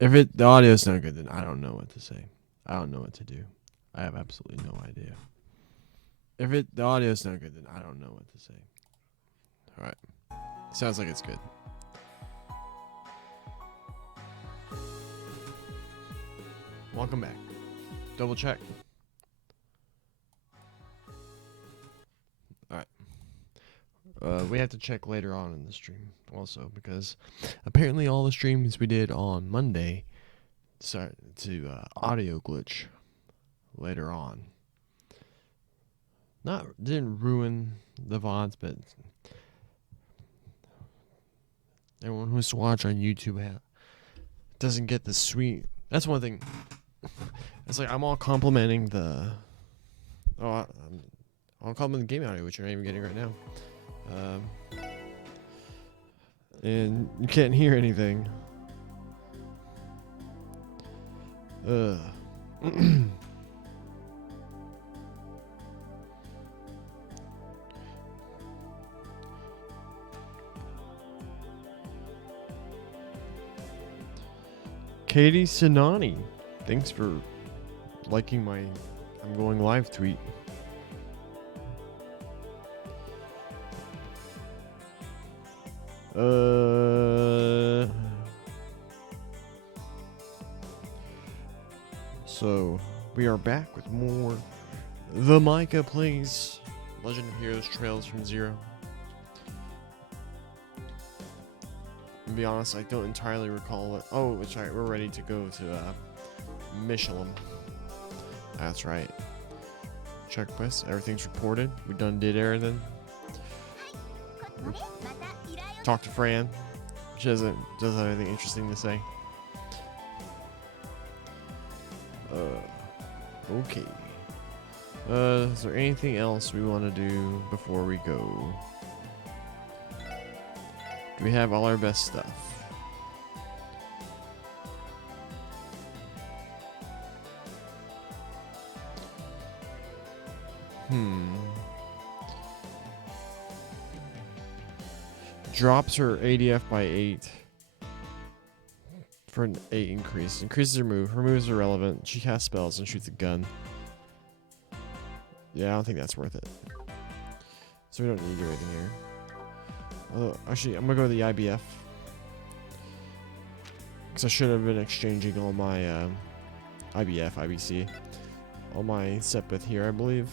If the audio's not good, then I don't know what to say. I don't know what to do. I have absolutely no idea. If the audio's not good, then I don't know what to say. All right. Sounds like it's good. Welcome back. Double check. All right. We have to check later on in the stream also, because apparently all the streams we did on Monday started to audio glitch later on. Didn't ruin the VODs, but everyone who wants to watch on YouTube doesn't get the sweet. That's one thing. It's like I'm all complimenting the. I'm complimenting the game audio, which you're not even getting right now. And you can't hear anything. Katie Sinani, thanks for liking my I'm going live tweet. So we are back with more The Micah Plays Legend of Heroes Trails from Zero. To be honest, I don't entirely recall it. Oh, that's right, we're ready to go to Michelin. That's right. Checklist, everything's reported. We did everything. Talk to Fran. She doesn't have anything interesting to say. Okay. Is there anything else we want to do before we go? Do we have all our best stuff? Drops her ADF by 8 for an 8 increase. Increases her move. Her moves are relevant. She casts spells and shoots a gun. Yeah, I don't think that's worth it. So we don't need to do anything here. Actually, I'm gonna go to the IBF. Because I should have been exchanging all my IBF, IBC. All my Sepith here, I believe.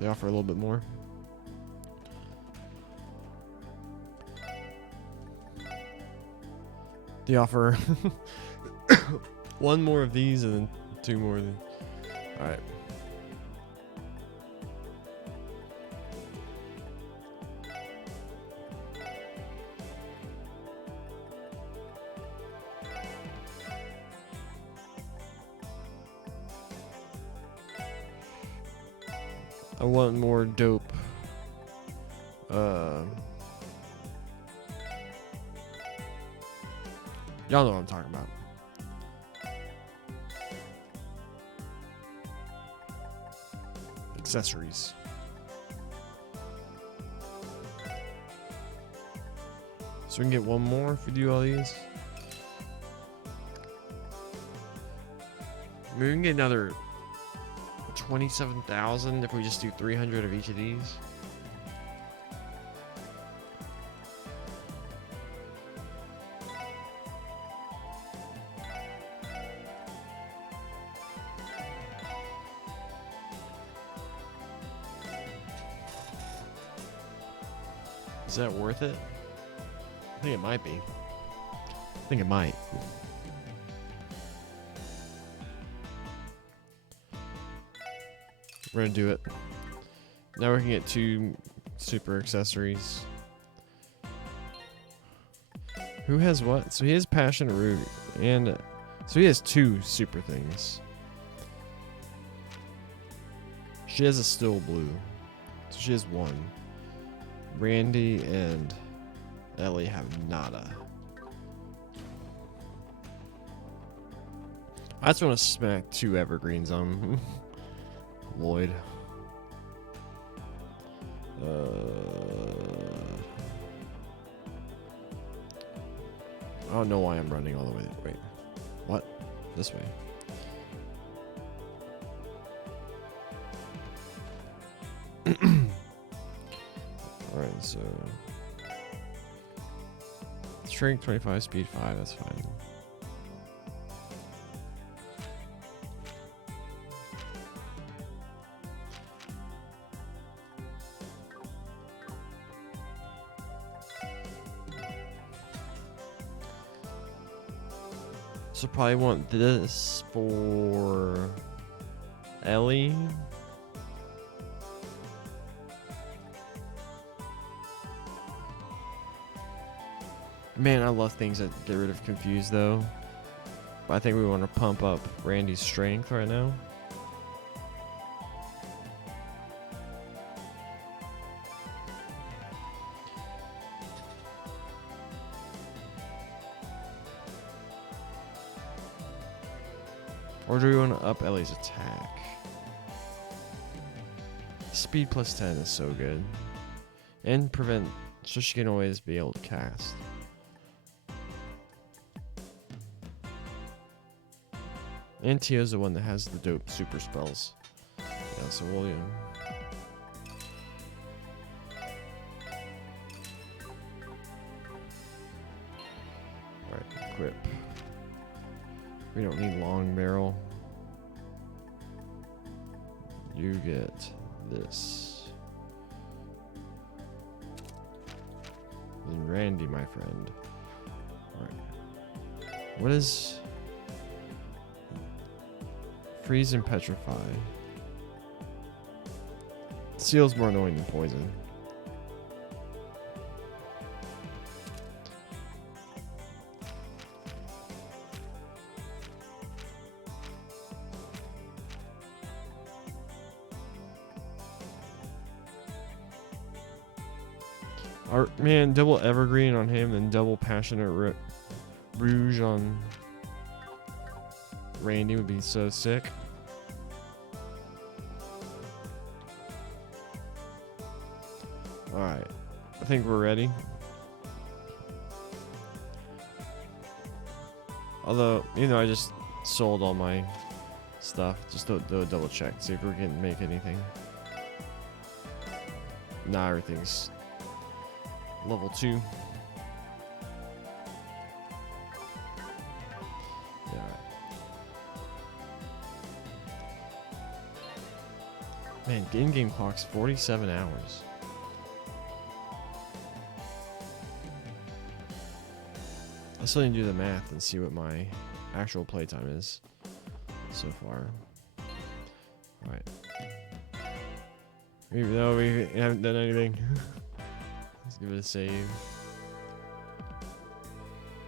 They offer a little bit more. They offer one more of these and then 2 more of these. Alright. I want more dope. Y'all know what I'm talking about. Accessories. So we can get one more if we do all these. Maybe we can get another 27,000 if we just do 300 of each of these. Is that worth it? I think it might be. I think it might. We're gonna do it. Now we can get 2 super accessories. Who has what? So he has Passion Root, and so he has 2 super things. She has a Still Blue, so she has 1. Randy and Ellie have nada. I just want to smack 2 evergreens on Lloyd. I don't know why I'm running all the way. Wait. What? This way. Alright, so strength 25, speed 5, that's fine. So probably want this for Ellie. Man, I love things that get rid of confuse though. But I think we want to pump up Randy's strength right now. Or do we want to up Ellie's attack? Speed plus 10 is so good. And prevent, so she can always be able to cast. And Tio's the one that has the dope super spells. Yeah, so William. Alright, equip. We don't need long barrel. You get this. And Randy, my friend. Alright. What is freeze and petrify? Seal's more annoying than poison. Man, double evergreen on him, then double passionate rouge on Randy would be so sick. Alright, I think we're ready. Although, you know, I just sold all my stuff. Just do a double check, see if we can make anything. Nah, everything's level 2. Yeah. Man, in-game clock's 47 hours. I still need to do the math and see what my actual playtime is so far. Alright. Even though we haven't done anything. Let's give it a save.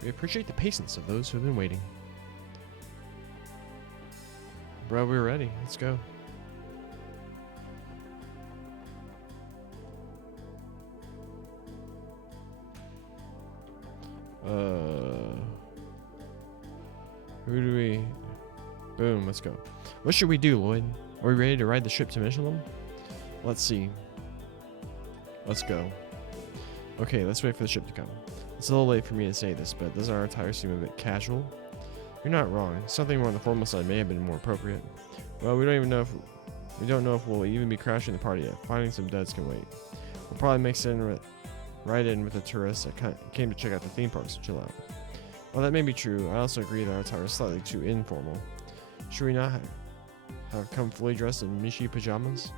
We appreciate the patience of those who have been waiting. Bro, we're ready. Let's go. Who do we... Boom, let's go. What should we do, Lloyd? Are we ready to ride the ship to Michelin? Let's see. Let's go. Okay, let's wait for the ship to come. It's a little late for me to say this, but doesn't our attire seem a bit casual? You're not wrong. Something more on the formal side may have been more appropriate. Well, we don't know if we'll even be crashing the party yet. Finding some duds can wait. We'll probably mix in right in with the tourists that came to check out the theme parks and chill out. Well, that may be true. I also agree that our attire is slightly too informal. Should we not have come fully dressed in Mishi pajamas?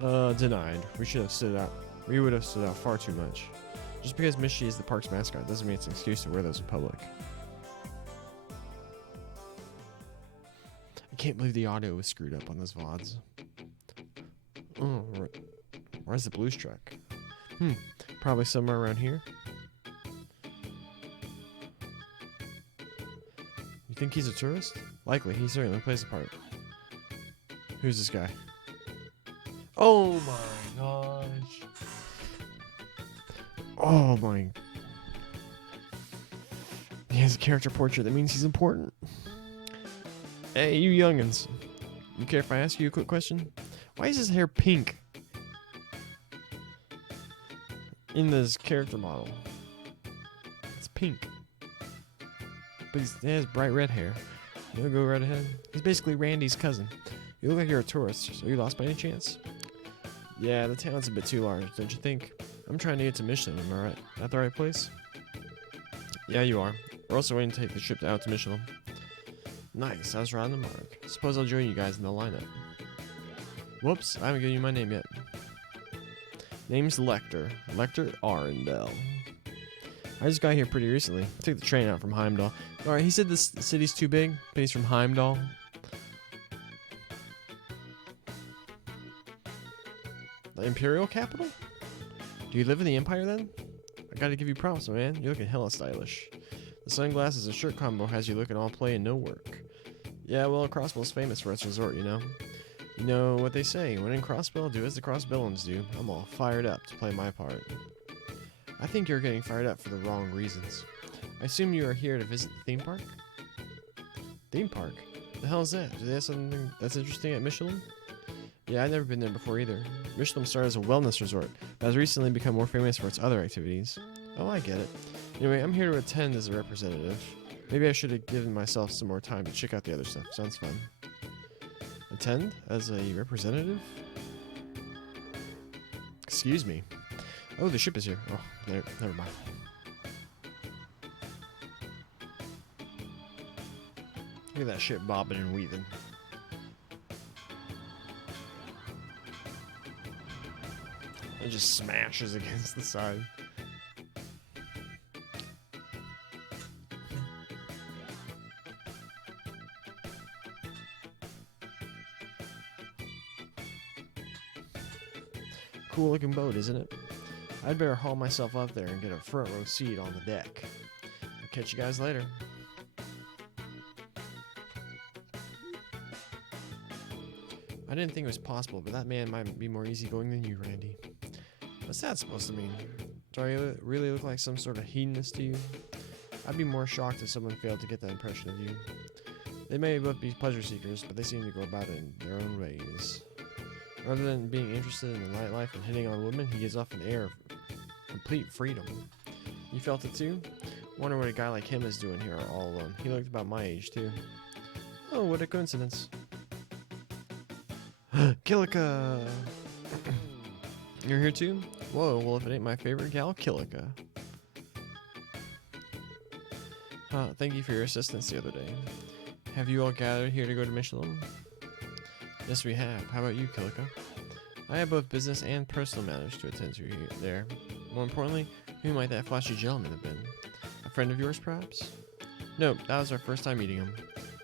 Denied. We should have stood out. We would have stood out far too much. Just because Mishi is the park's mascot doesn't mean it's an excuse to wear those in public. I can't believe the audio was screwed up on those VODs. Oh, where's the blues track? Probably somewhere around here. You think he's a tourist? Likely, he certainly plays the part. Who's this guy? Oh my gosh. Oh my. He has a character portrait. That means he's important. Hey, you youngins. You care if I ask you a quick question? Why is his hair pink? In this character model. It's pink. but he has bright red hair. You'll go right ahead. He's basically Randy's cousin. You look like you're a tourist. Are you lost by any chance? Yeah, the town's a bit too large, don't you think? I'm trying to get to Michelin, am I right? At the right place? Yeah, you are. We're also waiting to take the ship out to Michelin. Nice, I was right on the mark. Suppose I'll join you guys in the lineup. Whoops, I haven't given you my name yet. Name's Lecter. Lecter Arendelle. I just got here pretty recently. Took the train out from Heimdall. Alright, he said this city's too big, but he's from Heimdall. The Imperial capital? Do you live in the Empire then? I gotta give you props, man. You're looking hella stylish. The sunglasses and shirt combo has you looking all play and no work. Yeah, well, Crossbell's famous for its resort, you know. You know what they say, when in Crossbell, do as the Crossbellans do. I'm all fired up to play my part. I think you're getting fired up for the wrong reasons. I assume you are here to visit the theme park? Theme park? The hell is that? Do they have something that's interesting at Michelin? Yeah, I've never been there before either. Michelin started as a wellness resort, but has recently become more famous for its other activities. Oh, I get it. Anyway, I'm here to attend as a representative. Maybe I should have given myself some more time to check out the other stuff. Sounds fun. Attend as a representative? Excuse me. Oh, the ship is here. Oh, never mind. Look at that ship bobbing and weaving. It just smashes against the side. Cool looking boat, isn't it? I'd better haul myself up there and get a front row seat on the deck. I'll catch you guys later. I didn't think it was possible, but that man might be more easygoing than you, Randy. What's that supposed to mean? Do I really look like some sort of hedonist to you? I'd be more shocked if someone failed to get that impression of you. They may both be pleasure seekers, but they seem to go about it in their own ways. Rather than being interested in the nightlife and hitting on women, he gives off an air of complete freedom. You felt it too? Wonder what a guy like him is doing here all alone. He looked about my age too. Oh, what a coincidence. Kilika! You're here too? Whoa, well if it ain't my favorite gal, Kilika. Thank you for your assistance the other day. Have you all gathered here to go to Michelin? Yes, we have. How about you, Kilika? I have both business and personal matters to attend to there. More importantly, who might that flashy gentleman have been? A friend of yours, perhaps? Nope, that was our first time meeting him.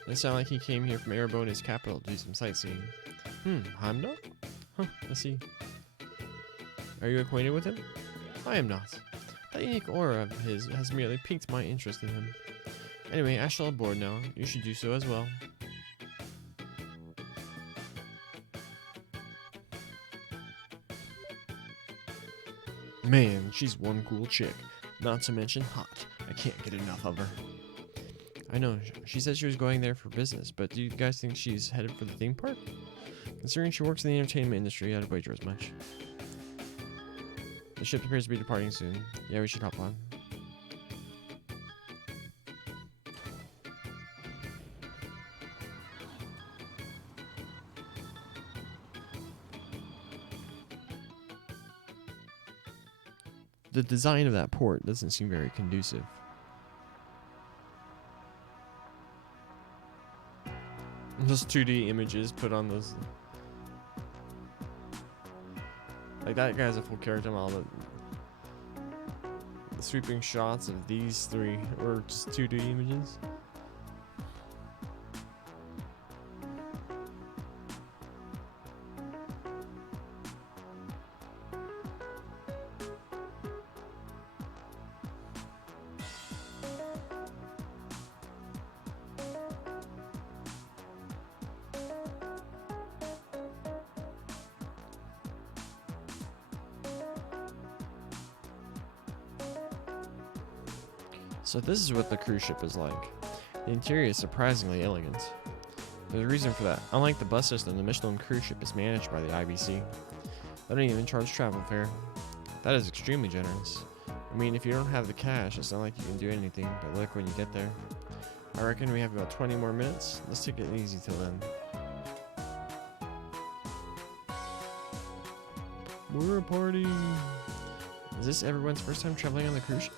It sounded like he came here from Ereboni's capital to do some sightseeing. Heimdall? Huh, I see. Are you acquainted with him? I am not. That unique aura of his has merely piqued my interest in him. Anyway, I shall aboard now. You should do so as well. Man, she's one cool chick. Not to mention hot. I can't get enough of her. I know, she said she was going there for business, but do you guys think she's headed for the theme park? Considering she works in the entertainment industry, I'd wager as much. The ship appears to be departing soon. Yeah, we should hop on. The design of that port doesn't seem very conducive. Those 2D images put on those. Like that guy's a full character model, but the sweeping shots of these three were just 2D images. So this is what the cruise ship is like. The interior is surprisingly elegant. There's a reason for that. Unlike the bus system, the Michelin cruise ship is managed by the IBC. They don't even charge travel fare. That is extremely generous. I mean, if you don't have the cash, it's not like you can do anything but look when you get there. I reckon we have about 20 more minutes. Let's take it easy till then. We're a party. Is this everyone's first time traveling on the cruise ship?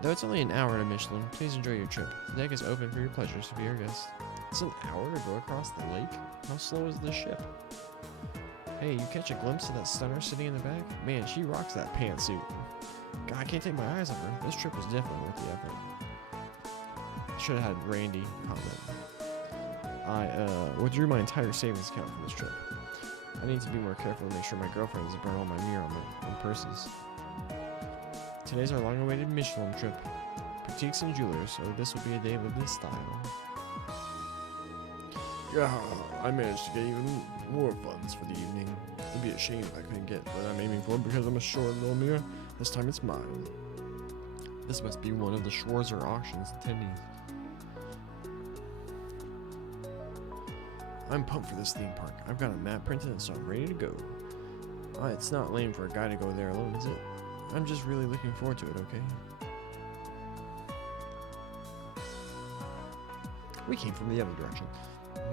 Though it's only an hour to Michelin, please enjoy your trip. The deck is open for your pleasures to be our guest. It's an hour to go across the lake? How slow is this ship? Hey, you catch a glimpse of that stunner sitting in the back? Man, she rocks that pantsuit. God, I can't take my eyes off her. This trip was definitely worth the effort. Should have had Randy comment. I withdrew my entire savings account for this trip. I need to be more careful to make sure my girlfriend doesn't burn all my mirror on purses. Today's our long-awaited Michelin trip. Boutiques and jewelers, so this will be a day lived in style. Yeah, I managed to get even more funds for the evening. It'd be a shame if I couldn't get what I'm aiming for because I'm a short little mirror. This time it's mine. This must be one of the Schwarzer auctions attendees. I'm pumped for this theme park. I've got a map printed, so I'm ready to go. It's not lame for a guy to go there alone, is it? I'm just really looking forward to it, okay? We came from the other direction.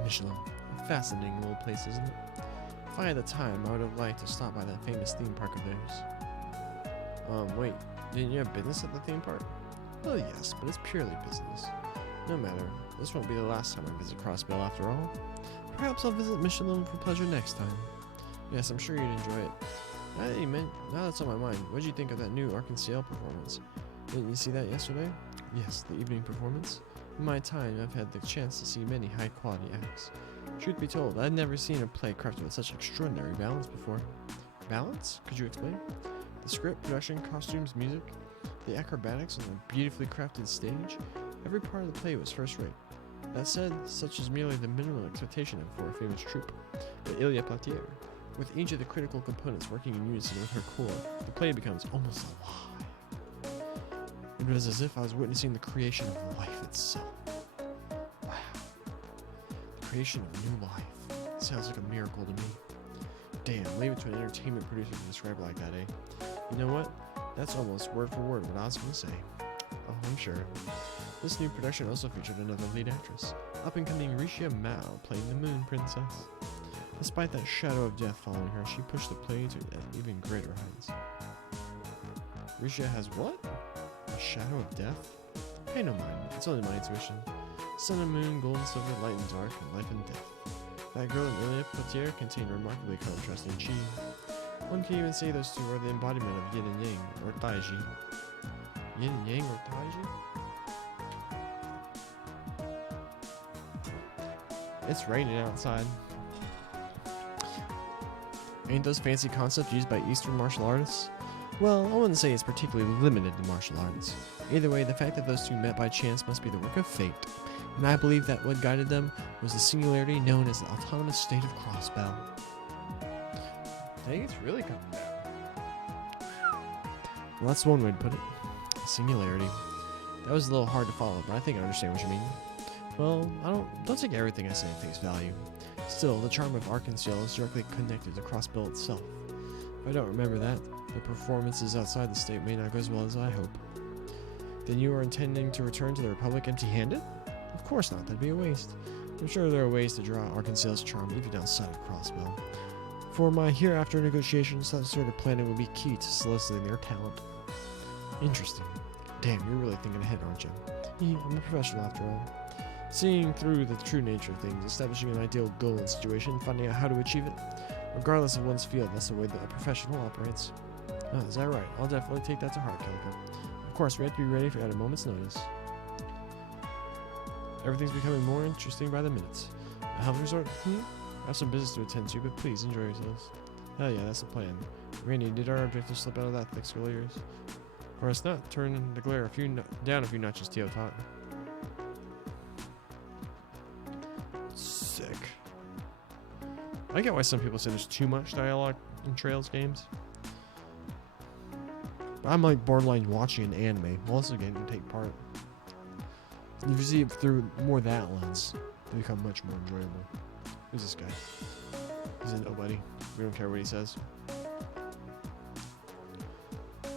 Michelin. A fascinating little place, isn't it? If I had the time, I would have liked to stop by that famous theme park of theirs. Wait. Didn't you have business at the theme park? Well, yes, but it's purely business. No matter. This won't be the last time I visit Crossbell after all. Perhaps I'll visit Michelin for pleasure next time. Yes, I'm sure you'd enjoy it. Now that's on my mind, what did you think of that new Arc-en-Ciel performance? Didn't you see that yesterday? Yes, the evening performance. In my time, I've had the chance to see many high-quality acts. Truth be told, I'd never seen a play crafted with such extraordinary balance before. Balance? Could you explain? The script, production, costumes, music, the acrobatics on a beautifully crafted stage. Every part of the play was first-rate. That said, such is merely the minimal expectation for a famous troupe, the Ilya Platier. With each of the critical components working in unison with her core, the play becomes almost alive. It was as if I was witnessing the creation of life itself. Wow. The creation of new life. Sounds like a miracle to me. Damn, leave it to an entertainment producer to describe it like that, eh? You know what? That's almost word for word what I was going to say. Oh, I'm sure. This new production also featured another lead actress. Up-and-coming Risha Mao playing the Moon Princess. Despite that shadow of death following her, she pushed the play to even greater heights. Risha has what? A shadow of death? Pay no mind, it's only my intuition. Sun and moon, gold and silver, light and dark, and life and death. That girl in Ilya Platier contained remarkably contrasting chi. One can even say those two are the embodiment of yin and yang, or taiji. Yin and yang, or taiji? It's raining outside. Ain't those fancy concepts used by Eastern martial artists? Well, I wouldn't say it's particularly limited to martial arts. Either way, the fact that those two met by chance must be the work of fate, and I believe that what guided them was the singularity known as the autonomous state of Crossbell. Dang, it's really coming down. Well, that's one way to put it. Singularity. That was a little hard to follow, but I think I understand what you mean. Well, don't take everything I say at face value. Still, the charm of Arc-en-Ciel is directly connected to Crossbell itself. If I don't remember that, the performances outside the state may not go as well as I hope. Then you are intending to return to the Republic empty-handed? Of course not, that'd be a waste. I'm sure there are ways to draw Arc-en-Ciel's charm even outside of Crossbell. For my hereafter negotiations, that sort of planning will be key to soliciting their talent. Interesting. Damn, you're really thinking ahead, aren't you? I'm a professional after all. Seeing through the true nature of things, establishing an ideal goal and situation, finding out how to achieve it. Regardless of one's field, that's the way that a professional operates. Oh, is that right? I'll definitely take that to heart, Calico. Of course, we have to be ready at a moment's notice. Everything's becoming more interesting by the minutes. A health resort? I have some business to attend to, but please enjoy yourselves. Hell yeah, that's the plan. Randy, did our objective slip out of that thick skull of yours? For us not, turn the glare down a few notches, Teo taught. Sick. I get why some people say there's too much dialogue in Trails games. But I'm like borderline watching an anime, also getting to take part. If you see it through more that lens, they become much more enjoyable. Who's this guy? He's a nobody. We don't care what he says.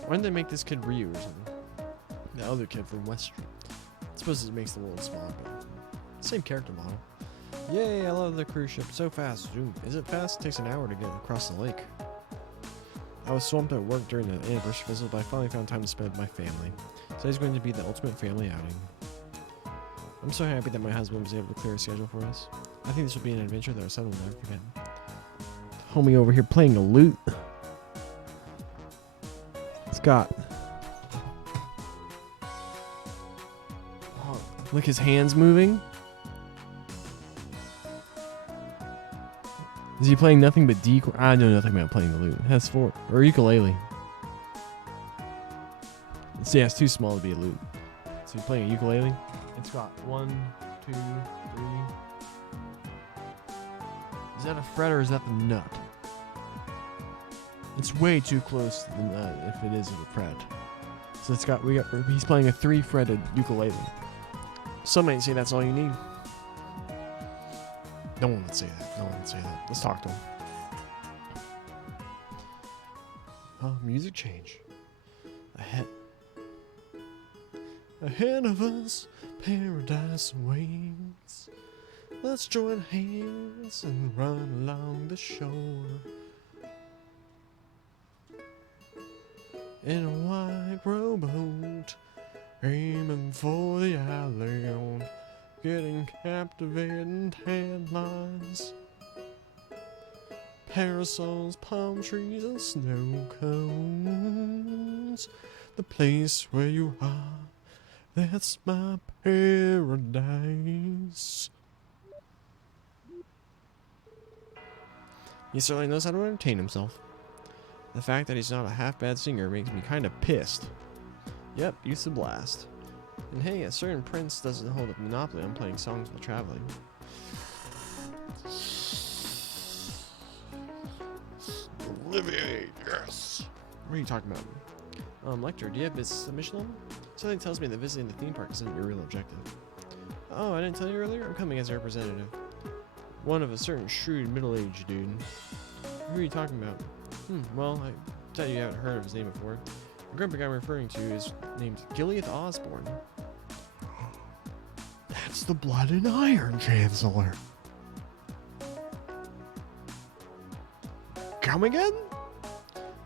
Why didn't they make this kid Ryu or something? The other kid from West Street. suppose it makes the world smaller, but same character model. Yay, I love the cruise ship. So fast. Dude, is it fast? It takes an hour to get across the lake. I was swamped at work during the anniversary visit, but I finally found time to spend with my family. Today's going to be the ultimate family outing. I'm so happy that my husband was able to clear a schedule for us. I think this will be an adventure that our son will never forget. Homie over here playing the lute. Scott. Oh, look, his hands moving. Is he playing nothing but D chord? I know nothing about playing the lute. That's four. Or ukulele. See, it's too small to be a lute. So he's playing a ukulele. It's got 1, 2, 3. Is that a fret or is that the nut? It's way too close to the nut if it is a fret. So it's got, he's playing a 3-fretted ukulele. Some might say that's all you need. No one would say that. No one would say that. Let's talk to him. Oh, music change. Ahead of us, paradise waits. Let's join hands and run along the shore. In a white rowboat, aiming for the island. Getting captivating headlines. Parasols, palm trees, and snow cones. The place where you are, that's my paradise. He certainly knows how to entertain himself. The fact that he's not a half-bad singer makes me kind of pissed. Yep, youth's a blast. And hey, a certain prince doesn't hold a monopoly on playing songs while traveling. Olivier, yes. What are you talking about? Lecter, do you have business submission on? Something tells me that visiting the theme park isn't your real objective. Oh, I didn't tell you earlier? I'm coming as a representative. One of a certain shrewd middle-aged dude. Who are you talking about? Well, I bet you haven't heard of his name before. The grumpy guy I'm referring to is named KeA Osborne. That's the Blood and Iron Chancellor. Come again?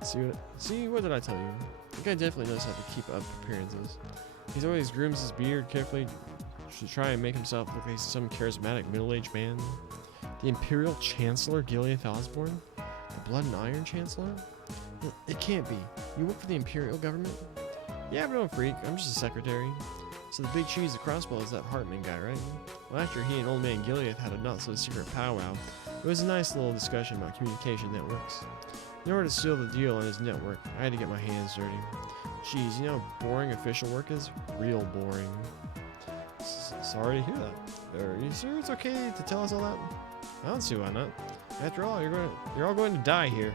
See, what did I tell you? The guy definitely knows how to keep up appearances. He's always grooms his beard carefully to try and make himself look like some charismatic middle-aged man. The Imperial Chancellor KeA Osborne? The Blood and Iron Chancellor? It can't be. You work for the Imperial government? Yeah, but I'm a freak. I'm just a secretary. So the big cheese, the crossbow, is that Hartman guy, right? Well, after he and Old Man Gilead had a not-so-secret powwow, it was a nice little discussion about communication networks. In order to seal the deal on his network, I had to get my hands dirty. Jeez, you know how boring official work is? Real boring. Sorry to hear that. Are you sure it's okay to tell us all that? I don't see why not. After all, you're all going to die here.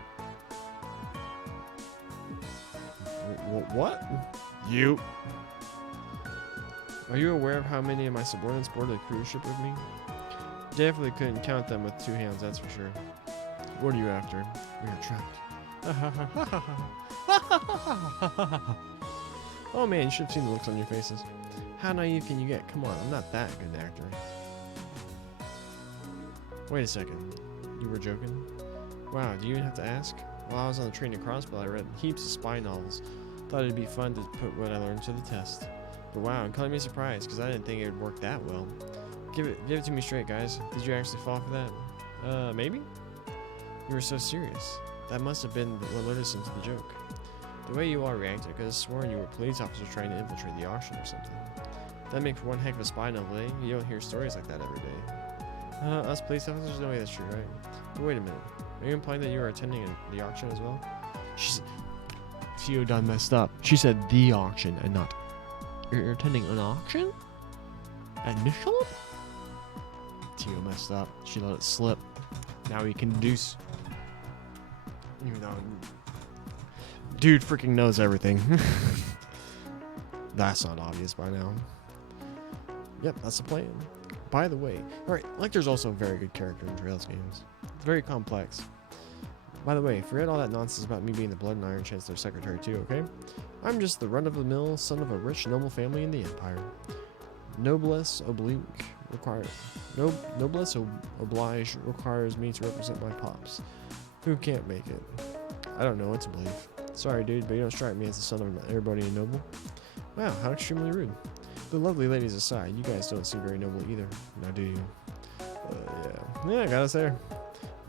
What? You. Are you aware of how many of my subordinates boarded the cruise ship with me? Definitely couldn't count them with 2 hands, that's for sure. What are you after? We are trapped. Oh man, you should have seen the looks on your faces. How naive can you get? Come on, I'm not that good an actor. Wait a second. You were joking? Wow, do you even have to ask? While I was on the train to Crossbell, I read heaps of spy novels. Thought it'd be fun to put what I learned to the test. But wow, I'm calling me surprised, because I didn't think it would work that well. Give it to me straight, guys. Did you actually fall for that? Maybe? You were so serious. That must have been what led us into the joke. The way you all reacted, I could have sworn you were police officers trying to infiltrate the auction or something. That'd make for one heck of a spy novel, eh? You don't hear stories like that every day. Us police officers? No way that's true, right? But wait a minute. Are you implying that you were attending the auction as well? Theo done messed up. She said the auction and not... You're attending an auction? At Michelin? Theo messed up. She let it slip. Now he can deduce. Even though... Dude freaking knows everything. That's not obvious by now. Yep, that's the plan. By the way, alright, Lecter's also a very good character in Trails games. It's very complex. By the way, forget all that nonsense about me being the Blood and Iron Chancellor's secretary too, okay? I'm just the run-of-the-mill son of a rich, noble family in the Empire. Noblesse oblique require noblesse oblige requires me to represent my pops, who can't make it. I don't know what to believe. Sorry, dude, but you don't strike me as the son of everybody and noble. Wow, how extremely rude. The lovely ladies aside, you guys don't seem very noble either. Now, do you? Yeah, I got us there.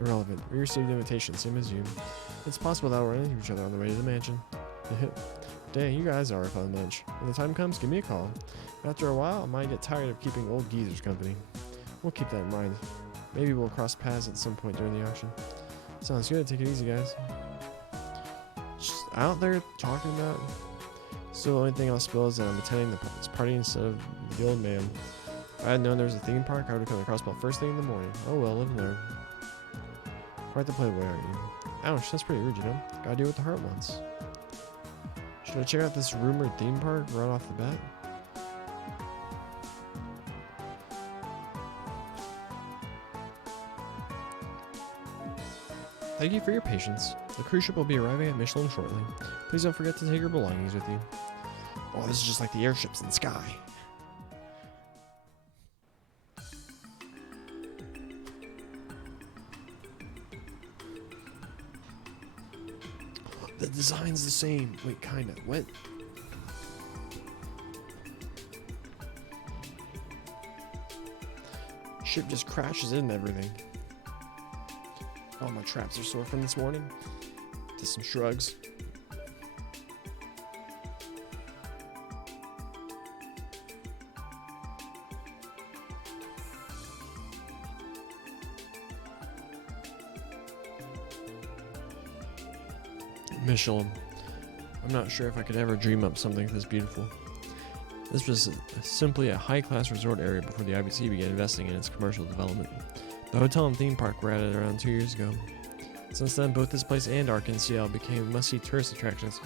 Irrelevant. We received an invitation, same as you. It's possible that we'll run into each other on the way to the mansion. Dang, you guys are a fun bunch. When the time comes, give me a call. After a while, I might get tired of keeping old geezers company. We'll keep that in mind. Maybe we'll cross paths at some point during the auction. Sounds good. Take it easy, guys. Just out there talking about. So the only thing I'll spill is that I'm attending this party instead of the old man. If I had known there was a theme park, I would have come across about first thing in the morning. Oh well, live and learn. Quite the playboy, aren't you? Ouch, that's pretty rude, you know? Gotta do what the heart wants. Should I check out this rumored theme park right off the bat? Thank you for your patience. The cruise ship will be arriving at Michelin shortly. Please don't forget to take your belongings with you. Oh, this is just like the airships in the sky. The design's the same. Wait, kinda. What? Ship just crashes into everything. Oh, my traps are sore from this morning. Just some shrugs. Michelin. I'm not sure if I could ever dream up something this beautiful. This was simply a high-class resort area before the IBC began investing in its commercial development. The hotel and theme park were added around 2 years ago. Since then, both this place and Ark and KeA became must-see tourist attractions.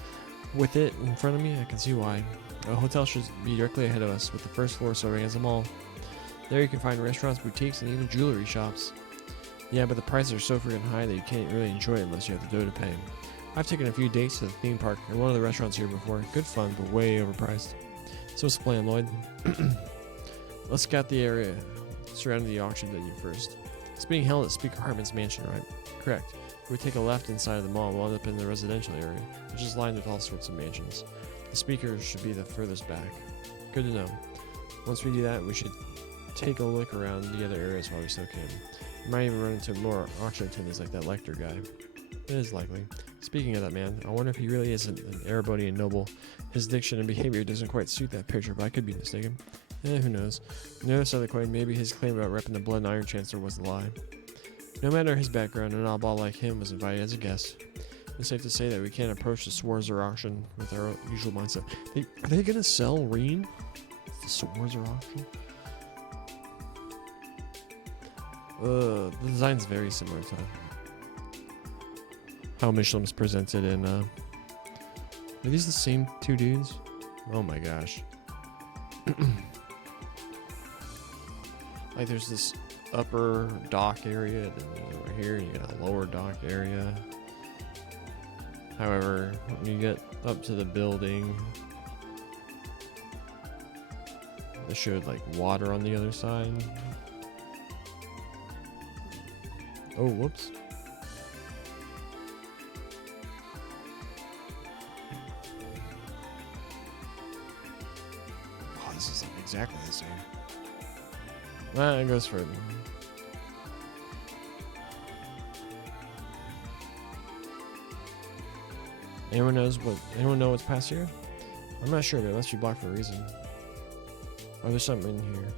With it in front of me, I can see why. A hotel should be directly ahead of us, with the first floor serving as a mall. There you can find restaurants, boutiques, and even jewelry shops. Yeah, but the prices are so freaking high that you can't really enjoy it unless you have the dough to pay. I've taken a few dates to the theme park and one of the restaurants here before. Good fun, but way overpriced. So what's the plan, Lloyd? Let's scout the area surrounding the auction venue first. It's being held at Speaker Hartman's mansion, right? Correct. If we take a left inside of the mall, we'll end up in the residential area, which is lined with all sorts of mansions. The speakers should be the furthest back. Good to know. Once we do that, we should take a look around the other areas while we still can. We might even run into more auction attendees like that Lecter guy. It is likely. Speaking of that man, I wonder if he really isn't an Erebonian noble. His diction and behavior doesn't quite suit that picture, but I could be mistaken. Who knows. On the other side of the coin, maybe his claim about repping the Blood and Iron Chancellor was a lie. No matter his background, an oddball like him was invited as a guest. It's safe to say that we can't approach the Sworzer auction with our usual mindset. Are they going to sell Reen? The Sworzer auction? The design's very similar to how Michelin's presented in, are these the same two dudes? Oh my gosh. Like there's this upper dock area, then over here you got a lower dock area. However, when you get up to the building, they showed like water on the other side. Oh, whoops. Oh, this is like exactly the same. Well, it goes further. Anyone know what's past here? I'm not sure, but it must be blocked for a reason. Oh, there's something in here.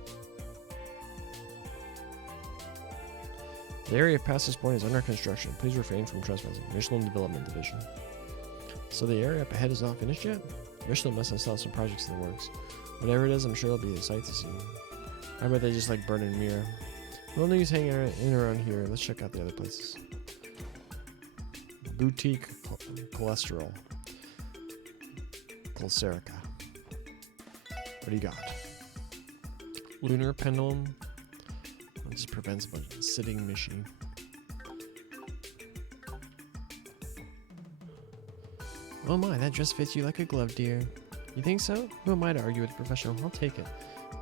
The area past this point is under construction. Please refrain from trespassing. Michelin Development Division. So the area up ahead is not finished yet? Michelin must have still some projects in the works. Whatever it is, I'm sure it'll be a sight to see. I bet they just like burn and mirror. No news hanging in around here. Let's check out the other places. Boutique Cholesterol. Glycerica. What do you got? Lunar Pendulum. It just prevents a bunch of sitting machine. Oh my, that dress fits you like a glove, dear. You think so? Who am I to argue with a professional? I'll take it.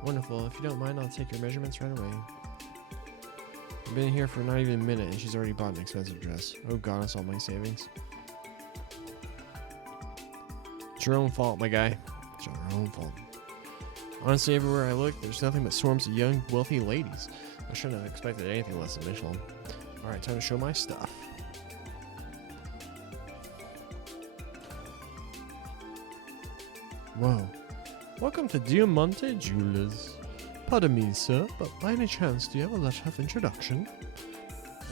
Wonderful. If you don't mind, I'll take your measurements right away. I've been here for not even a minute and she's already bought an expensive dress. Oh god, it's all my savings. It's your own fault, my guy. It's your own fault. Honestly, everywhere I look, there's nothing but swarms of young, wealthy ladies. I shouldn't have expected anything less than Michelin. Alright, time to show my stuff. Whoa. Welcome to Diamante Jewelers. Pardon me, sir, but by any chance, do you have a letter of introduction?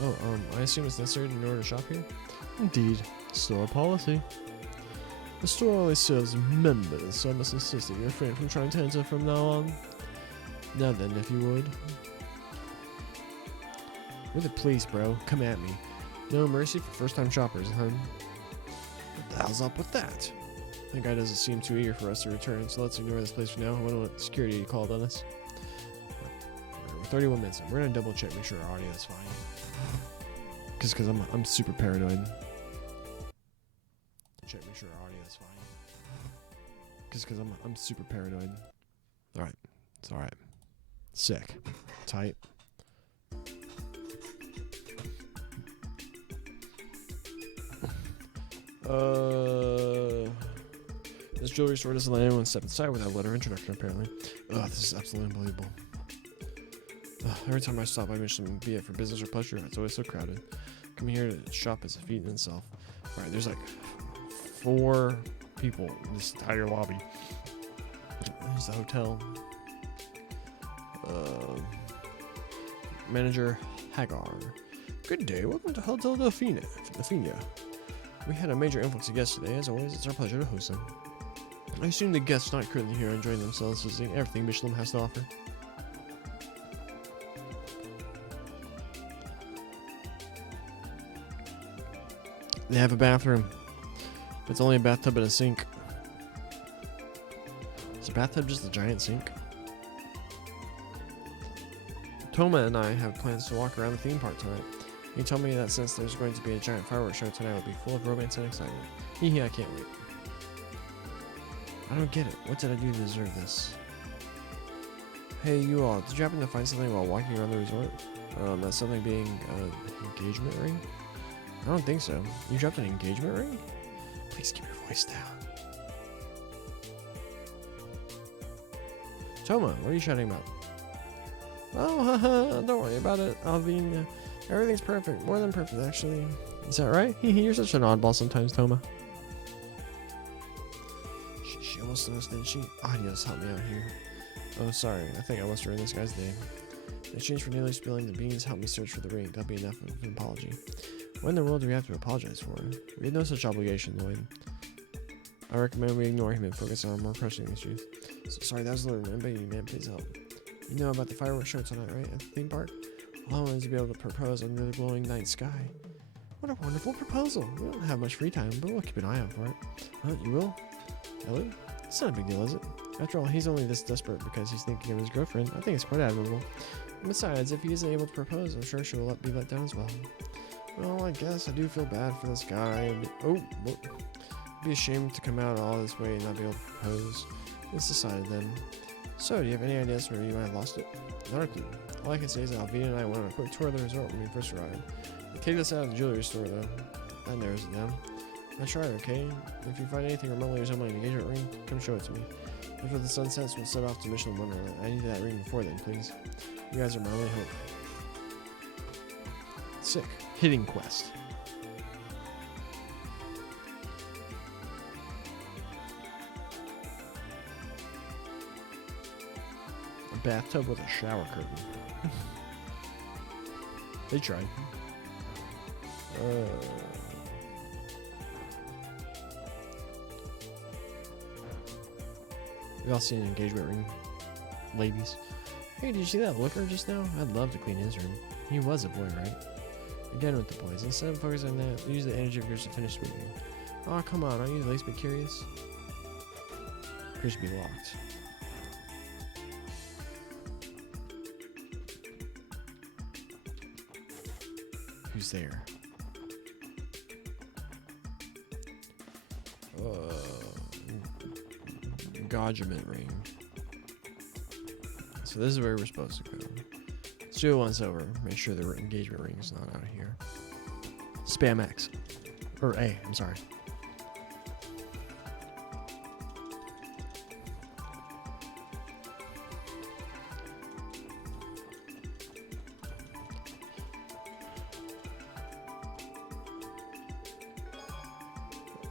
Oh, I assume it's necessary in order to shop here? Indeed. Store policy. The store only serves members, so I must insist that you refrain from trying to enter from now on. Now then, if you would. We're the police, bro. Come at me. No mercy for first-time shoppers, huh? What the hell's up with that? That guy doesn't seem too eager for us to return, so let's ignore this place for now. I wonder what security called on us. Alright, we're 31 minutes in. We're gonna double check, make sure our audio is fine. Cause I'm super paranoid. Check, make sure our audio is fine. Cause I'm super paranoid. Alright. It's alright. Sick. Tight. This jewelry store doesn't let anyone step inside without a letter of introduction, apparently. Ugh, this is absolutely unbelievable. Every time I stop by Michelin, be it for business or pleasure, it's always so crowded. Coming here to shop is a feat in itself. Alright, there's like 4 people in this entire lobby. There's the hotel. Manager Hagar. Good day, welcome to Hotel Delfina. We had a major influx of guests today. As always, it's our pleasure to host them. I assume the guests not currently here enjoying themselves, visiting everything Michelin has to offer. They have a bathroom. It's only a bathtub and a sink. Is a bathtub just a giant sink? Toma and I have plans to walk around the theme park tonight. He told me that since there's going to be a giant fireworks show tonight, it will be full of romance and excitement. Hee I can't wait. I don't get it. What did I do to deserve this? Hey, you all. Did you happen to find something while walking around the resort? That's something being an engagement ring? I don't think so. You dropped an engagement ring? Please keep your voice down. Toma, what are you shouting about? Oh, haha, don't worry about it, Alvin. Everything's perfect. More than perfect, actually. Is that right? You're such an oddball sometimes, Toma. She almost noticed, didn't she? Adios, help me out here. Oh, sorry. I think I must ruin this guy's day. In exchange for nearly spilling the beans, help me search for the ring. That'll be enough of an apology. What in the world do we have to apologize for? We had no such obligation, Lloyd. I recommend we ignore him and focus on more pressing issues. So, sorry, that was Lloyd. I'm begging you, man. Please help. You know about the fireworks show tonight, right? At the theme park? All I wanted is to be able to propose under the glowing night sky. What a wonderful proposal. We don't have much free time, but we'll keep an eye out for it. Huh? You will? Ellie? It's not a big deal, is it? After all, he's only this desperate because he's thinking of his girlfriend. I think it's quite admirable. And besides, if he isn't able to propose, I'm sure she will be let down as well. Well, I guess I do feel bad for this guy. It'd be a shame to come out all this way and not be able to propose. It's decided then. So, do you have any ideas where you might have lost it? Not a clue. All I can say is that Alvina and I went on a quick tour of the resort when we first arrived. They kicked us out of the jewelry store, though. That narrows it down. I tried, okay? If you find anything remotely resembling an engagement ring, come show it to me. Before the sun sets, we'll set off to Michelin Wonderland. I need that ring before then, please. You guys are my only hope. Sick. Hitting quest. A bathtub with a shower curtain. They tried. We all seen an engagement ring, ladies. Hey, did you see that looker just now? I'd love to clean his room. He was a boy, right? Again with the boys. Instead of focusing on that, use the energy of yours to finish speaking. Oh, come on. Aren't you at least be curious? Appears to be locked. Who's there? Engagement ring. so this is where we're supposed to go. Let's do it once over. Make sure the engagement ring is not out here. Spam X. Or A, I'm sorry.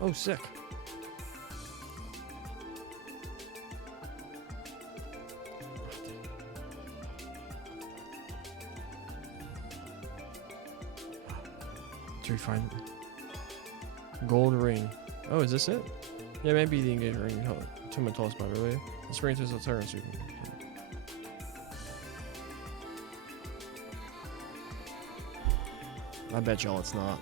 Oh, sick. Did we find gold ring? Oh, is this it? Yeah, maybe the engagement ring to my tallest spot earlier. Let's bring it to the turn so we can. I bet y'all it's not.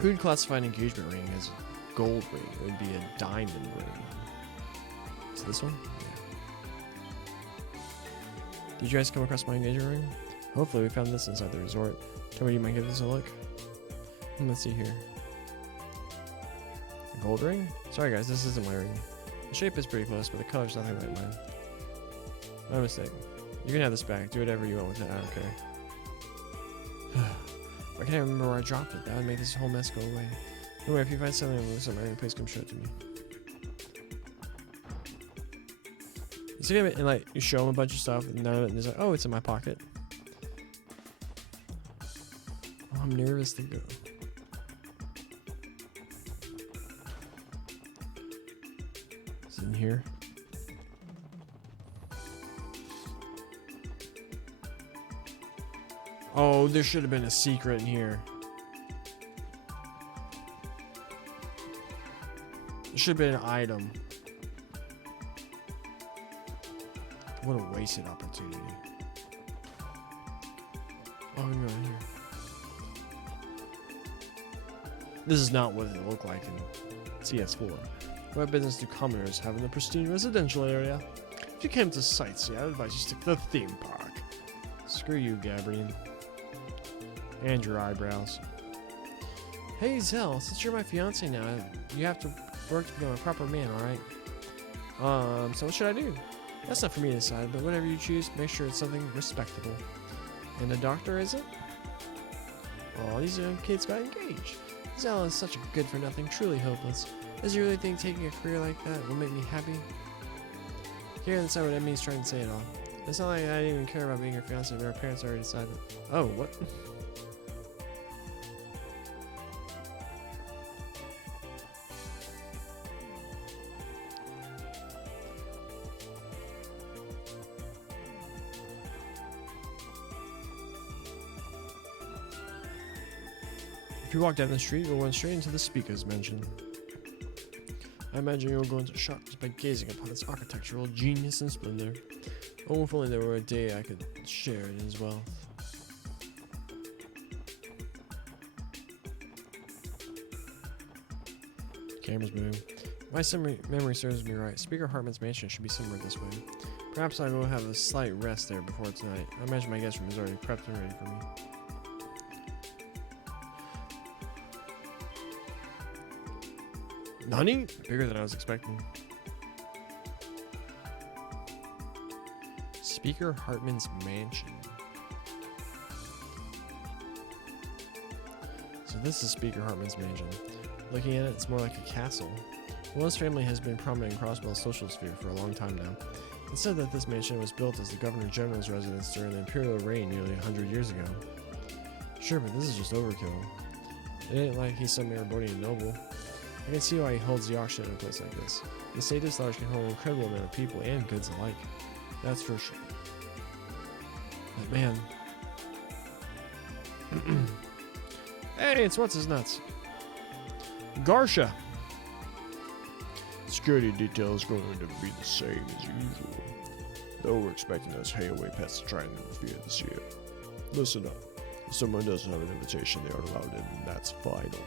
Who would classify an engagement ring as gold ring? It would be a diamond ring. Is it this one? Yeah. Did you guys come across my engagement ring? Hopefully we found this inside the resort. Tell me you might give this a look. Let's see here. A gold ring? Sorry guys, this isn't my ring. The shape is pretty close, but the color's nothing like mine. My mistake. You can have this back. Do whatever you want with it. I don't care. I can't remember where I dropped it. That would make this whole mess go away. Anyway, if you find something on this ring, please come show it to me. It's like, and like you show him a bunch of stuff, and none of it, and he's like, "Oh, it's in my pocket." Oh, I'm nervous to go. Is it in here? Oh, there should have been a secret in here. There should have been an item. What a wasted opportunity. Oh, we can go in here. This is not what it looked like in CS4. What business do commoners have in the pristine residential area? If you came to sightsee, I'd advise you stick to the theme park. Screw you, Gabriel. And your eyebrows. Hey, Zell, since you're my fiance now, you have to work to become a proper man, alright? So what should I do? That's not for me to decide, but whatever you choose, make sure it's something respectable. And a doctor, is it? Oh, these young kids got engaged. Zell is such a good-for-nothing, truly hopeless. Does you really think taking a career like that will make me happy? Here, that's not what Emmy's trying to say at all. It's not like I didn't even care about being her fiance, but our parents already decided. Oh, what? If you walk down the street, you'll run straight into the speaker's mansion. I imagine you'll go into shock just by gazing upon its architectural genius and splendor. Oh, if only there were a day I could share in his wealth. Camera's moving. My memory serves me right. Speaker Hartman's mansion should be somewhere this way. Perhaps I will have a slight rest there before tonight. I imagine my guest room is already prepped and ready for me. Nani? Bigger than I was expecting. Speaker Hartman's mansion. So this is Speaker Hartman's mansion. Looking at it, it's more like a castle. Will's family has been prominent in Crosswell's social sphere for a long time now. It's said that this mansion was built as the Governor General's residence during the Imperial reign nearly 100 years ago. Sure, but this is just overkill. It ain't like he's some Erebonian noble. I can see why he holds the auction in a place like this. The estate this large can hold an incredible amount of people and goods alike. That's for sure. But man. Hey, it's what's his nuts. Garsha. Security detail is going to be the same as usual. Though we're expecting those hayaway pets to try and interfere this year. Listen up. If someone doesn't have an invitation, they aren't allowed in, and that's final.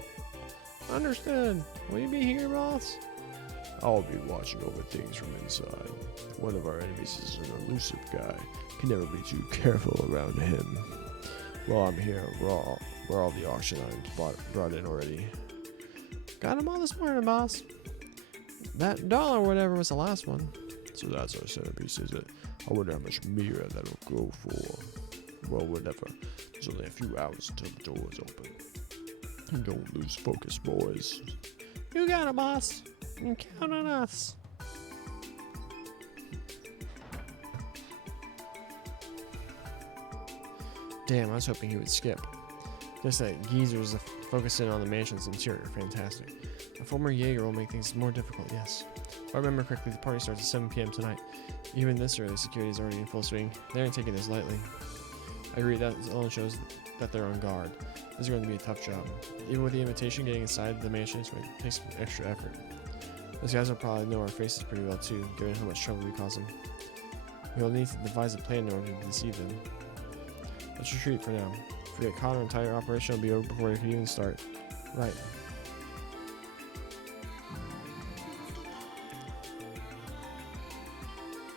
Understood. Will you be here, boss? I'll be watching over things from inside. One of our enemies is an elusive guy. Can never be too careful around him. While I'm here, we're all the auction items brought in already. Got them all this morning, boss. That dollar, whatever, was the last one. So that's our centerpiece, is it? I wonder how much mirror that'll go for. Well, whatever. There's only a few hours until the door is open. Don't lose focus, boys. You got it, boss. You count on us. Damn, I was hoping he would skip. Just that geezer's focusing on the mansion's interior. Fantastic. A former Jaeger will make things more difficult, yes. If I remember correctly, the party starts at 7 p.m. tonight. Even this early, security is already in full swing. They aren't taking this lightly. I agree, that alone shows that they're on guard. This is going to be a tough job. Even with the invitation, getting inside the mansion takes some extra effort. Those guys will probably know our faces pretty well too, given how much trouble we cause them. We'll need to devise a plan in order to deceive them. Let's retreat for now. If we get caught, our entire operation will be over before we can even start. Right.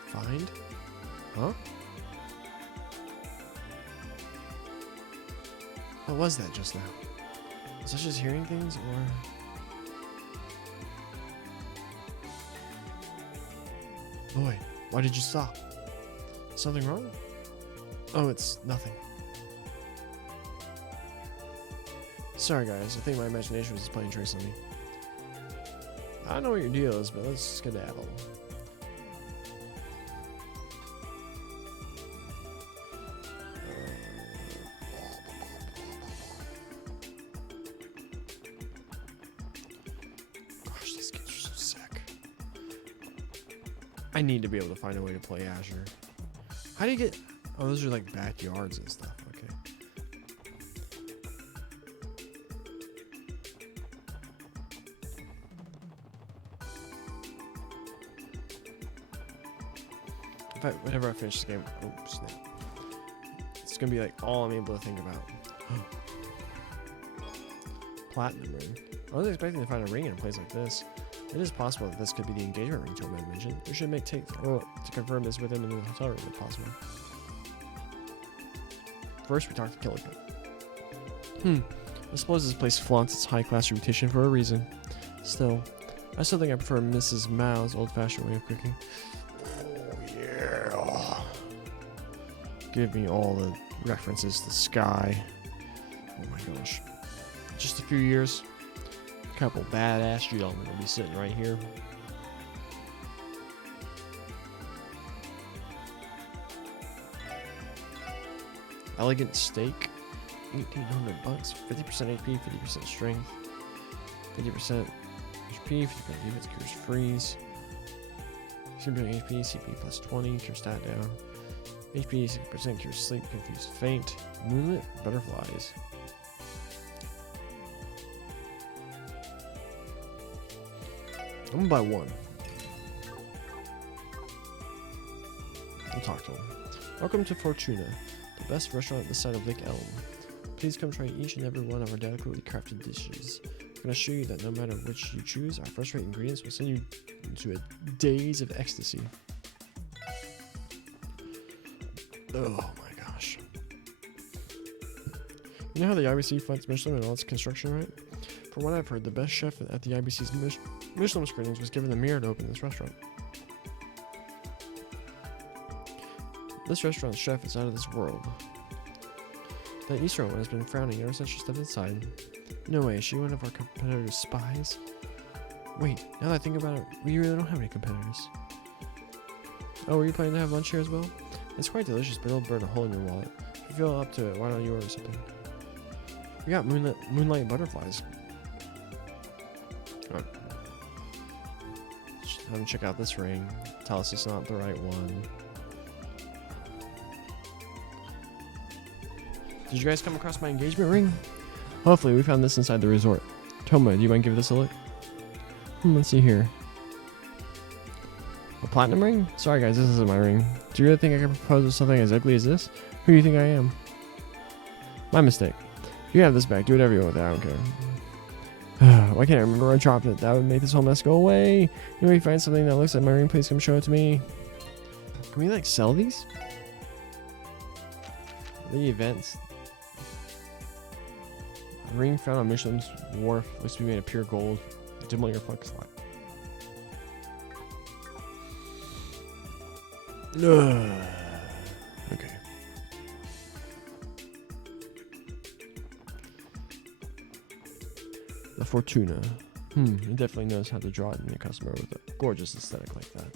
Find? Huh? What was that just now? Was I just hearing things, or... Boy, why did you stop? Something wrong? Oh, it's nothing. Sorry guys, I think my imagination was just playing tricks on me. I don't know what your deal is, but let's skedaddle. Gosh, these games are so sick. I need to be able to find a way to play Azure. How do you get... Oh, those are like backyards and stuff. Okay. Whenever I finish this game, oh snap, it's gonna be like all I'm able to think about. Platinum ring. I was expecting to find a ring in a place like this. It is possible that this could be the engagement ring Toby mentioned. We should to confirm this with him in the hotel room if possible. First, we talk to KeA. I suppose this place flaunts its high-class reputation for a reason. Still, I still think I prefer Mrs. Mao's old-fashioned way of cooking. Give me all the references to Sky. Oh my gosh. Just a few years. A couple badass gentlemen will be sitting right here. Elegant steak. 1,800 bucks. 50% HP, 50% strength. 50% HP, 50% defense, cures freeze. 60% HP, CP plus 20, cure stat down. HP 60% cure sleep, confused faint, moonlit butterflies. I'm gonna buy one. I'll talk to him. Welcome to Fortuna, the best restaurant at the side of Lake Elm. Please come try each and every one of our delicately crafted dishes. I'm gonna assure you that no matter which you choose, our first-rate ingredients will send you into a daze of ecstasy. Oh my gosh. You know how the IBC funds Michelin and all its construction, right? From what I've heard, the best chef at the IBC's Michelin screenings was given the mirror to open this restaurant. This restaurant's chef is out of this world. That Eastern one has been frowning ever since she stepped inside. No way, is she one of our competitors' spies? Wait, now that I think about it, we really don't have any competitors. Oh, were you planning to have lunch here as well? It's quite delicious, but it'll burn a hole in your wallet. If you feel up to it, why don't you order something? We got moonlight butterflies. Alright. Have them check out this ring. Tell us it's not the right one. Did you guys come across my engagement ring? Hopefully, we found this inside the resort. Toma, do you mind giving this a look? Let's see here. A platinum ring? Sorry guys, this isn't my ring. Do you really think I can propose with something as ugly as this? Who do you think I am? My mistake. You can have this back. Do whatever you want with it. I don't care. Why can't I remember where I dropped it? That would make this whole mess go away. You know, if you find something that looks like my ring, please come show it to me. Can we like sell these? The events. A ring found on Michelin's wharf looks to be made of pure gold. Dimly reflects light. Okay. The Fortuna. It definitely knows how to draw in a customer with a gorgeous aesthetic like that.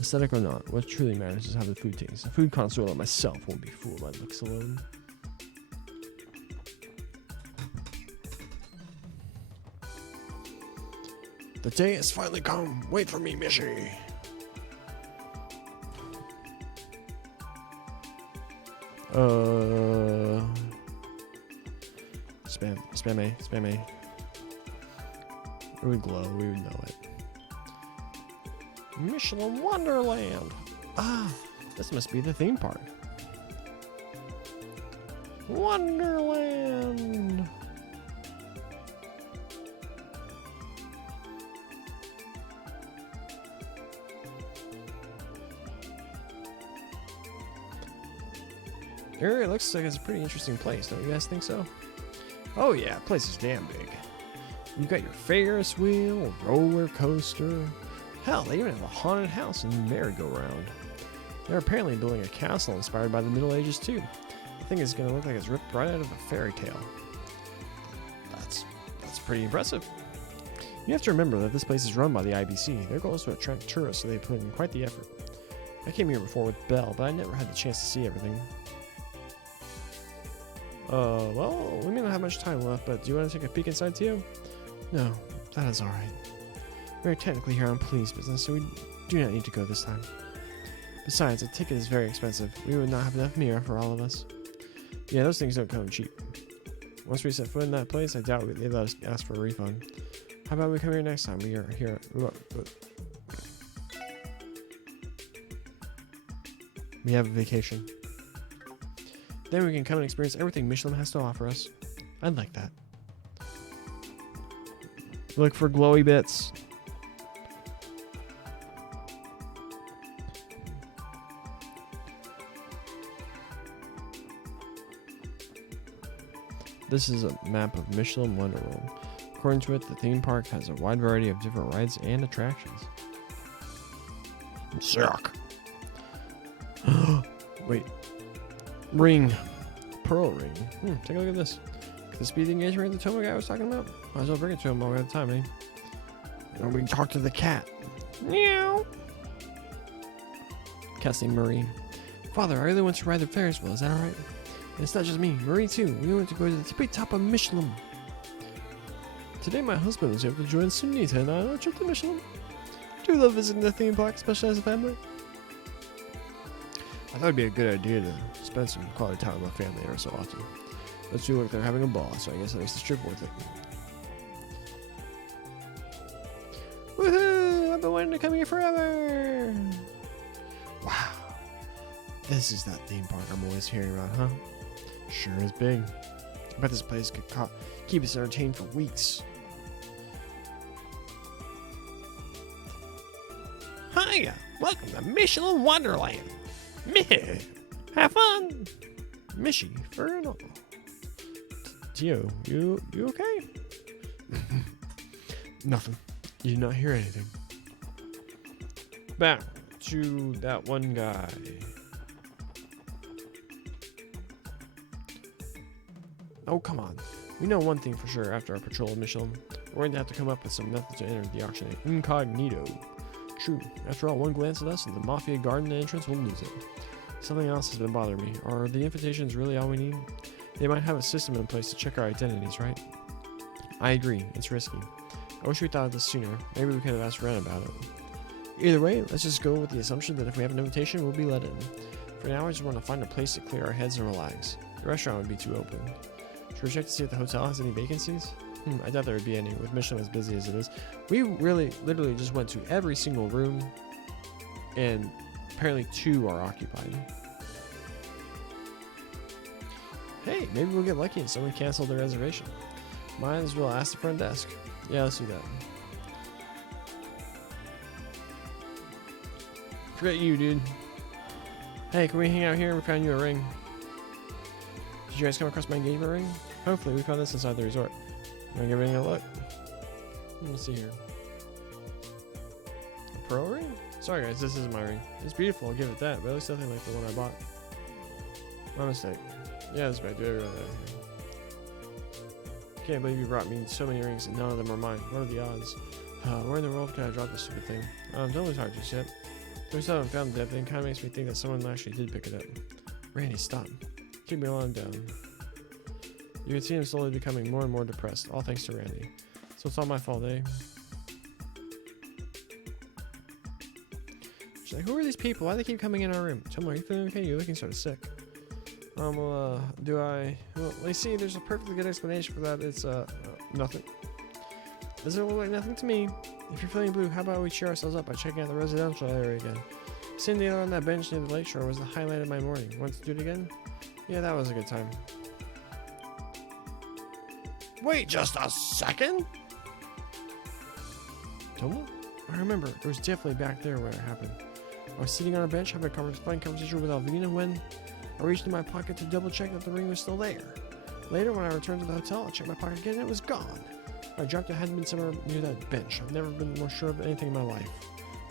Aesthetic or not, what truly matters is how the food tastes. A food connoisseur like myself won't be fooled by looks alone. The day has finally come. Wait for me, Mishy. Spam A. It would glow, we would know it. Michelin Wonderland. Ah, this must be the theme park. Wonderland. Area looks like it's a pretty interesting place, don't you guys think so? Oh yeah, the place is damn big. You've got your Ferris wheel, roller coaster. Hell, they even have a haunted house and merry-go-round. They're apparently building a castle inspired by the Middle Ages too. I think it's gonna look like it's ripped right out of a fairy tale. That's pretty impressive. You have to remember that this place is run by the IBC. Their goal is to attract tourists, so they put in quite the effort. I came here before with Belle, but I never had the chance to see everything. Well, we may not have much time left, but do you want to take a peek inside too? No, that is alright. We are technically here on police business, so we do not need to go this time. Besides, a ticket is very expensive. We would not have enough mirror for all of us. Yeah, those things don't come cheap. Once we set foot in that place, I doubt they'd let us ask for a refund. How about we come here next time we are here? We have a vacation. Then we can come and experience everything Michelin has to offer us. I'd like that. Look for glowy bits. This is a map of Michelin Wonderworld. According to it, the theme park has a wide variety of different rides and attractions. Suck. Wait. Ring. Pearl ring. Take a look at this. The speed engagement the Tomo guy was talking about? Might as well bring it to him while we have time, eh? And we can talk to the cat. Meow. Cat's named Marie. Father, I really want to ride the Ferris wheel. Is that alright? And it's not just me. Marie, too. We want to go to the tippy top of Michelin. Today, my husband was able to join Sunita and I on a trip to Michelin. Do you love visiting the theme park, especially as a family? I thought it'd be a good idea to spend some quality time with my family every so often. Those two look like they're having a ball, so I guess that makes the trip worth it. Woohoo! I've been wanting to come here forever! Wow. This is that theme park I'm always hearing about, huh? Sure is big. I bet this place could keep us entertained for weeks. Hiya! Welcome to Michelin Wonderland! Meh! Have fun! Mishy, for an all. Tio, you okay? Nothing. You did not hear anything. Back to that one guy. Oh, come on. We know one thing for sure after our patrol of Michelin. We're going to have to come up with some method to enter the auction incognito. True. After all, one glance at us and the Mafia Garden entrance will lose it. Something else has been bothering me. Are the invitations really all we need? They might have a system in place to check our identities, right? I agree. It's risky. I wish we thought of this sooner. Maybe we could have asked Ren about it. Either way, let's just go with the assumption that if we have an invitation, we'll be let in. For now, I just want to find a place to clear our heads and relax. The restaurant would be too open. Should we check to see if the hotel has any vacancies? I doubt there would be any, with Michelin as busy as it is. We literally just went to every single room, and apparently 2 are occupied. Hey, maybe we'll get lucky and someone canceled their reservation. Might as well ask the front desk. Yeah, let's do that. Forget you, dude. Hey, can we hang out here? We found you a ring. Did you guys come across my engagement ring? Hopefully, we found this inside the resort. Want to give it a look? Let me see here. A pearl ring? Sorry guys, this isn't my ring. It's beautiful, I'll give it that, but it looks nothing like the one I bought. My mistake. Yeah, this bad. Do I really that here? Can't believe you brought me so many rings and none of them are mine. What are the odds? Where in the world can I drop this stupid thing? Don't lose heart just yet. Though I still haven't found the damn thing, kind of makes me think that someone actually did pick it up. Randy, stop. Keep me lying down. You can see him slowly becoming more and more depressed, all thanks to Randy. So it's all my fault, eh? She's like, who are these people? Why do they keep coming in our room? Tell me, are you feeling okay? You're looking sort of sick. Well, you see, there's a perfectly good explanation for that. It's, nothing. Doesn't look like nothing to me. If you're feeling blue, how about we cheer ourselves up by checking out the residential area again? Sitting together on that bench near the lakeshore was the highlight of my morning. Want to do it again? Yeah, that was a good time. Wait just a second? Tomo? I remember. It was definitely back there where it happened. I was sitting on a bench having a fine conversation with Alvina when I reached in my pocket to double check that the ring was still there. Later, when I returned to the hotel, I checked my pocket again and it was gone. I dropped it hadn't been somewhere near that bench. I've never been more sure of anything in my life.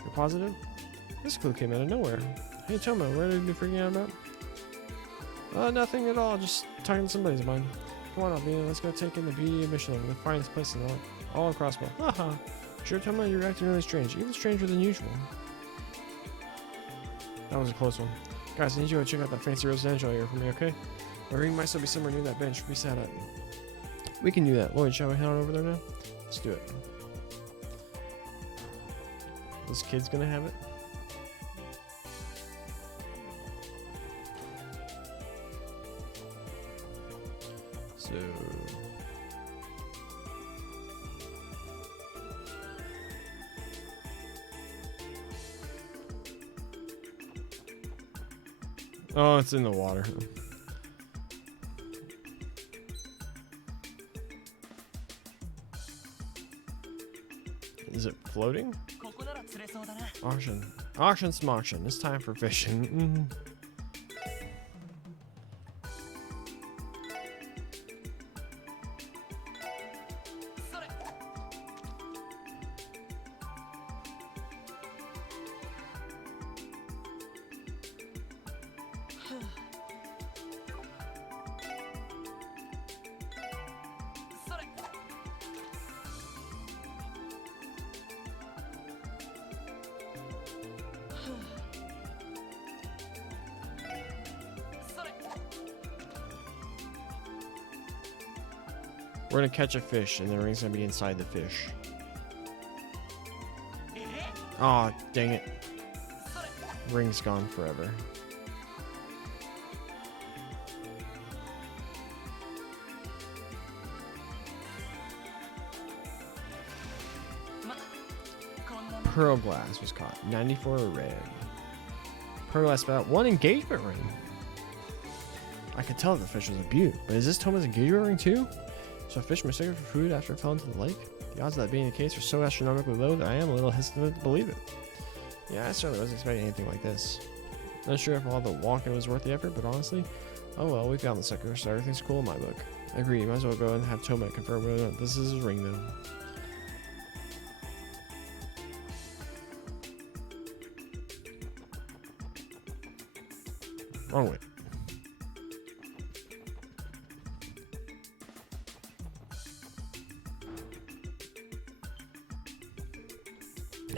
You're positive? This clue came out of nowhere. Hey Tomo, what are you freaking out about? Nothing at all, just talking to somebody's mind. Come on Alvina, let's go take in the beauty of Michelin, the finest place in all across world. Haha. Sure Tomo, you're acting really strange, even stranger than usual. That was a close one. Guys, I need you to check out that fancy residential area for me, okay? My ring might still be somewhere near that bench we sat at. We can do that. Lloyd, shall we head on over there now? Let's do it. This kid's gonna have it? So... oh, it's in the water. Is it floating? Auction. Auction smoction. It's time for fishing. We're gonna catch a fish, and the ring's gonna be inside the fish. Aw, oh, dang it. Ring's gone forever. Pearl glass was caught. 94 red. Pearl glass about 1 engagement ring. I could tell the fish was a beaut, but is this Toma's engagement ring too? So a fish mistaken for food after it fell into the lake? The odds of that being the case are so astronomically low that I am a little hesitant to believe it. Yeah, I certainly wasn't expecting anything like this. Not sure if all the walking was worth the effort, but honestly, oh well, we found the sucker, so everything's cool in my book. I agree, you might as well go and have Toma confirm whether or not this is his ring though. Wrong way.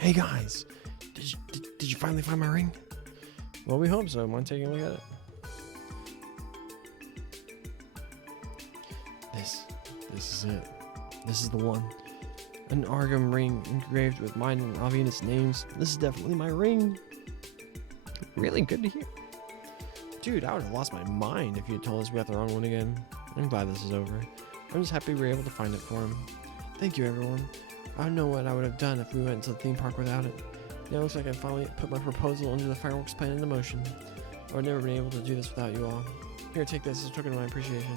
Hey guys, did you finally find my ring? Well, we hope so. Mind taking a look at it? This is it. This is the one. An Argam ring engraved with mine and Alvina's names. This is definitely my ring. Really good to hear. Dude, I would have lost my mind if you had told us we got the wrong one again. I'm glad this is over. I'm just happy we were able to find it for him. Thank you, everyone. I don't know what I would have done if we went to the theme park without it. Now it looks like I finally put my proposal under the fireworks plan into motion. I would never been able to do this without you all. Here, take this as a token of my appreciation.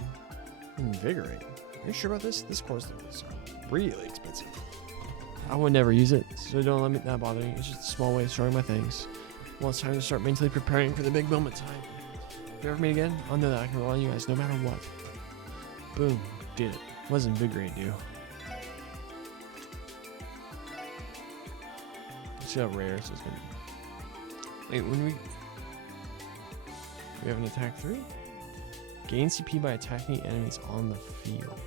Invigorate. Are you sure about this? This course is really expensive. I would never use it, so don't let that bother me. It's just a small way of showing my thanks. Well, it's time to start mentally preparing for the big moment time. If you ever meet again, I'll know that I can rely on you guys no matter what. Boom. Did it. What does invigorate do? See how rare this is going to be. Wait, when we have an attack 3? Gain CP by attacking enemies on the field.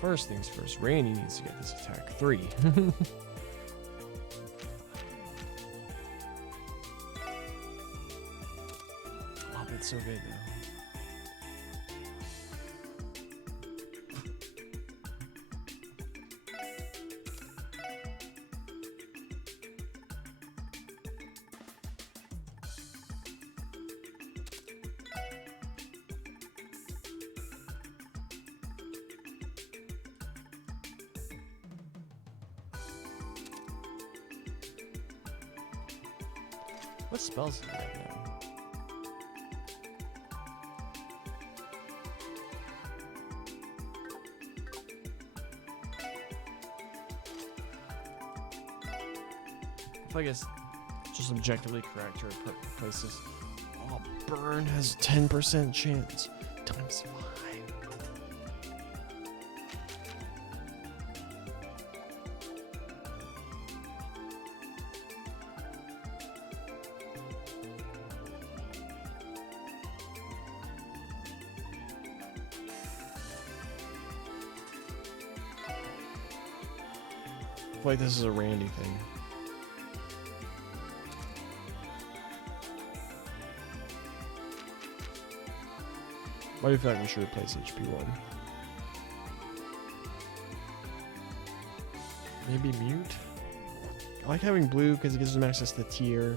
First things first, Randy needs to get this attack 3. Oh, but it's so good now. What spells do we have now? I feel like it's just objectively correct or places. Oh, burn has 10% chance. Times 5. I feel like this is a Randy thing. Why do you feel like we should replace HP1? Maybe mute? I like having blue because it gives them access to tier.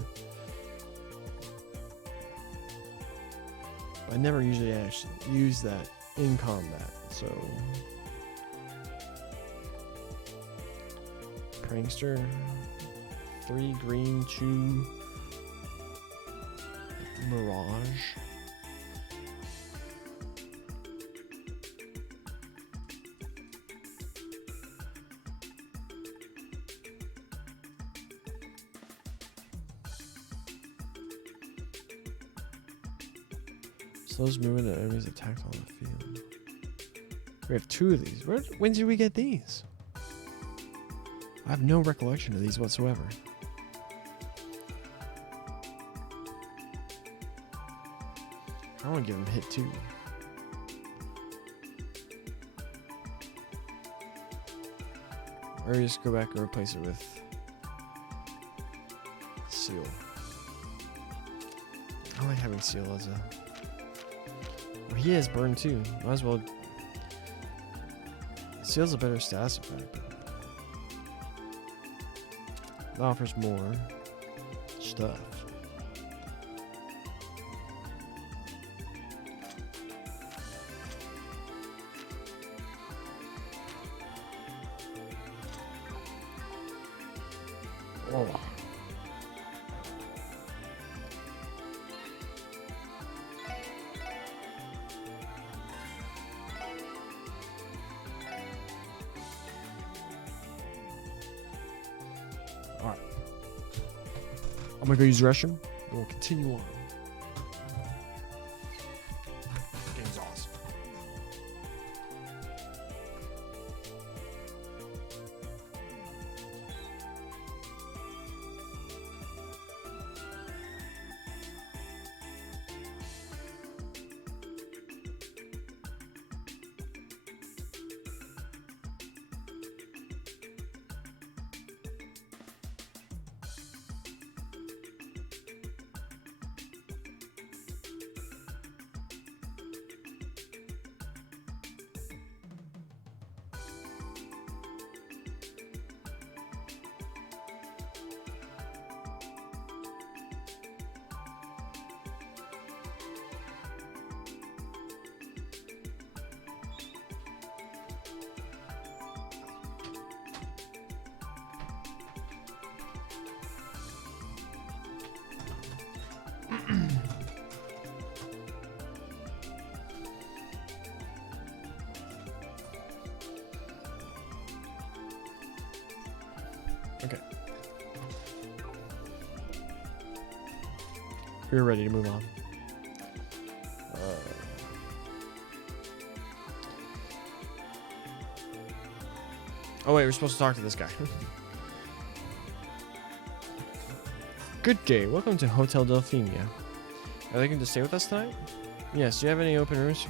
I never usually actually use that in combat, so... Prankster, 3 green, 2 Mirage. Slows movement and enemies attacked on the field. We have 2 of these. When did we get these? I have no recollection of these whatsoever. I want to give him hit 2. Or just go back and replace it with Seal. I like having Seal as a... Well, he has burn too. Might as well... Seal's a better status effect. It offers more stuff. Oh. Alright. I'm gonna go use the restroom, and we'll continue on. This game's awesome. Okay. We're ready to move on. Oh wait, we're supposed to talk to this guy. Good day. Welcome to Hotel Delphinia. Are you looking to stay with us tonight? Yes. Do you have any open rooms?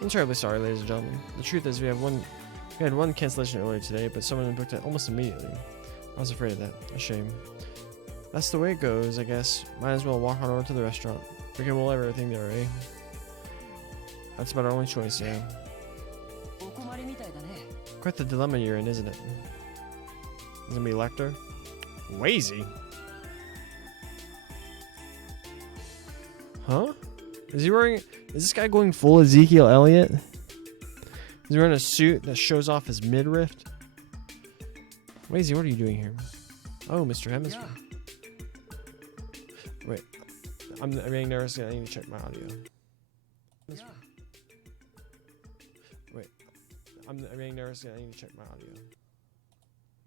I'm terribly sorry, ladies and gentlemen. The truth is, we had one cancellation earlier today, but someone booked it almost immediately. I was afraid of that. A shame. That's the way it goes, I guess. Might as well walk on over to the restaurant. We can roll everything there, eh? That's about our only choice, yeah. Quite the dilemma you're in, isn't it? Is it gonna be Lecter? Lazy? Huh? Is this guy going full Ezekiel Elliott? Is he wearing a suit that shows off his midriff? Wazy, what are you doing here? Oh, Mr. Hemisphere. Yeah. Wait, I'm getting nervous. I need to check my audio. Yeah. Wait, I'm getting nervous. I need to check my audio.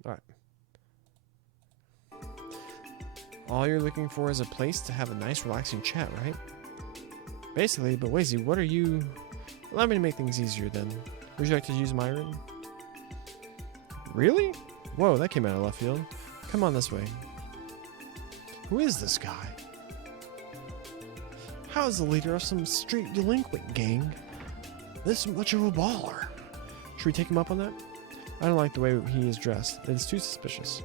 Alright. All you're looking for is a place to have a nice, relaxing chat, right? Basically, but Wazy, what are you... Allow me to make things easier then. Would you like to use my room? Really? Whoa, that came out of left field. Come on this way. Who is this guy? How is the leader of some street delinquent gang this much of a baller? Should we take him up on that? I don't like the way he is dressed. It is too suspicious.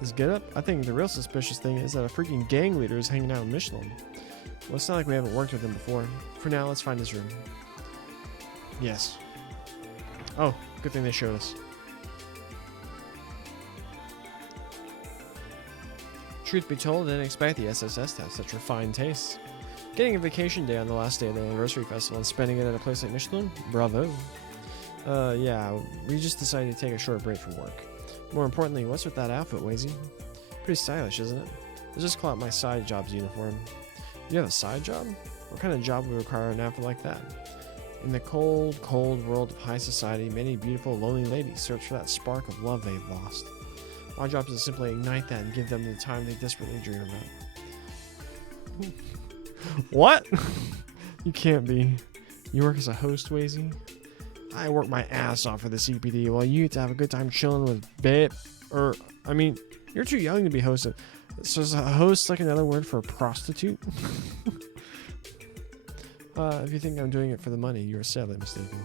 His getup? I think the real suspicious thing is that a freaking gang leader is hanging out in Michelin. Well, it's not like we haven't worked with him before. For now, let's find his room. Yes. Oh, good thing they showed us. Truth be told, I didn't expect the SSS to have such refined tastes. Getting a vacation day on the last day of the anniversary festival and spending it at a place like Michelin? Bravo. Yeah, we just decided to take a short break from work. More importantly, what's with that outfit, Wazy? Pretty stylish, isn't it? Let's just call it my side job's uniform. You have a side job? What kind of job would require an outfit like that? In the cold, cold world of high society, many beautiful, lonely ladies search for that spark of love they've lost. My job is to simply ignite that and give them the time they desperately dream about. What? You can't be. You work as a host, Wazy? I work my ass off for the CPD while you get to have a good time chilling with babe. I mean, you're too young to be hosted. So is a host like another word for a prostitute? If you think I'm doing it for the money, you're sadly mistaken.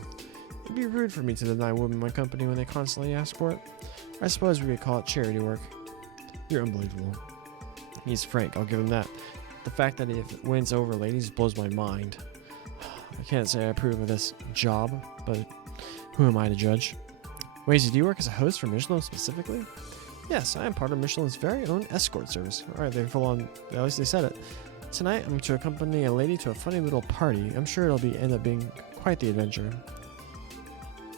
It'd be rude for me to deny women my company when they constantly ask for it. I suppose we could call it charity work. You're unbelievable. He's frank, I'll give him that. The fact that he wins over ladies blows my mind. I can't say I approve of this job, but who am I to judge? Wazy, do you work as a host for Michelin specifically? Yes, I am part of Michelin's very own escort service. Alright, they're full on, at least they said it. Tonight, I'm to accompany a lady to a funny little party. I'm sure it'll end up being quite the adventure.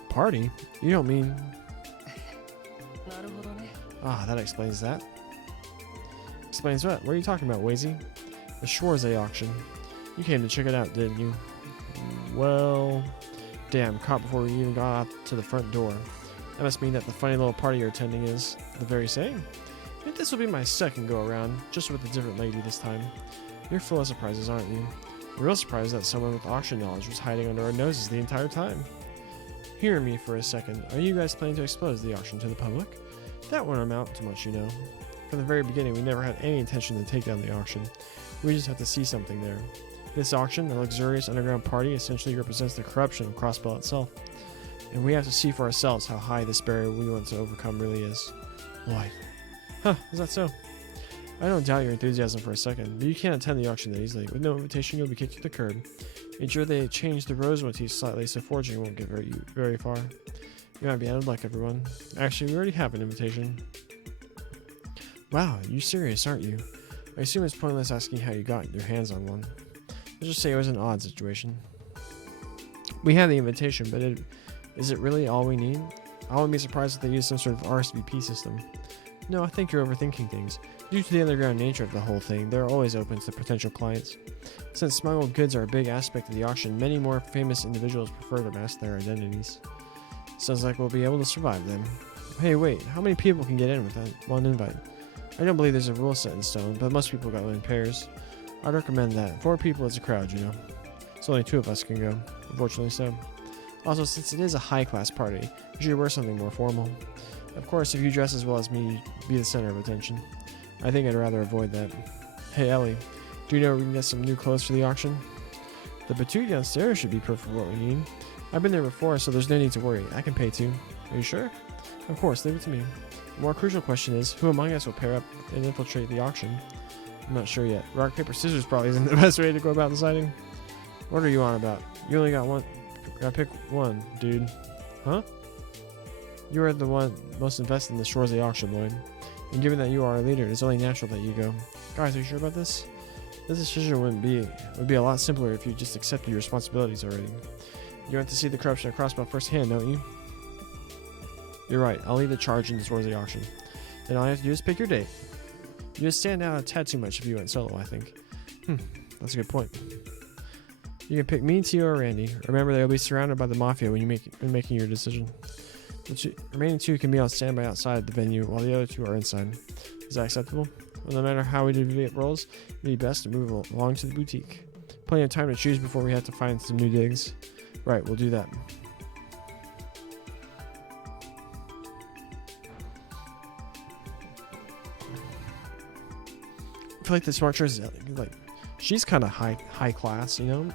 Party? You don't mean... Ah, that explains that. Explains what? What are you talking about, Wazy? The Schwarze auction. You came to check it out, didn't you? Well... Damn, caught before we even got out to the front door. That must mean that the funny little party you're attending is the very same. I think this will be my second go-around, just with a different lady this time. You're full of surprises, aren't you? I'm real surprised that someone with auction knowledge was hiding under our noses the entire time. Hear me for a second. Are you guys planning to expose the auction to the public? That won't amount to much, you know. From the very beginning, we never had any intention to take down the auction. We just have to see something there. This auction, the luxurious underground party, essentially represents the corruption of Crossbell itself. And we have to see for ourselves how high this barrier we want to overcome really is. Why? Huh, is that so? I don't doubt your enthusiasm for a second, but you can't attend the auction that easily. With no invitation, you'll be kicked to the curb. Ensure they change the rose motifs slightly so forging won't get very far. You might be out of luck, everyone. Actually, we already have an invitation. Wow, you're serious, aren't you? I assume it's pointless asking how you got your hands on one. Let's just say it was an odd situation. We have the invitation, but is it really all we need? I wouldn't be surprised if they use some sort of RSVP system. No, I think you're overthinking things. Due to the underground nature of the whole thing, they're always open to potential clients. Since smuggled goods are a big aspect of the auction, many more famous individuals prefer to mask their identities. Sounds like we'll be able to survive then. Hey, wait, how many people can get in with that one invite? I don't believe there's a rule set in stone, but most people go in pairs. I'd recommend that. 4 people is a crowd, you know. So only 2 of us can go, unfortunately so. Also, since it is a high-class party, you should wear something more formal. Of course, if you dress as well as me, you'd be the center of attention. I think I'd rather avoid that. Hey, Ellie, do you know where we can get some new clothes for the auction? The boutique downstairs should be perfect for what we need. I've been there before, so there's no need to worry. I can pay too. Are you sure? Of course, leave it to me. The more crucial question is, who among us will pair up and infiltrate the auction? I'm not sure yet. Rock, paper, scissors probably isn't the best way to go about deciding. What are you on about? You only got one. Gotta pick one, dude. Huh? You are the one most invested in the shores of the auction, Lloyd. And given that you are a leader, it's only natural that you go. Guys, are you sure about this? This decision would be a lot simpler if you just accepted your responsibilities already. You want to see the corruption at Crossbow firsthand, don't you? You're right. I'll lead the charge in the shores of the auction. And all you have to do is pick your date. You just stand out a tad too much if you went solo, I think. That's a good point. You can pick me, Tio, or Randy. Remember, they'll be surrounded by the Mafia when making your decision. The remaining two can be on standby outside the venue, while the other two are inside. Is that acceptable? Well, no matter how we divvy roles, it'd be best to move along to the boutique. Plenty of time to choose before we have to find some new digs. Right, we'll do that. I feel like the smart choice is like she's kind of high class, you know.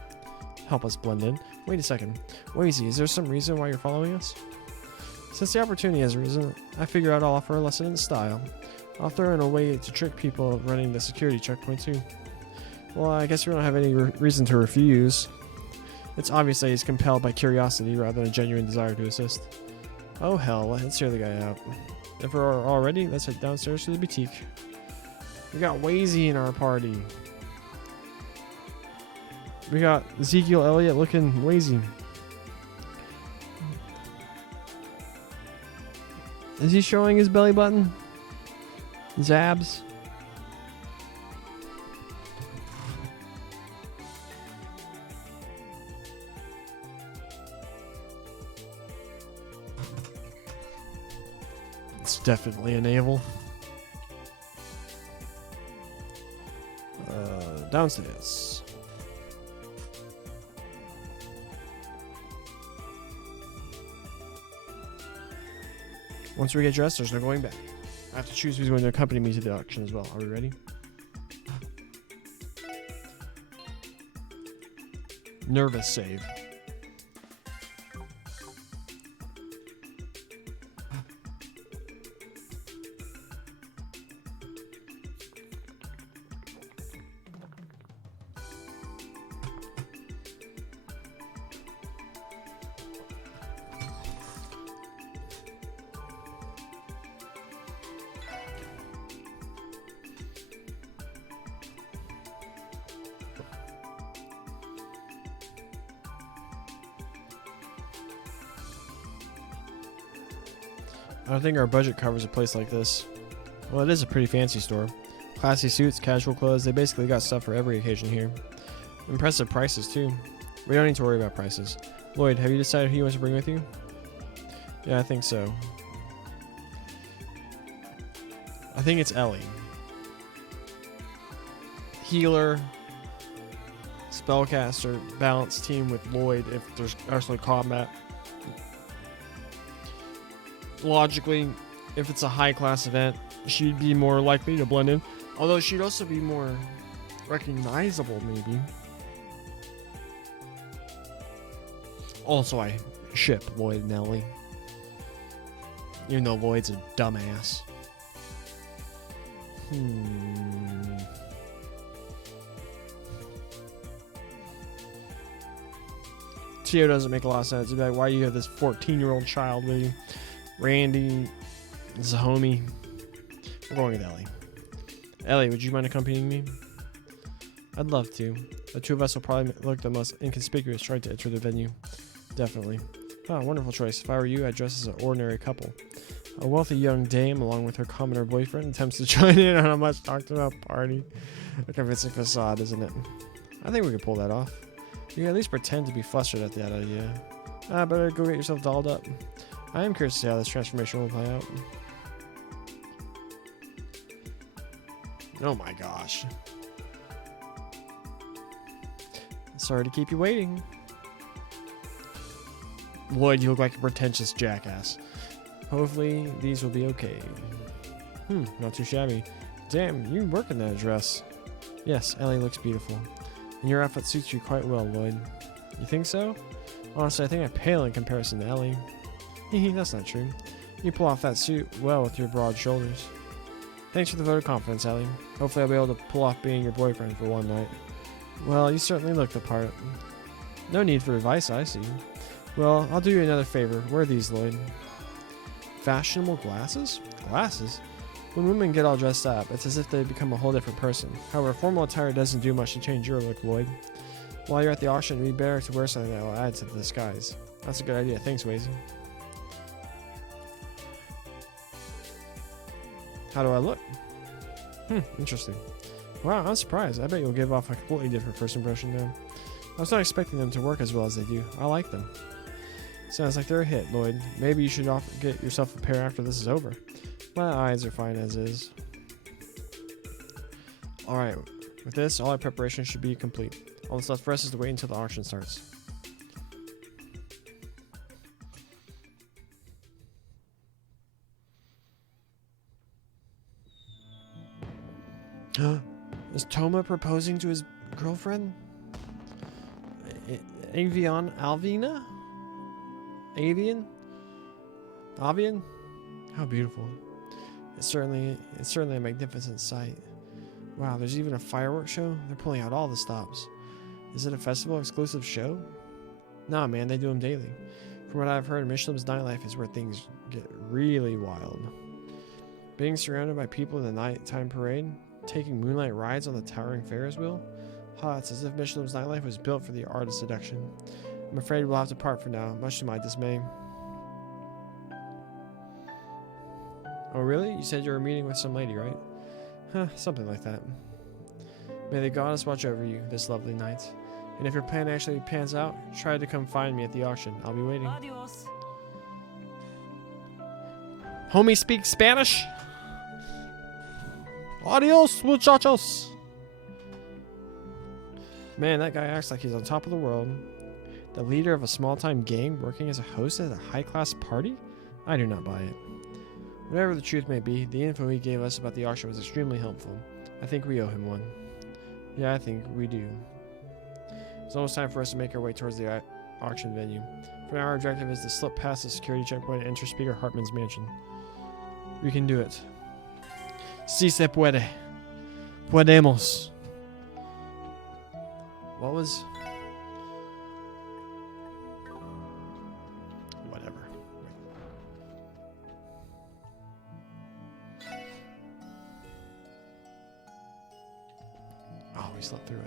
Help us blend in. Wait a second. Wazy, is there some reason why you're following us? Since the opportunity has arisen, I figure I'll offer a lesson in style. I'll throw in a way to trick people running the security checkpoint too. Well, I guess we don't have any reason to refuse. It's obvious that he's compelled by curiosity rather than a genuine desire to assist. Oh hell, let's hear the guy out. If we're all ready, let's head downstairs to the boutique. We got Wazy in our party. We got Ezekiel Elliott looking Wazy. Is he showing his belly button? His abs? It's definitely a navel. Downstairs. Once we get dressed, there's no going back. I have to choose who's going to accompany me to the auction as well. Are we ready? Nervous save. I don't think our budget covers a place like this. Well, it is a pretty fancy store. Classy suits, casual clothes, they basically got stuff for every occasion here. Impressive prices too. We don't need to worry about prices. Lloyd, have you decided who you want to bring with you? Yeah, I think so. I think it's Ellie. Healer, spellcaster, balanced team with Lloyd if there's actually combat. Logically, if it's a high-class event, she'd be more likely to blend in. Although she'd also be more recognizable, maybe. Also, I ship Lloyd and Ellie. Even though Lloyd's a dumbass. Tio doesn't make a lot of sense. It'd be like, why do you have this 14-year-old child with you? Randy is a homie. We're going with Ellie. Ellie, would you mind accompanying me? I'd love to. The two of us will probably look the most inconspicuous trying to enter the venue. Definitely. Oh, wonderful choice. If I were you, I'd dress as an ordinary couple. A wealthy young dame, along with her commoner boyfriend, attempts to join in on a much talked about party. A convincing facade, isn't it? I think we could pull that off. You can at least pretend to be flustered at that idea. Better go get yourself dolled up. I am curious to see how this transformation will play out. Oh my gosh. Sorry to keep you waiting. Lloyd, you look like a pretentious jackass. Hopefully these will be okay. Not too shabby. Damn, you work in that dress. Yes, Ellie looks beautiful. And your outfit suits you quite well, Lloyd. You think so? Honestly, I think I pale in comparison to Ellie. Hehe, that's not true. You pull off that suit well with your broad shoulders. Thanks for the vote of confidence, Ellie. Hopefully I'll be able to pull off being your boyfriend for one night. Well, you certainly look the part. No need for advice, I see. Well, I'll do you another favor. Wear these, Lloyd. Fashionable glasses? Glasses? When women get all dressed up, it's as if they become a whole different person. However, formal attire doesn't do much to change your look, Lloyd. While you're at the auction, it'd be better to wear something that will add to the disguise. That's a good idea. Thanks, Wazy. How do I look? Interesting. Wow, I'm surprised. I bet you'll give off a completely different first impression now. I was not expecting them to work as well as they do. I like them. Sounds like they're a hit, Lloyd. Maybe you should get yourself a pair after this is over. My eyes are fine as is. Alright, with this, all our preparation should be complete. All that's left for us is to wait until the auction starts. Is Toma proposing to his girlfriend? Avian? Alvina? Avian? Avian? How beautiful. It's certainly a magnificent sight. Wow, there's even a fireworks show? They're pulling out all the stops. Is it a festival exclusive show? Nah, man, they do them daily. From what I've heard, Michelin's nightlife is where things get really wild. Being surrounded by people in the nighttime parade, taking moonlight rides on the towering Ferris wheel? It's as if Michelin's nightlife was built for the art of seduction. I'm afraid we'll have to part for now, much to my dismay. Oh really? You said you were meeting with some lady, right? Something like that. May the goddess watch over you this lovely night. And if your plan actually pans out, try to come find me at the auction. I'll be waiting. Adios. Homie speaks Spanish? Adios, muchachos. Man, that guy acts like he's on top of the world. The leader of a small-time gang working as a host at a high-class party? I do not buy it. Whatever the truth may be, the info he gave us about the auction was extremely helpful. I think we owe him one. Yeah, I think we do. It's almost time for us to make our way towards the auction venue. For now, our objective is to slip past the security checkpoint and enter Speaker Hartman's mansion. We can do it. Si se puede. Podemos. What was... Whatever. Oh, we slept through it.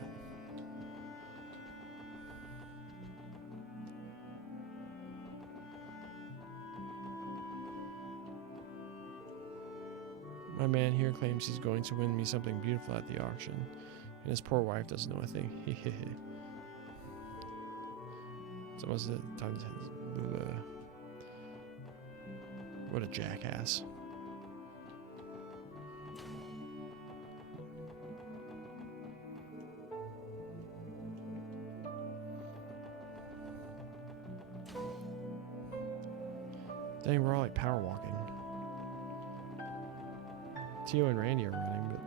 My man here claims he's going to win me something beautiful at the auction, and his poor wife doesn't know a thing. So was it time to... What a jackass. Dang, we're all like power walking. Tio and Randy are running, but...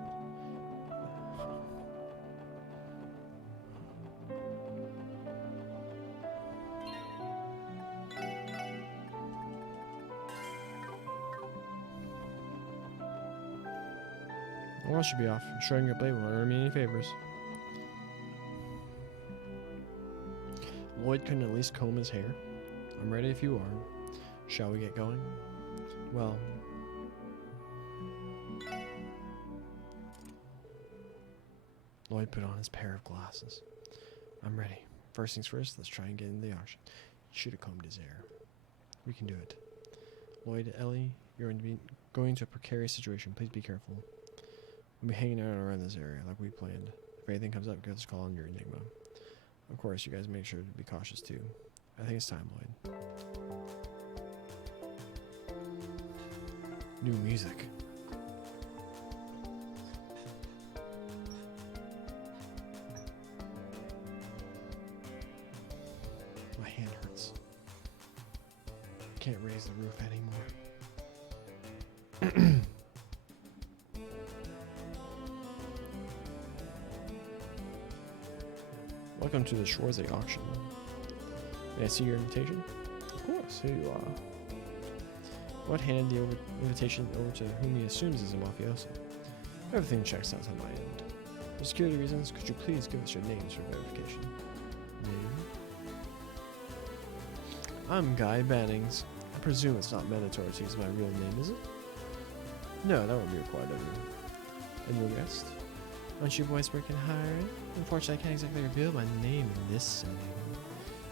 Well, I should be off. Showing your blade won't earn me any favors. Lloyd couldn't at least comb his hair. I'm ready if you are. Shall we get going? Well... Lloyd put on his pair of glasses. I'm ready. First things first, let's try and get into the auction. He should have combed his hair. We can do it. Lloyd, Ellie, you're going to a precarious situation. Please be careful. We'll be hanging out around this area like we planned. If anything comes up, give us a call on your Enigma. Of course, you guys make sure to be cautious too. I think it's time, Lloyd. New music. My hand hurts. Can't raise the roof anymore. Welcome to the Schwarze auction. May I see your invitation? Of course, here you are. What handed the invitation over to whom he assumes is a mafioso? Everything checks out on my end. For security reasons, could you please give us your names for verification? Name? I'm Guy Bannings. I presume it's not mandatory to use my real name, is it? No, that won't be required of you. And your guest? Aren't you boys working hard? Unfortunately, I can't exactly reveal my name in this setting.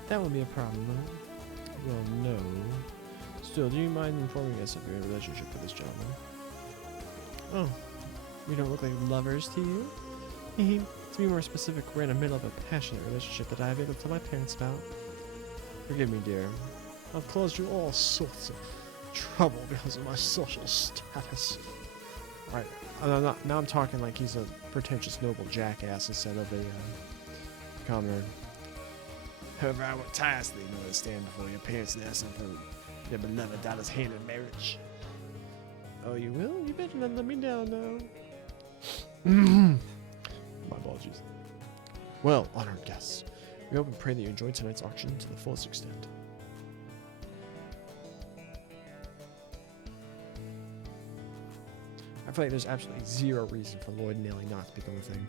That won't be a problem, though. Well, no. Still, do you mind informing us of your relationship with this gentleman? Oh, we don't look like lovers to you? To be more specific, we're in the middle of a passionate relationship that I have able to tell my parents about. Forgive me, dear. I've caused you all sorts of trouble because of my social status. Right. Now I'm talking like he's a pretentious noble jackass instead of a commoner. However, I would tirelessly stand before your parents and ask them for their beloved daughter's hand in marriage. Oh, you will? You better not let me down now. My apologies. Well, honored guests, we hope and pray that you enjoyed tonight's auction to the fullest extent. I feel like there's absolutely zero reason for Lloyd and Ellie not to become a thing.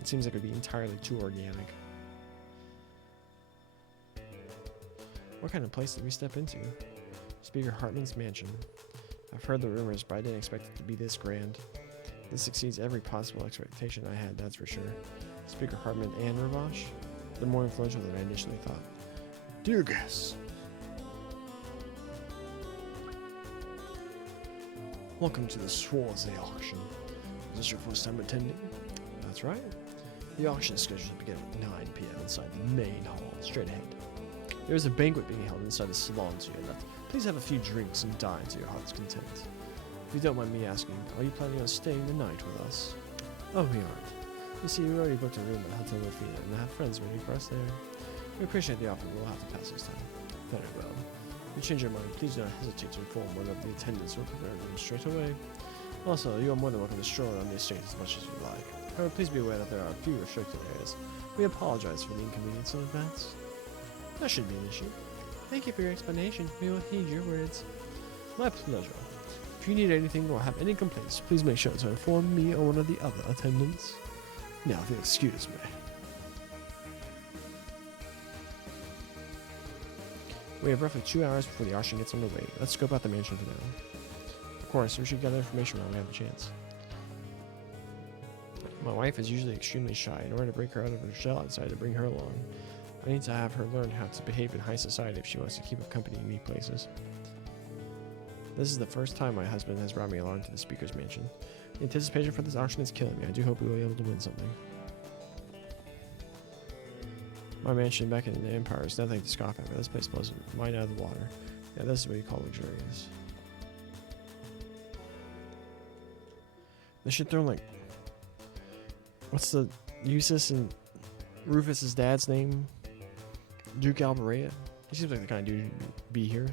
It seems like it would be entirely too organic. What kind of place did we step into? Speaker Hartman's mansion. I've heard the rumors, but I didn't expect it to be this grand. This exceeds every possible expectation I had, that's for sure. Speaker Hartman and Ravash? They're more influential than I initially thought. Dear guests, welcome to the Schwarze auction. Is this your first time attending? That's right. The auction is scheduled to begin at 9 p.m. inside the main hall, straight ahead. There is a banquet being held inside the salon to your left. Please have a few drinks and dine to your heart's content. If you don't mind me asking, are you planning on staying the night with us? Oh, we aren't. You see, we already booked a room at Hotel Lafina and have friends waiting for us there. We appreciate the offer, we'll have to pass this time. Very well. If you change your mind, please do not hesitate to inform one of the attendants or prepare a room straight away. Also, you are more than welcome to stroll around the estate as much as you like. However, please be aware that there are a few restricted areas. We apologize for the inconvenience in advance. That shouldn't be an issue. Thank you for your explanation. We will heed your words. My pleasure. If you need anything or have any complaints, please make sure to inform me or one of the other attendants. Now, if you'll excuse me. We have roughly 2 hours before the auction gets underway. Let's scope out the mansion for now. Of course, we should gather information when we have the chance. My wife is usually extremely shy. In order to break her out of her shell, I decided to bring her along. I need to have her learn how to behave in high society if she wants to keep up company in neat places. This is the first time my husband has brought me along to the speaker's mansion. The anticipation for this auction is killing me. I do hope we will be able to win something. My mansion back in the Empire is nothing to scoff at, but this place blows mine out of the water. Yeah, this is what you call luxurious. They should throw like... What's the... Eustace and Rufus's dad's name? Duke Alberea? He seems like the kind of dude who'd be here.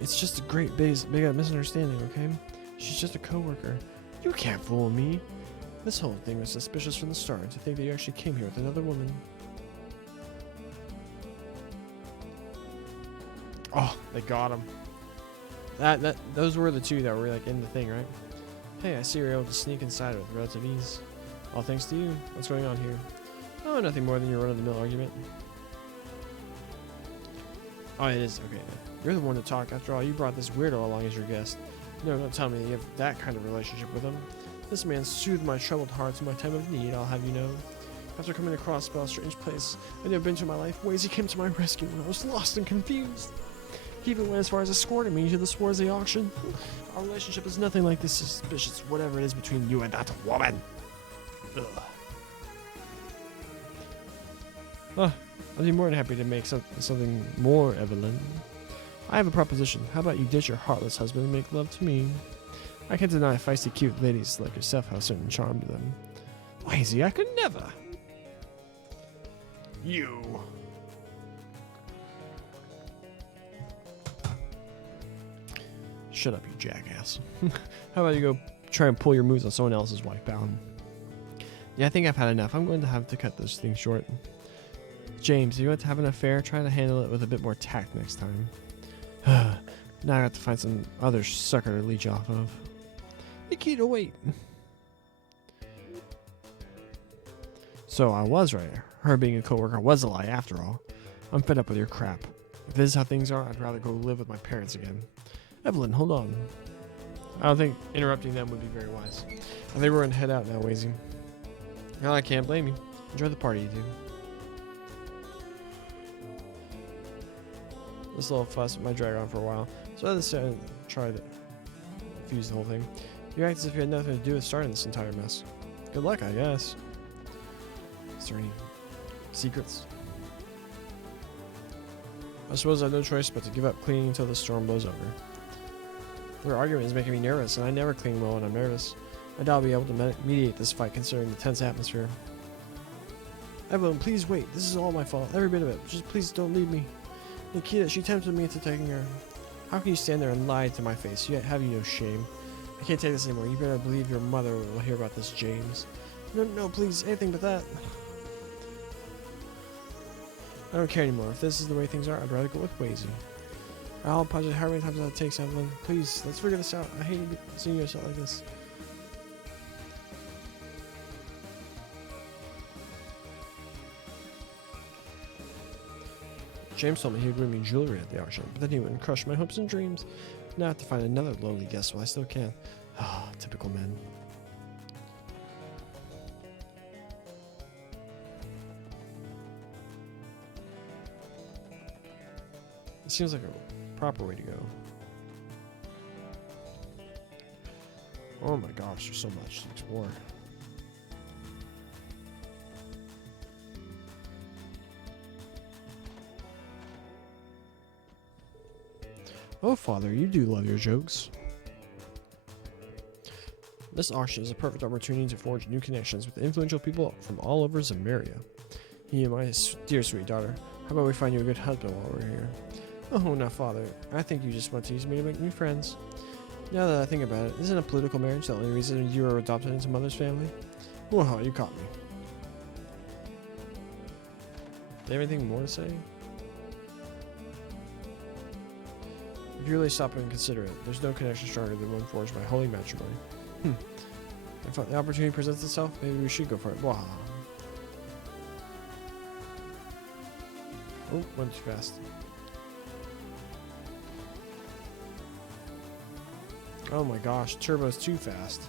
It's just a great big misunderstanding, okay? She's just a coworker. You can't fool me. This whole thing was suspicious from the start. To think that you actually came here with another woman. Oh, they got him. Those were the two that were like in the thing, right? Hey, I see you're able to sneak inside with relative ease. All thanks to you. What's going on here? Oh, nothing more than your run-of-the-mill argument. Oh, it is. Okay, you're the one to talk. After all, you brought this weirdo along as your guest. No, don't tell me you have that kind of relationship with him. This man soothed my troubled heart in my time of need, I'll have you know. After coming across a strange place I'd never been to in my life, Wazy came to my rescue when I was lost and confused. He even went as far as escorting me to the Schwarze auction. Our relationship is nothing like this suspicious whatever it is between you and that woman. Ugh. I'd be more than happy to make something more, Evelyn. I have a proposition. How about you ditch your heartless husband and make love to me? I can't deny feisty, cute ladies like yourself have a certain charm to them. Wazy, I could never. You. jackass. How about you go try and pull your moves on someone else's wife, pal? Yeah, I think I've had enough. I'm going to have to cut this thing short. James, if you want to have an affair, try to handle it with a bit more tact next time. Now I have to find some other sucker to leech off of. Nikita, wait. So I was right. Her being a coworker was a lie after all. I'm fed up with your crap. If this is how things are, I'd rather go live with my parents again. Evelyn, hold on. I don't think interrupting them would be very wise. I think we're going to head out now, Wazy. Well, I can't blame you. Enjoy the party, you two. This little fuss might drag on for a while, so I decided to try to fuse the whole thing. You act as if you had nothing to do with starting this entire mess. Good luck, I guess. Is there any secrets? I suppose I have no choice but to give up cleaning until the storm blows over. Their argument is making me nervous, and I never clean well when I'm nervous. I doubt I'll be able to mediate this fight considering the tense atmosphere. Evelyn, please wait. This is all my fault. Every bit of it. Just please don't leave me. Nikita, she tempted me into taking her. How can you stand there and lie to my face? Yet have you no shame? I can't take this anymore. You better believe your mother will hear about this, James. No, please. Anything but that. I don't care anymore. If this is the way things are, I'd rather go with Wazy. I'll apologize how many times that takes, Evelyn. Please, let's figure this out. I hate seeing you upset like this. James told me he would bring me jewelry at the auction, but then he wouldn't crush my hopes and dreams. Now I have to find another lowly guest while I still can. Ah, typical men. It seems like a proper way to go. Oh my gosh, there's so much to explore. Oh, Father, you do love your jokes. This auction is a perfect opportunity to forge new connections with influential people from all over Zamaria. He and my dear sweet daughter, how about we find you a good husband while we're here? Oh, now, Father, I think you just want to use me to make new friends. Now that I think about it, isn't a political marriage the only reason you were adopted into Mother's family? Whoa, you caught me. Do you have anything more to say? If you really stop and consider it, there's no connection stronger than one forged by holy matrimony. If the opportunity presents itself, maybe we should go for it. Blah. Oh, went too fast. Oh my gosh, turbo's too fast.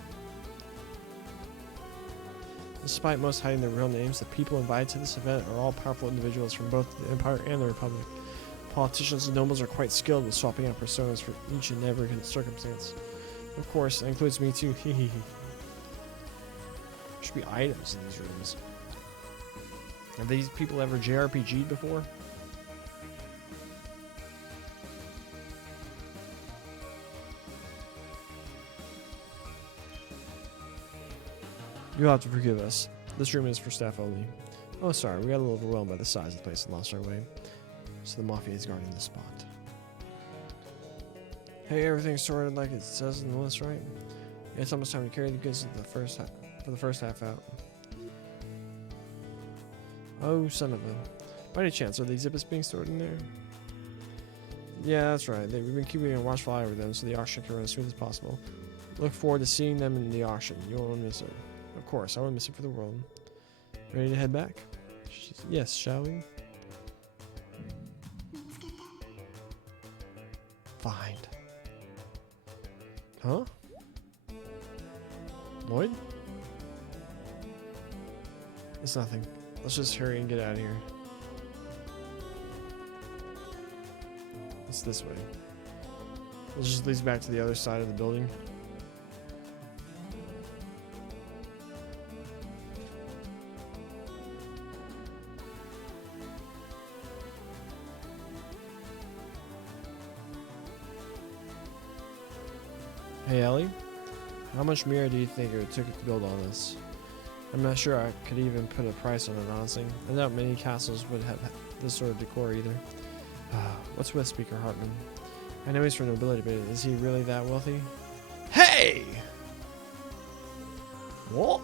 Despite most hiding their real names, the people invited to this event are all powerful individuals from both the Empire and the Republic. Politicians and nobles are quite skilled with swapping out personas for each and every circumstance. Of course, that includes me too. There should be items in these rooms. Have these people ever JRPG'd before? You'll have to forgive us. This room is for staff only. Oh, sorry, we got a little overwhelmed by the size of the place and lost our way. So the Mafia is guarding the spot. Hey, everything's sorted like it says in the list, right? Yeah, it's almost time to carry the goods for the first half out. Oh, son of a... By any chance, are the exhibits being stored in there? Yeah, that's right. We've been keeping a watchful eye over them so the auction can run as smooth as possible. Look forward to seeing them in the auction. You won't miss it. Of course, I won't miss it for the world. Ready to head back? Yes, shall we? Find. Huh? Lloyd? It's nothing. Let's just hurry and get out of here. It's this way. It just leads back to the other side of the building. Hey Ellie, how much mirror do you think it took to build all this? I'm not sure I could even put a price on it, honestly. I doubt many castles would have this sort of decor either. What's with Speaker Hartman? I know he's from nobility, but is he really that wealthy? Hey! What?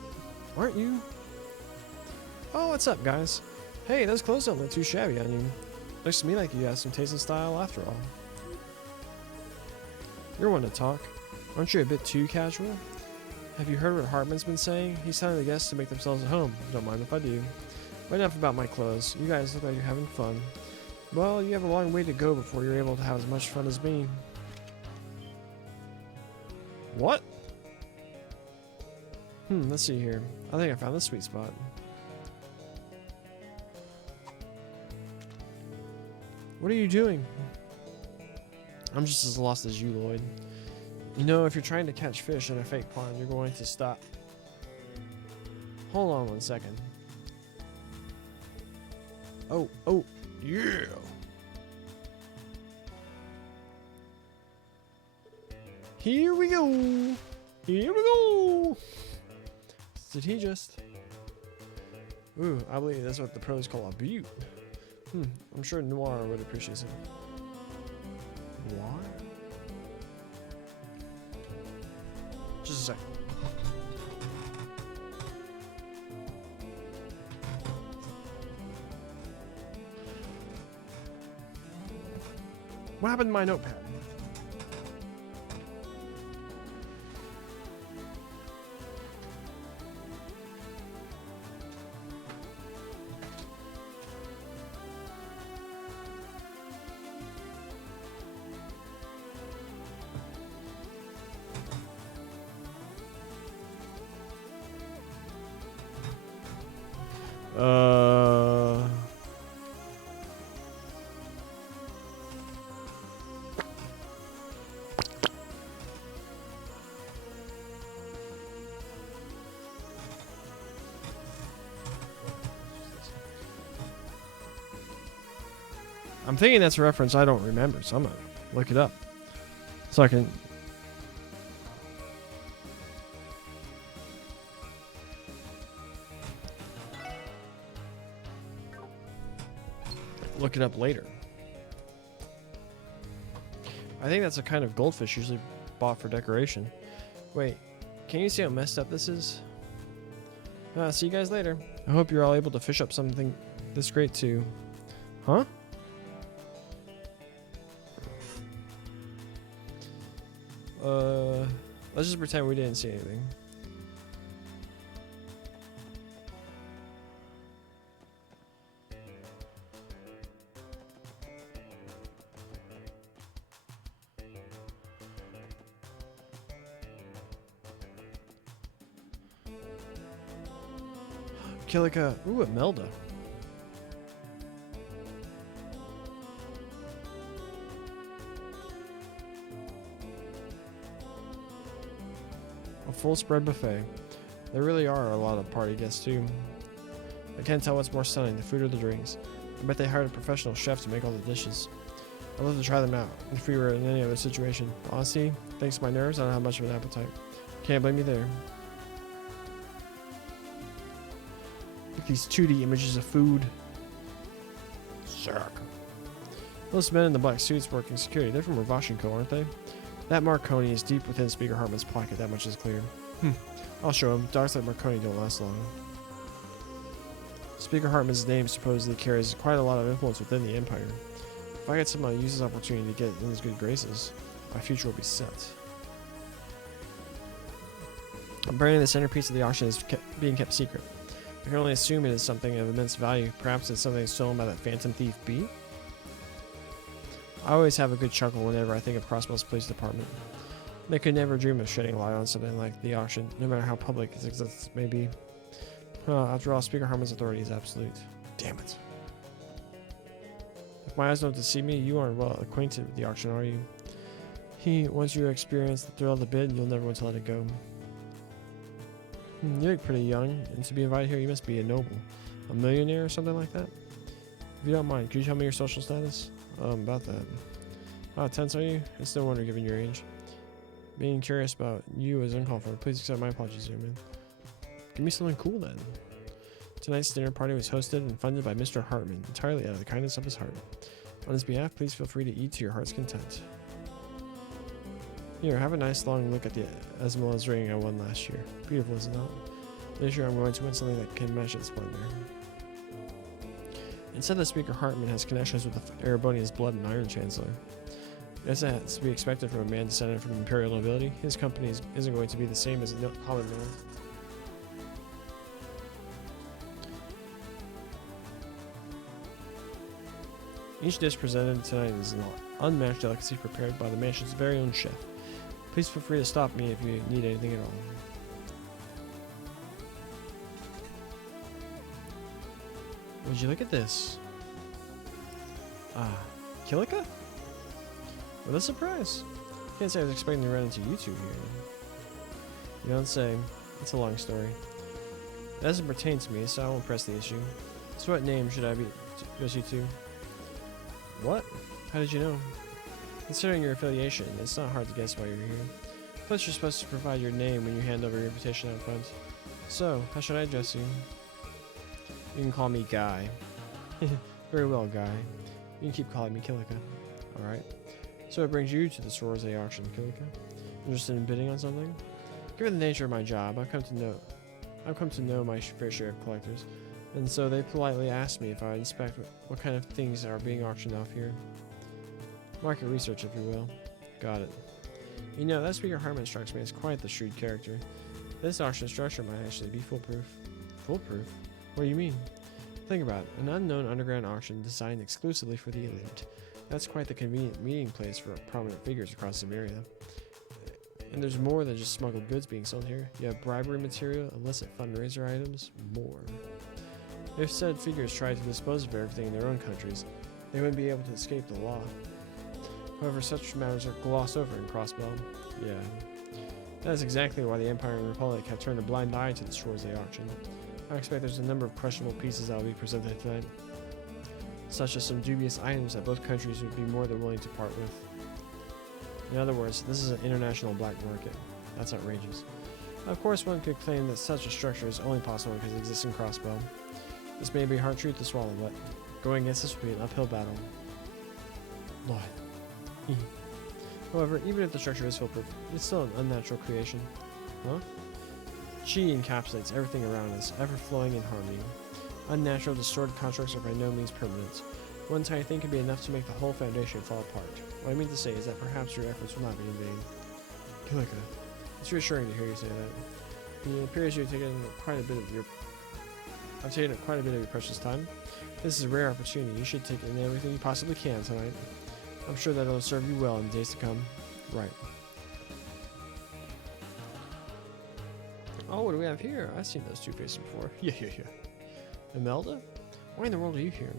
Aren't you? Oh, what's up, guys? Hey, those clothes don't look too shabby on you. Looks to me like you have some taste and style after all. You're one to talk. Aren't you a bit too casual? Have you heard what Hartman's been saying? He's telling the guests to make themselves at home. Don't mind if I do. But enough about my clothes. You guys look like you're having fun. Well, you have a long way to go before you're able to have as much fun as me. What? Let's see here. I think I found the sweet spot. What are you doing? I'm just as lost as you, Lloyd. You know, if you're trying to catch fish in a fake pond, you're going to stop. Hold on 1 second. Oh, yeah. Here we go. Here we go. Did he just? Ooh, I believe that's what the pros call a beaut. I'm sure Noir would appreciate it. Noir? Just a second. What happened to my notepad? I'm thinking that's a reference I don't remember, so I'm gonna look it up. So I can... look it up later. I think that's a kind of goldfish usually bought for decoration. Wait, can you see how messed up this is? See you guys later. I hope you're all able to fish up something this great too. Huh? Let's just pretend we didn't see anything. KeA. Ooh, a Melda. A full spread buffet. There really are a lot of party guests too. I can't tell what's more stunning, the food or the drinks. I bet they hired a professional chef to make all the dishes. I'd love to try them out if we were in any other situation. Honestly, thanks to my nerves, I don't have much of an appetite. Can't blame me there. Look at these 2D images of food. Suck. Those men in the black suits working security, they're from Ravashenko, aren't they? That Marconi is deep within Speaker Hartman's pocket, that much is clear. I'll show him. Dogs like Marconi don't last long. Speaker Hartman's name supposedly carries quite a lot of influence within the Empire. If I get someone to use this opportunity to get in his good graces, my future will be set. Apparently the centerpiece of the auction is being kept secret. I can only assume it is something of immense value. Perhaps it's something stolen by that phantom thief B? I always have a good chuckle whenever I think of Crossbell's police department. They could never dream of shedding light on something like the auction, no matter how public its existence may be. After all, Speaker Hartman's authority is absolute. Damn it. If my eyes don't deceive me, you aren't well acquainted with the auction, are you? Once you experience the thrill of the bid, you'll never want to let it go. You look pretty young, and to be invited here, you must be a noble. A millionaire or something like that? If you don't mind, could you tell me your social status? About that. Tense, are you? It's no wonder given your age. Being curious about you is uncalled for. Please accept my apologies, young man. Give me something cool then. Tonight's dinner party was hosted and funded by Mr. Hartman, entirely out of the kindness of his heart. On his behalf, please feel free to eat to your heart's content. Here, have a nice long look at the Esmeralda's ring I won last year. Beautiful, isn't it? This year I'm going to win something that can match its splendor. Instead, the Speaker Hartman has connections with the Erebonian's Blood and Iron Chancellor. As that's to be expected from a man descended from imperial nobility, his company isn't going to be the same as a common man. Each dish presented tonight is an unmatched delicacy prepared by the mansion's very own chef. Please feel free to stop me if you need anything at all. Would you look at this? KeA? What a surprise. Can't say I was expecting to run into you two here. You don't say. It's a long story. It doesn't pertain to me, so I won't press the issue. So what name should I be address you to? What? How did you know? Considering your affiliation, it's not hard to guess why you're here. Plus, you're supposed to provide your name when you hand over your invitation out front. So, how should I address you? You can call me Guy. Very well, Guy. You can keep calling me KeA. Alright. So it brings you to the Soror's Day auction, KeA. Interested in bidding on something? Given the nature of my job, I've come to know my fair share of collectors, and so they politely asked me if I inspect what kind of things are being auctioned off here. Market research, if you will. Got it. You know, that Speaker Hartman strikes me as quite the shrewd character. This auction structure might actually be foolproof. Foolproof? What do you mean? Think about it. An unknown underground auction designed exclusively for the elite. That's quite the convenient meeting place for prominent figures across Samaria. And there's more than just smuggled goods being sold here. You have bribery material, illicit fundraiser items, more. If said figures tried to dispose of everything in their own countries, they wouldn't be able to escape the law. However, such matters are glossed over in Crossbell. Yeah. That is exactly why the Empire and Republic have turned a blind eye to the Soror's Day auction. I expect there's a number of questionable pieces that will be presented tonight, such as some dubious items that both countries would be more than willing to part with. In other words, this is an international black market. That's outrageous. Of course, one could claim that such a structure is only possible because it exists in Crossbell. This may be a hard truth to swallow, but going against this would be an uphill battle. Lord. However, even if the structure is foolproof, it's still an unnatural creation. Huh? Chi encapsulates everything around us, ever-flowing in harmony. Unnatural, distorted constructs are by no means permanent. One tiny thing can be enough to make the whole foundation fall apart. What I mean to say is that perhaps your efforts will not be in vain. KeA, it's reassuring to hear you say that. It appears you've taken quite a bit of your precious time. This is a rare opportunity. You should take in everything you possibly can tonight. I'm sure that it'll serve you well in the days to come. Right. Oh, what do we have here? I've seen those two faces before. Yeah. Imelda? Why in the world are you here?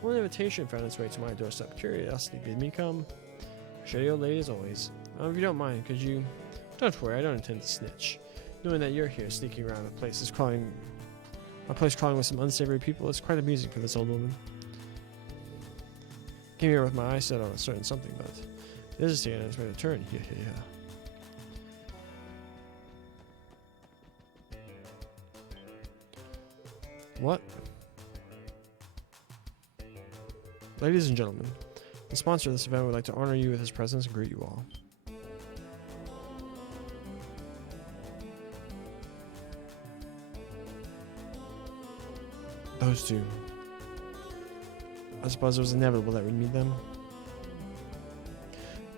One invitation found its way to my doorstep. Curiosity bid me come. Shady old lady as always. If you don't mind, could you... Don't worry, I don't intend to snitch. Knowing that you're here sneaking around a place crawling with some unsavory people is quite amusing for this old woman. Came here with my eyes set on a certain something, but this is taking its way to turn. Yeah. What? Ladies and gentlemen, the sponsor of this event would like to honor you with his presence and greet you all. Those two. I suppose it was inevitable that we'd meet them.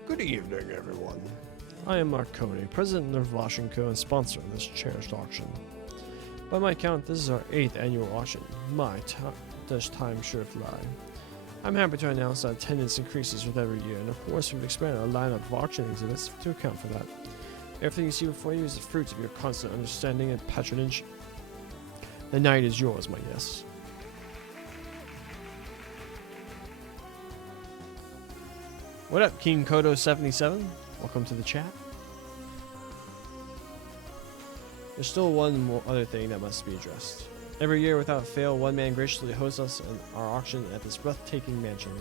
Good evening, everyone. I am Mark Cody, president of Vosh & Co. and sponsor of this cherished auction. By my count, this is our 8th annual auction. Does time sure fly. I'm happy to announce that attendance increases with every year, and of course we've expanded our lineup of auction exhibits to account for that. Everything you see before you is the fruit of your constant understanding and patronage. The night is yours, my guests. What up, King Kodo77? Welcome to the chat. There's still one more other thing that must be addressed. Every year, without fail, one man graciously hosts us in our auction at this breathtaking mansion.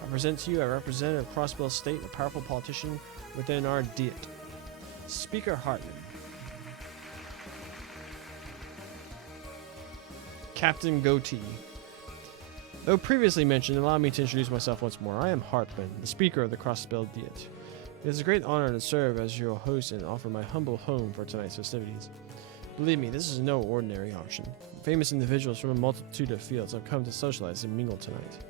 I present to you a representative of Crossbell State, a powerful politician within our diet, Speaker Hartman. Captain Goatee. Though previously mentioned, allow me to introduce myself once more. I am Hartman, the Speaker of the Crossbell Diet. It is a great honor to serve as your host and offer my humble home for tonight's festivities. Believe me, this is no ordinary auction. Famous individuals from a multitude of fields have come to socialize and mingle tonight.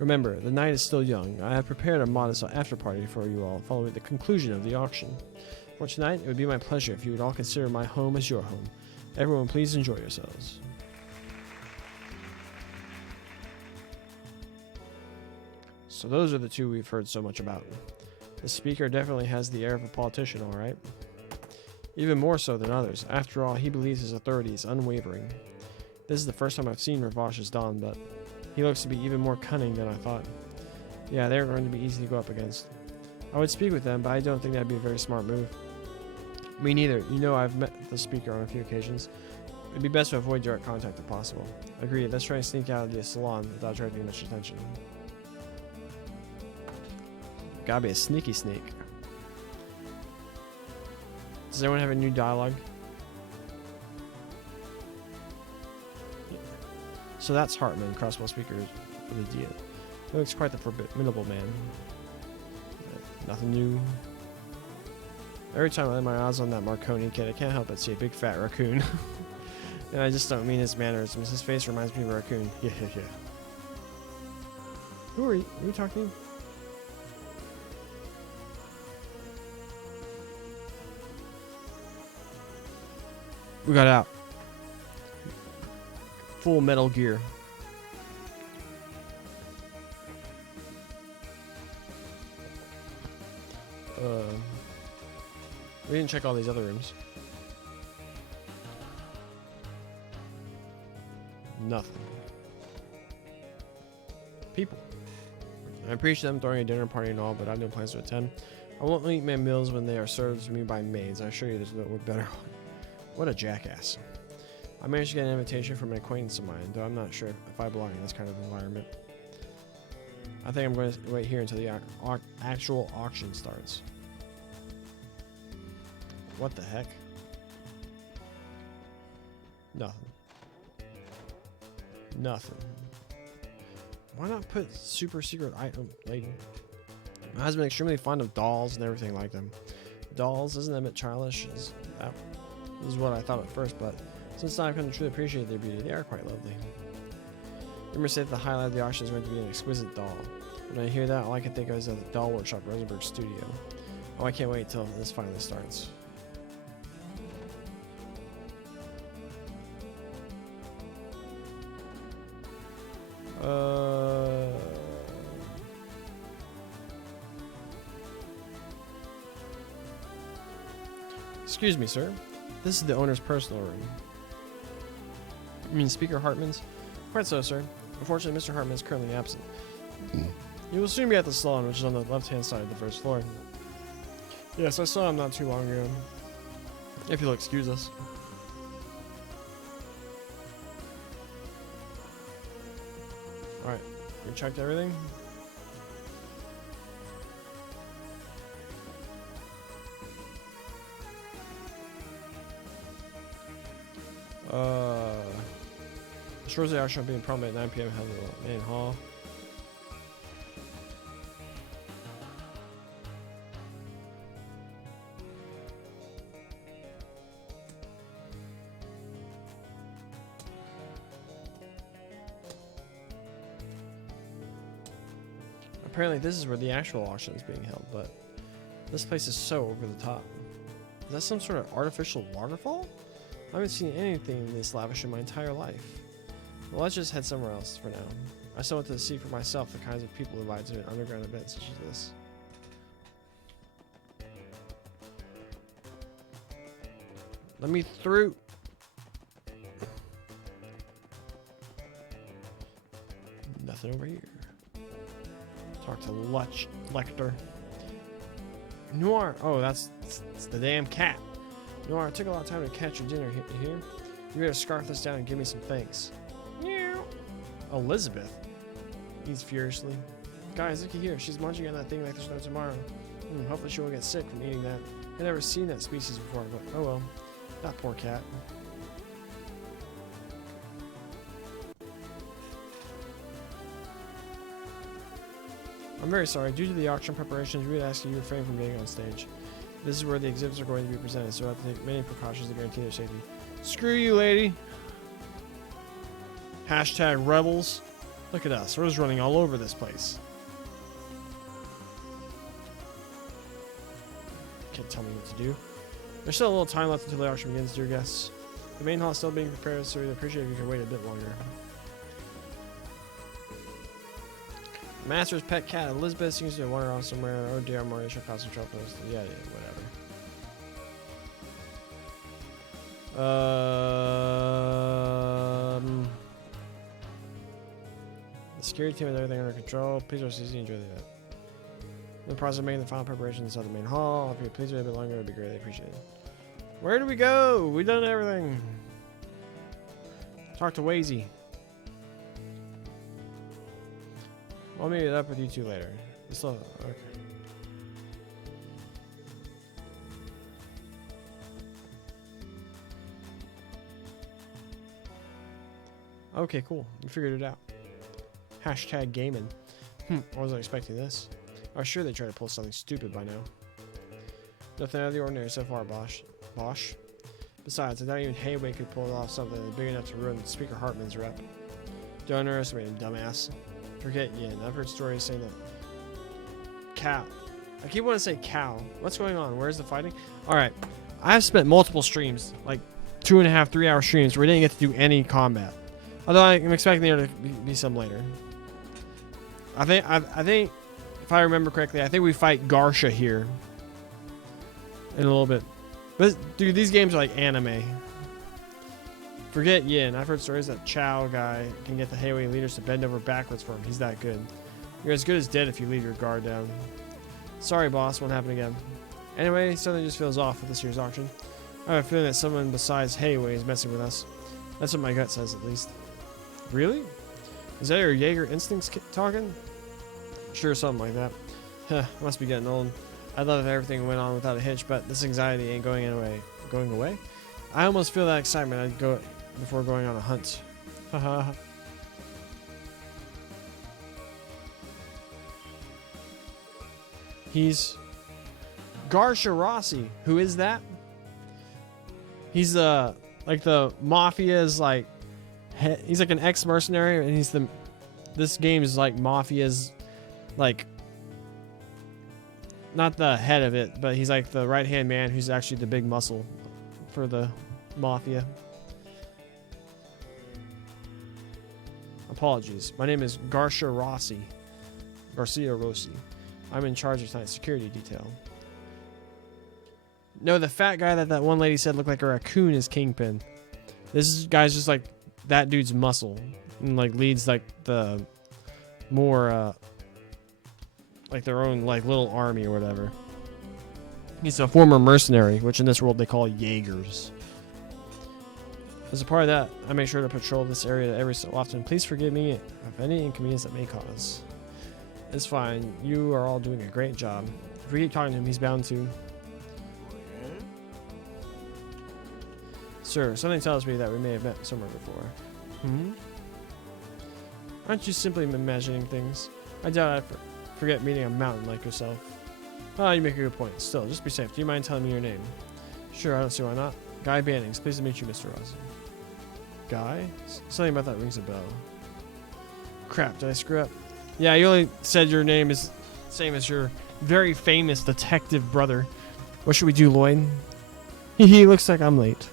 Remember, the night is still young. I have prepared a modest after-party for you all following the conclusion of the auction. For tonight, it would be my pleasure if you would all consider my home as your home. Everyone, please enjoy yourselves. So those are the two we've heard so much about. The speaker definitely has the air of a politician, all right. Even more so than others. After all, he believes his authority is unwavering. This is the first time I've seen Ravash's Don, but he looks to be even more cunning than I thought. Yeah, they're going to be easy to go up against. I would speak with them, but I don't think that'd be a very smart move. Me neither. You know, I've met the speaker on a few occasions. It'd be best to avoid direct contact if possible. Agreed. Let's try to sneak out of the salon without attracting much attention. Gotta be a sneaky snake. Does anyone have a new dialogue? So that's Hartman, crossbow speaker for the deal. He looks quite the formidable man. Nothing new. Every time I lay my eyes on that Marconi kid, I can't help but see a big fat raccoon. And I just don't mean his mannerisms. His face reminds me of a raccoon. Yeah. Who are you? Are you talking to? We got out. Full Metal Gear. We didn't check all these other rooms. Nothing. People. I appreciate them throwing a dinner party and all, but I have no plans to attend. I won't eat my meals when they are served to me by maids. I assure you there's no better. What a jackass. I managed to get an invitation from an acquaintance of mine, though I'm not sure if I belong in this kind of environment. I think I'm going to wait here until the actual auction starts. What the heck? Nothing. Nothing. Why not put super secret item lady? My husband is extremely fond of dolls and everything like them. Dolls, isn't that a bit childish? That is what I thought at first, but since now I've come to truly appreciate their beauty, they are quite lovely. Rumors say that the highlight of the auction is going to be an exquisite doll. When I hear that, all I can think of is the Doll Workshop Rosenberg Studio. Oh, I can't wait till this finally starts. Excuse me, sir. This is the owner's personal room. You mean Speaker Hartman's? Quite so, sir. Unfortunately, Mr. Hartman is currently absent. You will soon be at the salon, which is on the left-hand side of the first floor. Yes, I saw him not too long ago. If you'll excuse us. Alright, we checked everything. Shores the auction will be probably at 9 p.m. held in the main hall. Apparently this is where the actual auction is being held, but this place is so over the top. Is that some sort of artificial waterfall? I haven't seen anything this lavish in my entire life. Well, let's just head somewhere else for now. I still want to see for myself the kinds of people invited to an underground event such as this. Let me through. Nothing over here. Talk to Lecter. Noir. Oh, that's the damn cat. Noir, it took a lot of time to catch your dinner here. You better scarf this down and give me some thanks. Meow. Elizabeth. He's furiously. Guys, looky here. She's munching on that thing like there's no tomorrow. Hopefully she won't get sick from eating that. I've never seen that species before, but oh well. That poor cat. I'm very sorry. Due to the auction preparations, we would ask you to refrain from getting on stage. This is where the exhibits are going to be presented, so I have to take many precautions to guarantee their safety. Screw you, lady. Hashtag rebels. Look at us. We're just running all over this place. Can't tell me what to do. There's still a little time left until the auction begins, dear guests. The main hall is still being prepared, so we'd appreciate if you could wait a bit longer. Master's pet cat, Elizabeth, seems to wander off somewhere. Oh dear, Maurice, cause some trouble. Yeah, whatever. The security team has everything under control. Please enjoy the event. In the process of making the final preparations of the main hall. If you please wait a bit longer, it would be greatly appreciated. Where do we go? We've done everything. Talk to Wazy. I'll meet up with you two later. Okay. Okay, cool. We figured it out. Hashtag gaming. I wasn't expecting this. I was sure they'd try to pull something stupid by now. Nothing out of the ordinary so far, Bosch. Besides, I doubt even Hayway could pull off something big enough to ruin Speaker Hartman's rep. Don't underestimate him, dumbass. Forget Yin. I've heard stories saying that cow. I keep wanting to say cow. What's going on? Where's the fighting? Alright. I've spent multiple streams, like 2.5, 3 hour streams, where we didn't get to do any combat. Although I'm expecting there to be some later. I think if I remember correctly, I think we fight Garsha here in a little bit. But dude, these games are like anime. Forget Yin. I've heard stories that Chow guy can get the Hayway leaders to bend over backwards for him. He's that good. You're as good as dead if you leave your guard down. Sorry, boss. Won't happen again. Anyway, something just feels off with this year's auction. I have a feeling that someone besides Hayway is messing with us. That's what my gut says, at least. Really? Is that your Jaeger instincts talking? Sure, something like that. Huh, must be getting old. I'd love if everything went on without a hitch, but this anxiety ain't going away. Going away? I almost feel that excitement I'd go before going on a hunt. Haha. He's Garsha Rossi. Who is that? He's like the mafia's like he's like an ex-mercenary, and he's the this game is like mafia's like not the head of it, but he's like the right-hand man who's actually the big muscle for the mafia. Apologies. My name is Garcia Rossi. I'm in charge of tonight's security detail. No, the fat guy that one lady said looked like a raccoon is Kingpin. This guy's just like that dude's muscle and like leads like the more like their own like little army or whatever. He's a former mercenary, which in this world they call Jaegers. As a part of that, I make sure to patrol this area every so often. Please forgive me of any inconvenience that may cause. It's fine. You are all doing a great job. If we keep talking to him, he's bound to. Sir, something tells me that we may have met somewhere before. Aren't you simply imagining things? I doubt I'd forget meeting a mountain like yourself. Ah, you make a good point. Still, just be safe. Do you mind telling me your name? Sure, I don't see why not. Guy Bannings. Pleased to meet you, Mr. Rossi. Guy? Something about that rings a bell. Crap, did I screw up? Yeah, you only said your name is the same as your very famous detective brother. What should we do, Lloyd? He looks like I'm late.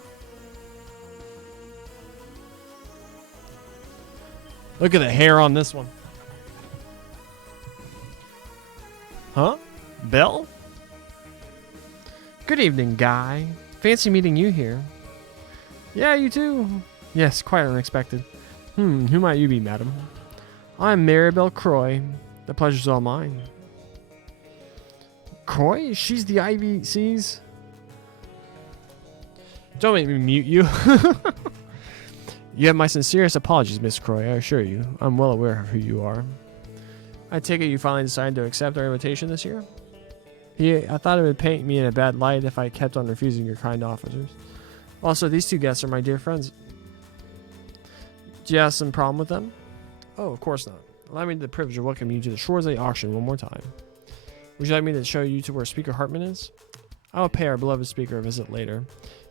Look at the hair on this one. Huh? Bell? Good evening, Guy. Fancy meeting you here. Yeah, you too. Yes, quite unexpected. Who might you be, madam? I'm Maribel Croy. The pleasure's all mine. Croy? She's the IVC's? Don't make me mute you. You have my sincerest apologies, Miss Croy, I assure you. I'm well aware of who you are. I take it you finally decided to accept our invitation this year? I thought it would paint me in a bad light if I kept on refusing your kind offers. Also, these two guests are my dear friends. Do you have some problem with them? Oh, of course not. allow me the privilege of welcoming you to the Schwarzschild auction one more time. Would you like me to show you to where Speaker Hartman is? I will pay our beloved speaker a visit later.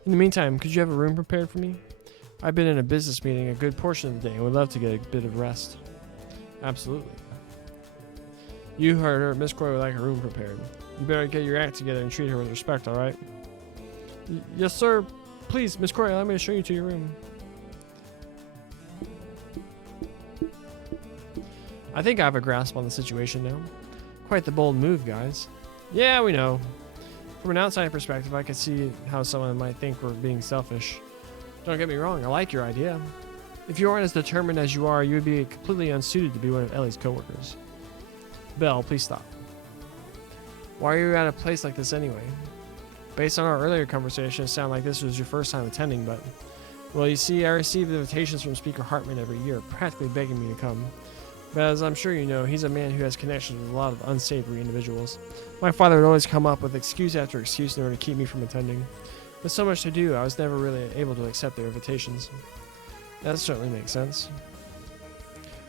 In the meantime, could you have a room prepared for me? I've been in a business meeting a good portion of the day and would love to get a bit of rest. Absolutely. You heard her. Miss Croy would like her room prepared. You better get your act together and treat her with respect, alright? Yes, sir. Please, Miss Croy, allow me to show you to your room. I think I have a grasp on the situation now. Quite the bold move, guys. Yeah, we know. From an outside perspective, I could see how someone might think we're being selfish. Don't get me wrong, I like your idea. If you aren't as determined as you are, you would be completely unsuited to be one of Ellie's coworkers. Belle, please stop. Why are you at a place like this anyway? Based on our earlier conversation, it sounded like this was your first time attending, but... Well, you see, I receive invitations from Speaker Hartman every year, practically begging me to come. But as I'm sure you know, he's a man who has connections with a lot of unsavory individuals. My father would always come up with excuse after excuse in order to keep me from attending. With so much to do, I was never really able to accept their invitations. That certainly makes sense.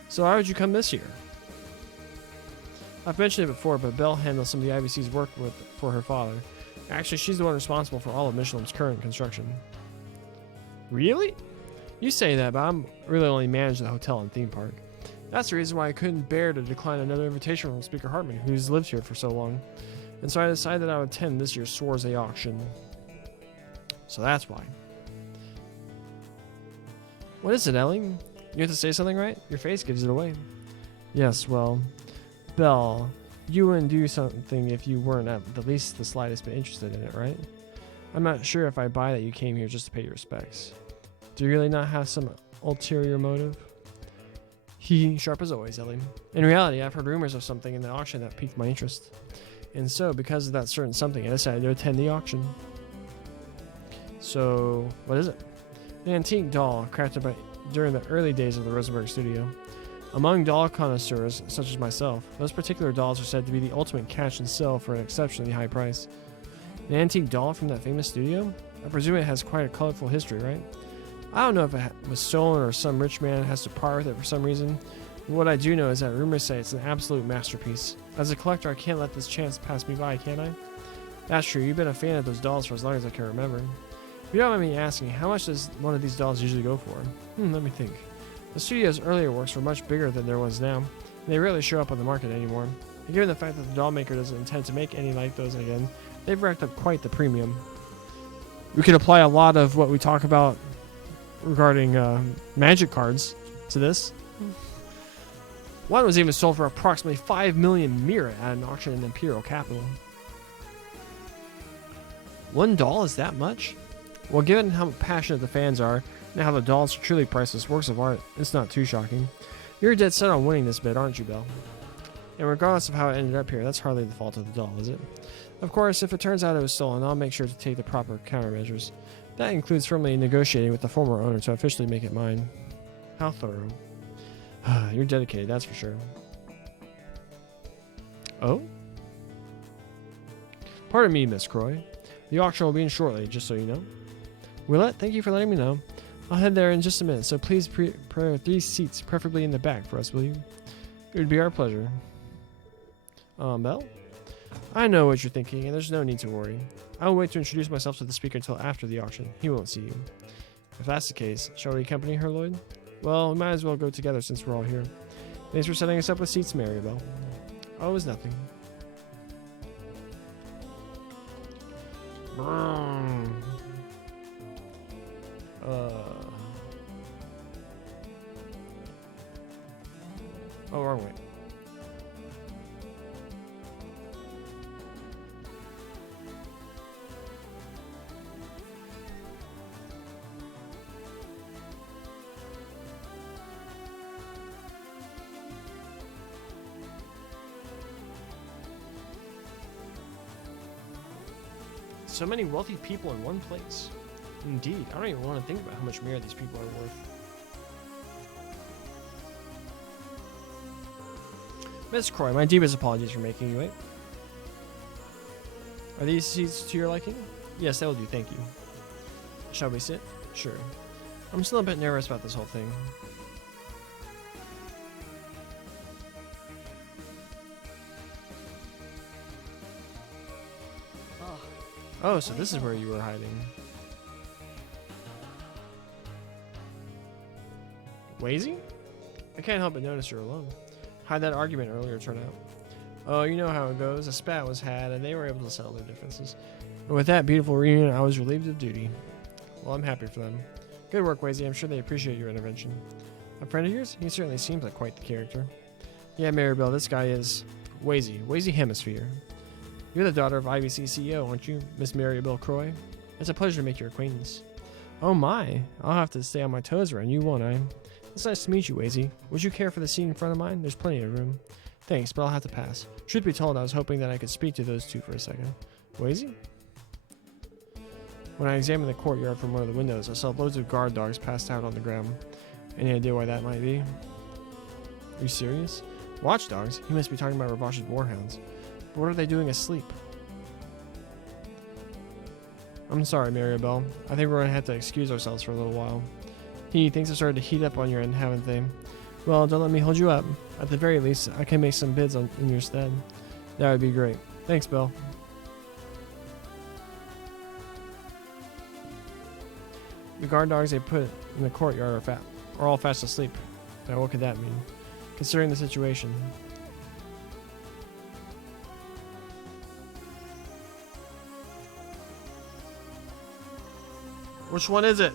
So why would you come this year? I've mentioned it before, but Belle handles some of the IVC's work for her father. Actually, she's the one responsible for all of Michelin's current construction. Really? You say that, but I'm really only manage the hotel and theme park. That's the reason why I couldn't bear to decline another invitation from Speaker Hartman, who's lived here for so long. And so I decided that I would attend this year's Schwarzschild auction. So that's why. What is it, Ellie? You have to say something, right? Your face gives it away. Yes, well, Belle, you wouldn't do something if you weren't at the least the slightest bit interested in it, right? I'm not sure if I buy that you came here just to pay your respects. Do you really not have some ulterior motive? Sharp as always, Ellie. In reality, I've heard rumors of something in the auction that piqued my interest. And so, because of that certain something, I decided to attend the auction. So, what is it? An antique doll crafted during the early days of the Rosenberg studio. Among doll connoisseurs, such as myself, those particular dolls are said to be the ultimate catch and sell for an exceptionally high price. An antique doll from that famous studio? I presume it has quite a colorful history, right? I don't know if it was stolen or some rich man has to part with it for some reason. But what I do know is that rumors say it's an absolute masterpiece. As a collector, I can't let this chance pass me by, can I? That's true, you've been a fan of those dolls for as long as I can remember. If you don't mind me asking, how much does one of these dolls usually go for? Let me think. The studio's earlier works were much bigger than their ones now, and they rarely show up on the market anymore. And given the fact that the doll maker doesn't intend to make any like those again, they've racked up quite the premium. We could apply a lot of what we talk about regarding magic cards to this. One was even sold for approximately 5 million mira at an auction in the Imperial capital. One doll is that much? Well, given how passionate the fans are, and how the dolls are truly priceless works of art, it's not too shocking. You're dead set on winning this bid, aren't you, Belle? And regardless of how it ended up here, that's hardly the fault of the doll, is it? Of course, if it turns out it was stolen, I'll make sure to take the proper countermeasures. That includes firmly negotiating with the former owner to officially make it mine. How thorough. You're dedicated, that's for sure. Oh? Pardon me, Miss Croy. The auction will be in shortly, just so you know. Will it? Thank you for letting me know. I'll head there in just a minute, so please prepare 3 seats, preferably in the back for us, will you? It would be our pleasure. Belle? I know what you're thinking, and there's no need to worry. I will wait to introduce myself to the speaker until after the auction. He won't see you. If that's the case, shall we accompany her, Lloyd? Well, we might as well go together since we're all here. Thanks for setting us up with seats, Maribel. Oh, it was nothing. Oh, wrong way. So many wealthy people in one place. Indeed, I don't even want to think about how much more these people are worth. Miss Croy, my deepest apologies for making you wait. Are these seats to your liking? Yes, that will do, thank you. Shall we sit? Sure. I'm still a bit nervous about this whole thing. Oh, so this is where you were hiding. Wazy? I can't help but notice you're alone. How'd that argument earlier turn out? Oh, you know how it goes. A spat was had, and they were able to settle their differences. And with that beautiful reunion, I was relieved of duty. Well, I'm happy for them. Good work, Wazy. I'm sure they appreciate your intervention. A friend of yours? He certainly seems like quite the character. Yeah, Maribel, this guy is Wazy Hemisphere. You're the daughter of IVC CEO, aren't you, Miss Maribel Croy? It's a pleasure to make your acquaintance. Oh my, I'll have to stay on my toes around you, won't I? It's nice to meet you, Wazy. Would you care for the seat in front of mine? There's plenty of room. Thanks, but I'll have to pass. Truth be told, I was hoping that I could speak to those two for a second. Wazy? When I examined the courtyard from one of the windows, I saw loads of guard dogs passed out on the ground. Any idea why that might be? Are you serious? Watchdogs? He must be talking about Ravash's warhounds. But what are they doing asleep? I'm sorry, Maribel. I think we're going to have to excuse ourselves for a little while. Things have started to heat up on your end, haven't they? Well, don't let me hold you up. At the very least, I can make some bids in your stead. That would be great. Thanks, Bill. The guard dogs they put in the courtyard are all fast asleep. Now, what could that mean? Considering the situation. Which one is it?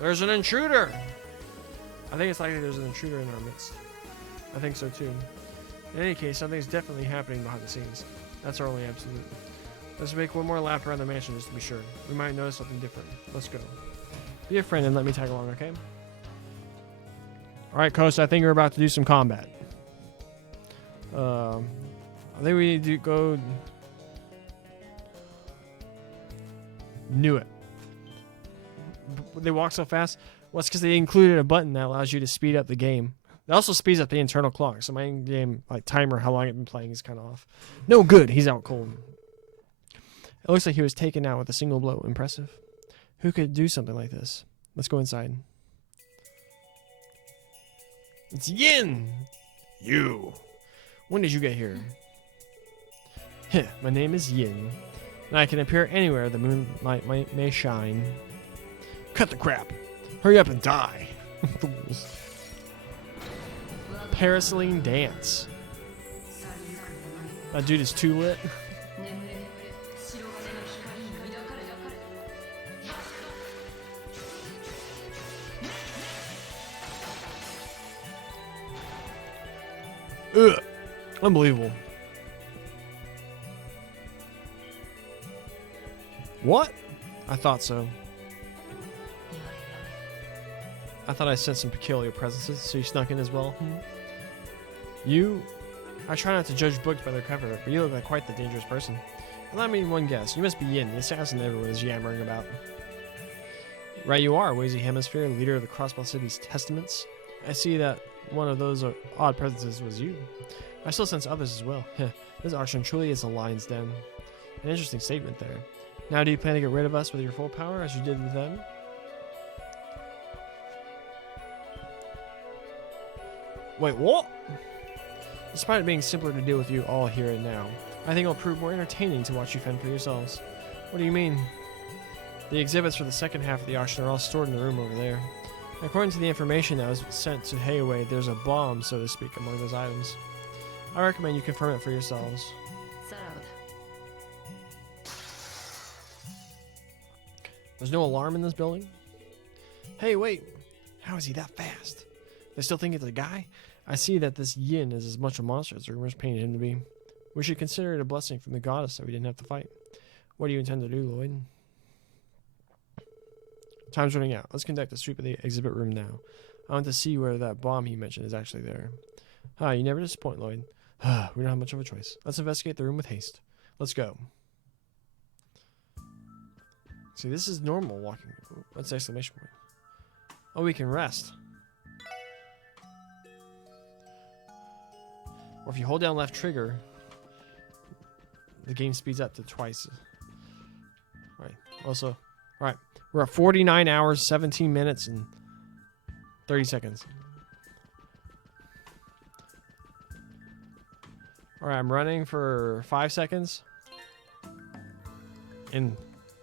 There's an intruder! I think it's likely there's an intruder in our midst. I think so too. In any case, something's definitely happening behind the scenes. That's our only absolute. Let's make one more lap around the mansion just to be sure. We might notice something different. Let's go. Be a friend and let me tag along, okay? Alright, Coast, I think we're about to do some combat. I think we need to go... Knew it. They walk so fast? Well, it's because they included a button that allows you to speed up the game. It also speeds up the internal clock, so my in-game timer, how long I've been playing, is kind of off. No good, he's out cold. It looks like he was taken out with a single blow. Impressive. Who could do something like this? Let's go inside. It's Yin! You! When did you get here? Heh, my name is Yin, and I can appear anywhere the moonlight may shine. Cut the crap! Hurry up and die! Fools. Parasaline dance. That dude is too lit. Ugh. Unbelievable. What? I thought so. I thought I sensed some peculiar presences, so you snuck in as well. You? I try not to judge books by their cover, but you look like quite the dangerous person. Allow me one guess. You must be Yin, the assassin everyone is yammering about. Right you are, Wazy Hemisphere, leader of the Crossbell City's Testaments. I see that one of those odd presences was you. I still sense others as well. This auction truly is a lion's den. An interesting statement there. Now do you plan to get rid of us with your full power, as you did with them? Wait, what? Despite it being simpler to deal with you all here and now, I think it'll prove more entertaining to watch you fend for yourselves. What do you mean? The exhibits for the second half of the auction are all stored in the room over there. According to the information that was sent to Hayaway, there's a bomb, so to speak, among those items. I recommend you confirm it for yourselves. There's no alarm in this building? Hey, wait! How is he that fast? They still think it's a guy? I see that this Yin is as much a monster as the rumors painted him to be. We should consider it a blessing from the goddess that we didn't have to fight. What do you intend to do, Lloyd? Time's running out. Let's conduct a sweep of the exhibit room now. I want to see where that bomb he mentioned is actually there. You never disappoint, Lloyd. We don't have much of a choice. Let's investigate the room with haste. Let's go. See, this is normal walking. What's the exclamation point? Oh, we can rest. Or if you hold down left trigger, the game speeds up to twice. Alright. Also, alright. We're at 49 hours, 17 minutes, and 30 seconds. Alright, I'm running for 5 seconds. And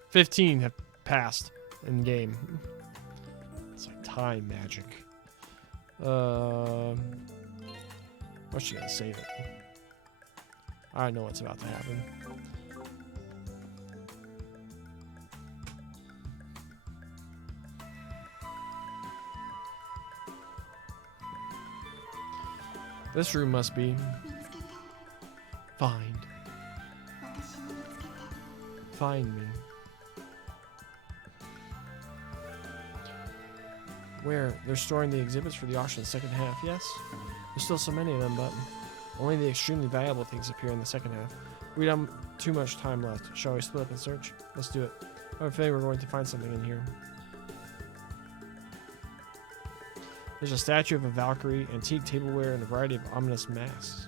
15 have passed in game. It's like time magic. What's she gonna save it? I know what's about to happen. This room must be find. Find me. Where? They're storing the exhibits for the auction in the second half, yes? There's still so many of them, but only the extremely valuable things appear in the second half. We don't have too much time left. Shall we split up and search? Let's do it. I have a feeling we're going to find something in here. There's a statue of a Valkyrie, antique tableware, and a variety of ominous masks.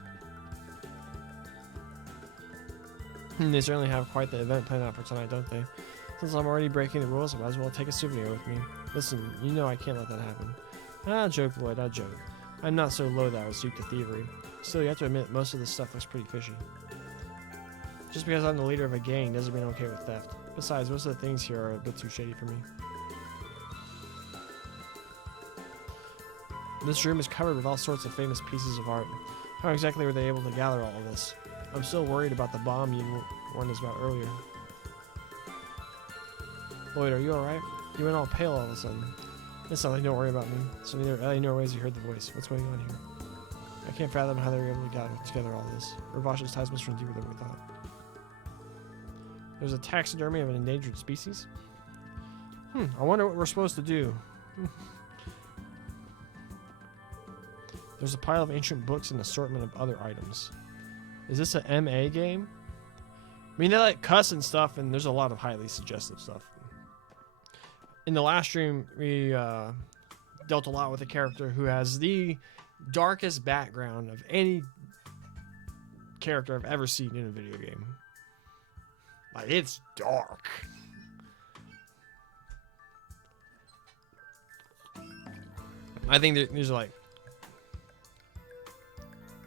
They certainly have quite the event planned out for tonight, don't they? Since I'm already breaking the rules, I might as well take a souvenir with me. Listen, you know I can't let that happen. I joke, Lloyd, I joke. I'm not so low that I would stoop to thievery. Still, you have to admit, most of this stuff looks pretty fishy. Just because I'm the leader of a gang doesn't mean I'm okay with theft. Besides, most of the things here are a bit too shady for me. This room is covered with all sorts of famous pieces of art. How exactly were they able to gather all of this? I'm still worried about the bomb you warned us about earlier. Lloyd, are you alright? You went all pale all of a sudden. It's not like don't worry about me. So neither Ellie nor Wazy heard the voice. What's going on here? I can't fathom how they were able to gather together all this. Ravash's ties must run deeper than we thought. There's a taxidermy of an endangered species? I wonder what we're supposed to do. There's a pile of ancient books and assortment of other items. Is this a MA game? I mean, they like cuss and stuff, and there's a lot of highly suggestive stuff. In the last stream, we dealt a lot with a character who has the darkest background of any character I've ever seen in a video game. Like, it's dark. I think there's like...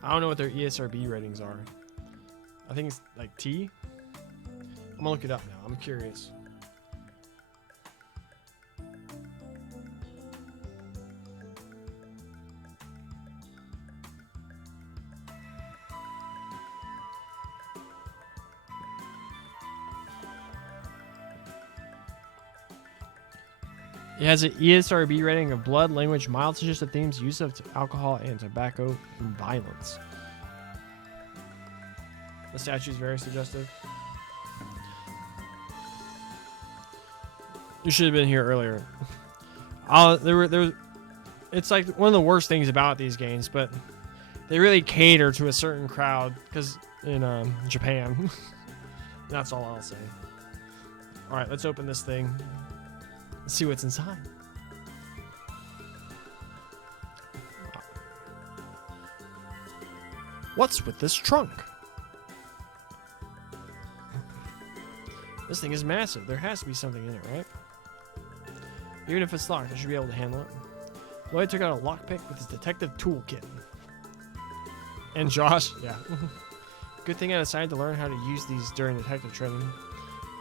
I don't know what their ESRB ratings are. I think it's like T. I'm gonna look it up now. I'm curious. It has an ESRB rating of blood, language, mild suggestive themes, use of alcohol and tobacco, and violence. The statue is very suggestive. You should have been here earlier. It's like one of the worst things about these games, but they really cater to a certain crowd because in Japan. That's all I'll say. All right, let's open this thing. Let's see what's inside. What's with this trunk? This thing is massive. There has to be something in it, right? Even if it's locked, I should be able to handle it. Lloyd took out a lockpick with his detective toolkit. And Josh, yeah. Good thing I decided to learn how to use these during detective training.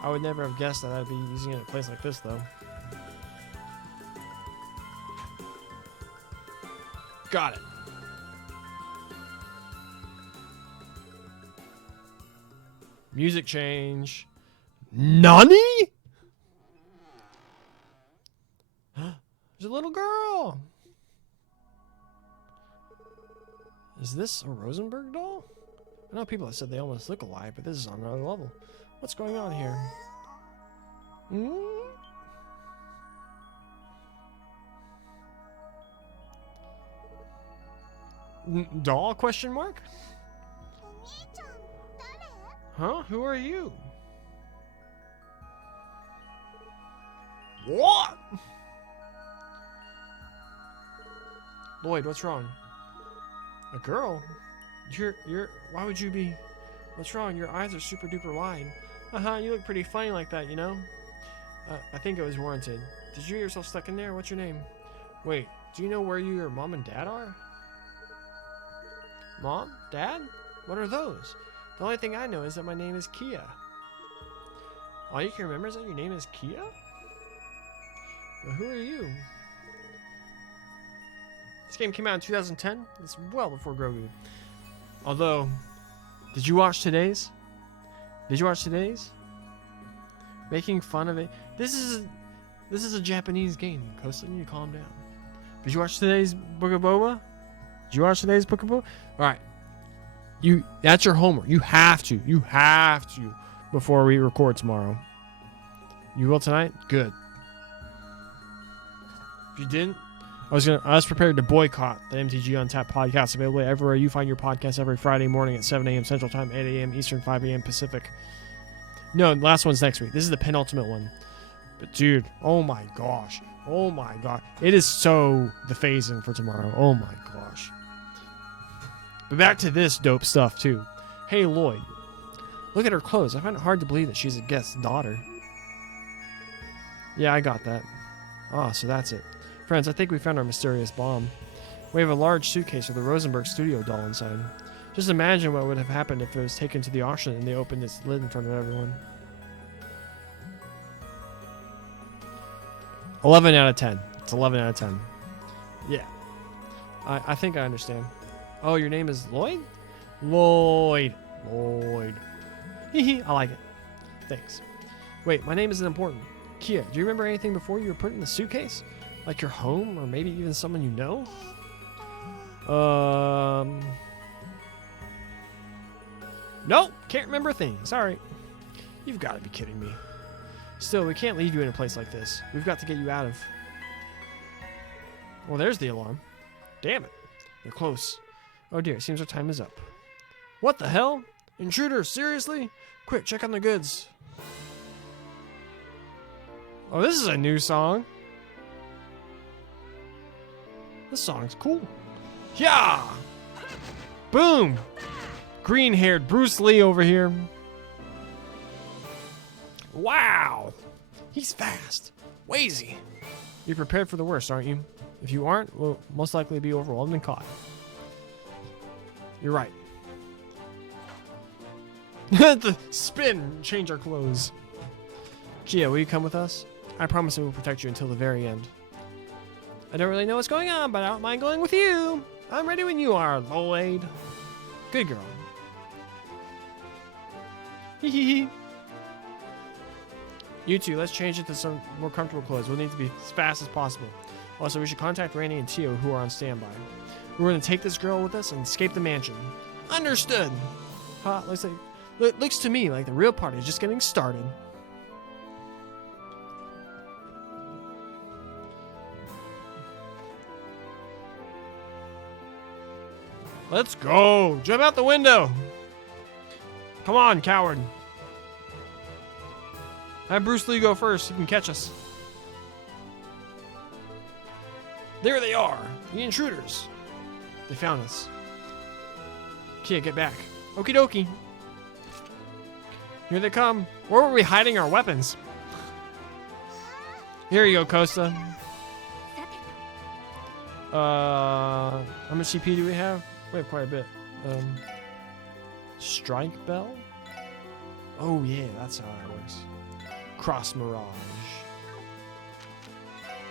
I would never have guessed that I'd be using it in a place like this, though. Got it. Music change. Nani? There's a little girl. Is this a Rosenberg doll? I know people have said they almost look alike, but this is on another level. What's going on here? Doll? Question mark? Huh? Who are you? What? Lloyd, what's wrong? A girl? You're why would you be? What's wrong? Your eyes are super duper wide. You look pretty funny like that, you know? I think it was warranted. Did you get yourself stuck in there? What's your name? Wait, do you know where your mom and dad are? Mom? Dad? What are those? The only thing I know is that my name is KeA. All you can remember is that your name is KeA? But who are you? This game came out in 2010. It's well before Grogu. Although, did you watch today's? Did you watch today's? Making fun of it. This is a Japanese game. Costa, you need to calm down. Did you watch today's Book of Boba? Did you watch today's Book of Boba? All right. That's your homework. You have to before we record tomorrow. You will tonight? Good. If you didn't, I was prepared to boycott the MTG Untapped podcast, available everywhere you find your podcast every Friday morning at 7 a.m. Central Time, 8 a.m. Eastern, 5 a.m. Pacific. No, the last one's next week. This is the penultimate one. But dude, oh my gosh. Oh my god. It is so the phasing for tomorrow. Oh my gosh. But back to this dope stuff too. Hey Lloyd. Look at her clothes. I find it hard to believe that she's a guest's daughter. Yeah, I got that. Ah, so that's it. Friends, I think we found our mysterious bomb. We have a large suitcase with a Rosenberg studio doll inside. Just imagine what would have happened if it was taken to the auction and they opened its lid in front of everyone. 11 out of 10. It's 11 out of 10. Yeah. I think I understand. Oh, your name is Lloyd? Lloyd. Hee I like it. Thanks. Wait, my name isn't important. KeA, do you remember anything before you were put in the suitcase? Like your home, or maybe even someone you know? Nope, can't remember a thing. Sorry. You've got to be kidding me. Still, we can't leave you in a place like this. We've got to get you out of... Well, there's the alarm. Damn it. They're close. Oh dear, it seems our time is up. What the hell? Intruder, seriously? Quick, check on the goods. Oh, this is a new song. This song's cool. Yeah! Boom! Green-haired Bruce Lee over here. Wow! He's fast. Wazy. You're prepared for the worst, aren't you? If you aren't, we'll most likely be overwhelmed and caught. You're right. The spin! Change our clothes. KeA, will you come with us? I promise I will protect you until the very end. I don't really know what's going on, but I don't mind going with you. I'm ready when you are, Lloyd. Good girl. Hee hee hee. You two, let's change it to some more comfortable clothes. We'll need to be as fast as possible. Also, we should contact Randy and Tio, who are on standby. We're going to take this girl with us and escape the mansion. Understood. Huh, looks to me like the real party is just getting started. Let's go! Jump out the window! Come on, coward. Have Bruce Lee go first. He can catch us. There they are. The intruders. They found us. KeA, get back. Okie dokie. Here they come. Where were we hiding our weapons? Here you go, Costa. How much CP do we have? We have quite a bit. Strike Bell? Oh yeah, that's how that works. Cross Mirage.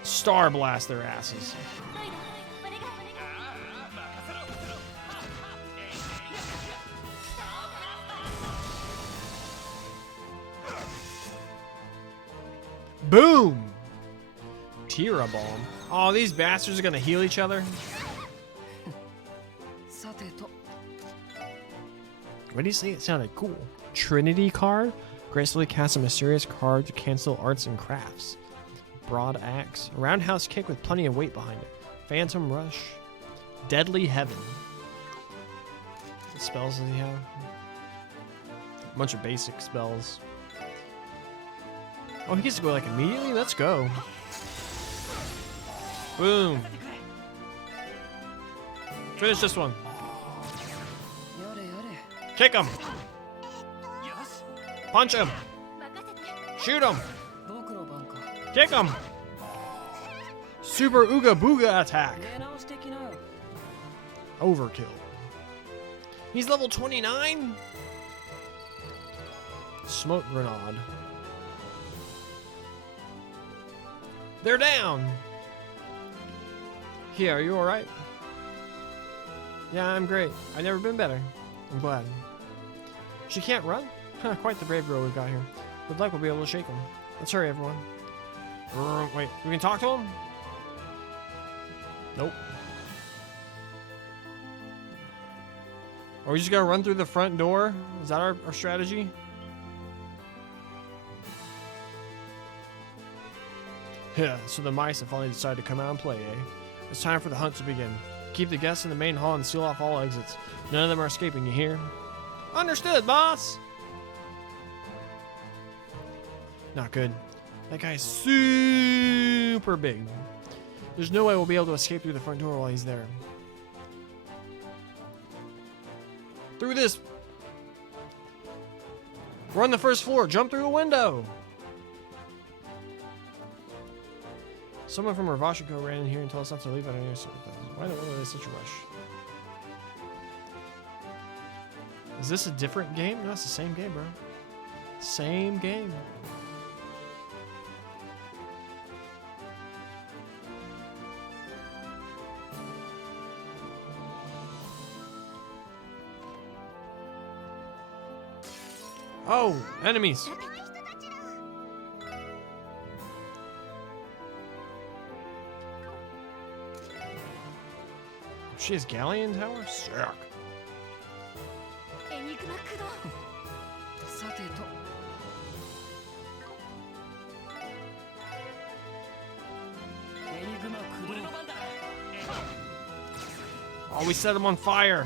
Star Blast their asses. Boom! Tira Bomb. Oh, these bastards are gonna heal each other? What do you say? It sounded cool. Trinity card? Gracefully cast a mysterious card to cancel arts and crafts. Broad axe. A roundhouse kick with plenty of weight behind it. Phantom rush. Deadly heaven. What spells does he have? A bunch of basic spells. Oh, he gets to go like immediately? Let's go. Boom. Finish this one. Kick him. Punch him. Shoot him. Kick him. Super Ooga Booga attack. Overkill. He's level 29? Smoke grenade. They're down! KeA, are you alright? Yeah, I'm great. I've never been better. I'm glad. She can't run? Huh, quite the brave girl we've got here. Good luck we'll be able to shake him. Let's hurry, everyone. Wait, we can talk to him? Nope. Are we just gonna run through the front door? Is that our strategy? Yeah, so the mice have finally decided to come out and play, eh? It's time for the hunt to begin. Keep the guests in the main hall and seal off all exits. None of them are escaping, you hear? Understood, boss! Not good. That guy's super big. There's no way we'll be able to escape through the front door while he's there. Through this! We're on the first floor. Jump through the window! Someone from Ravashiko ran in here and told us not to leave out any circumstances. Why don't we such a rush? Is this a different game? No, it's the same game, bro. Same game. Oh, enemies. She has Galleon Tower? Sick. Oh, we set him on fire.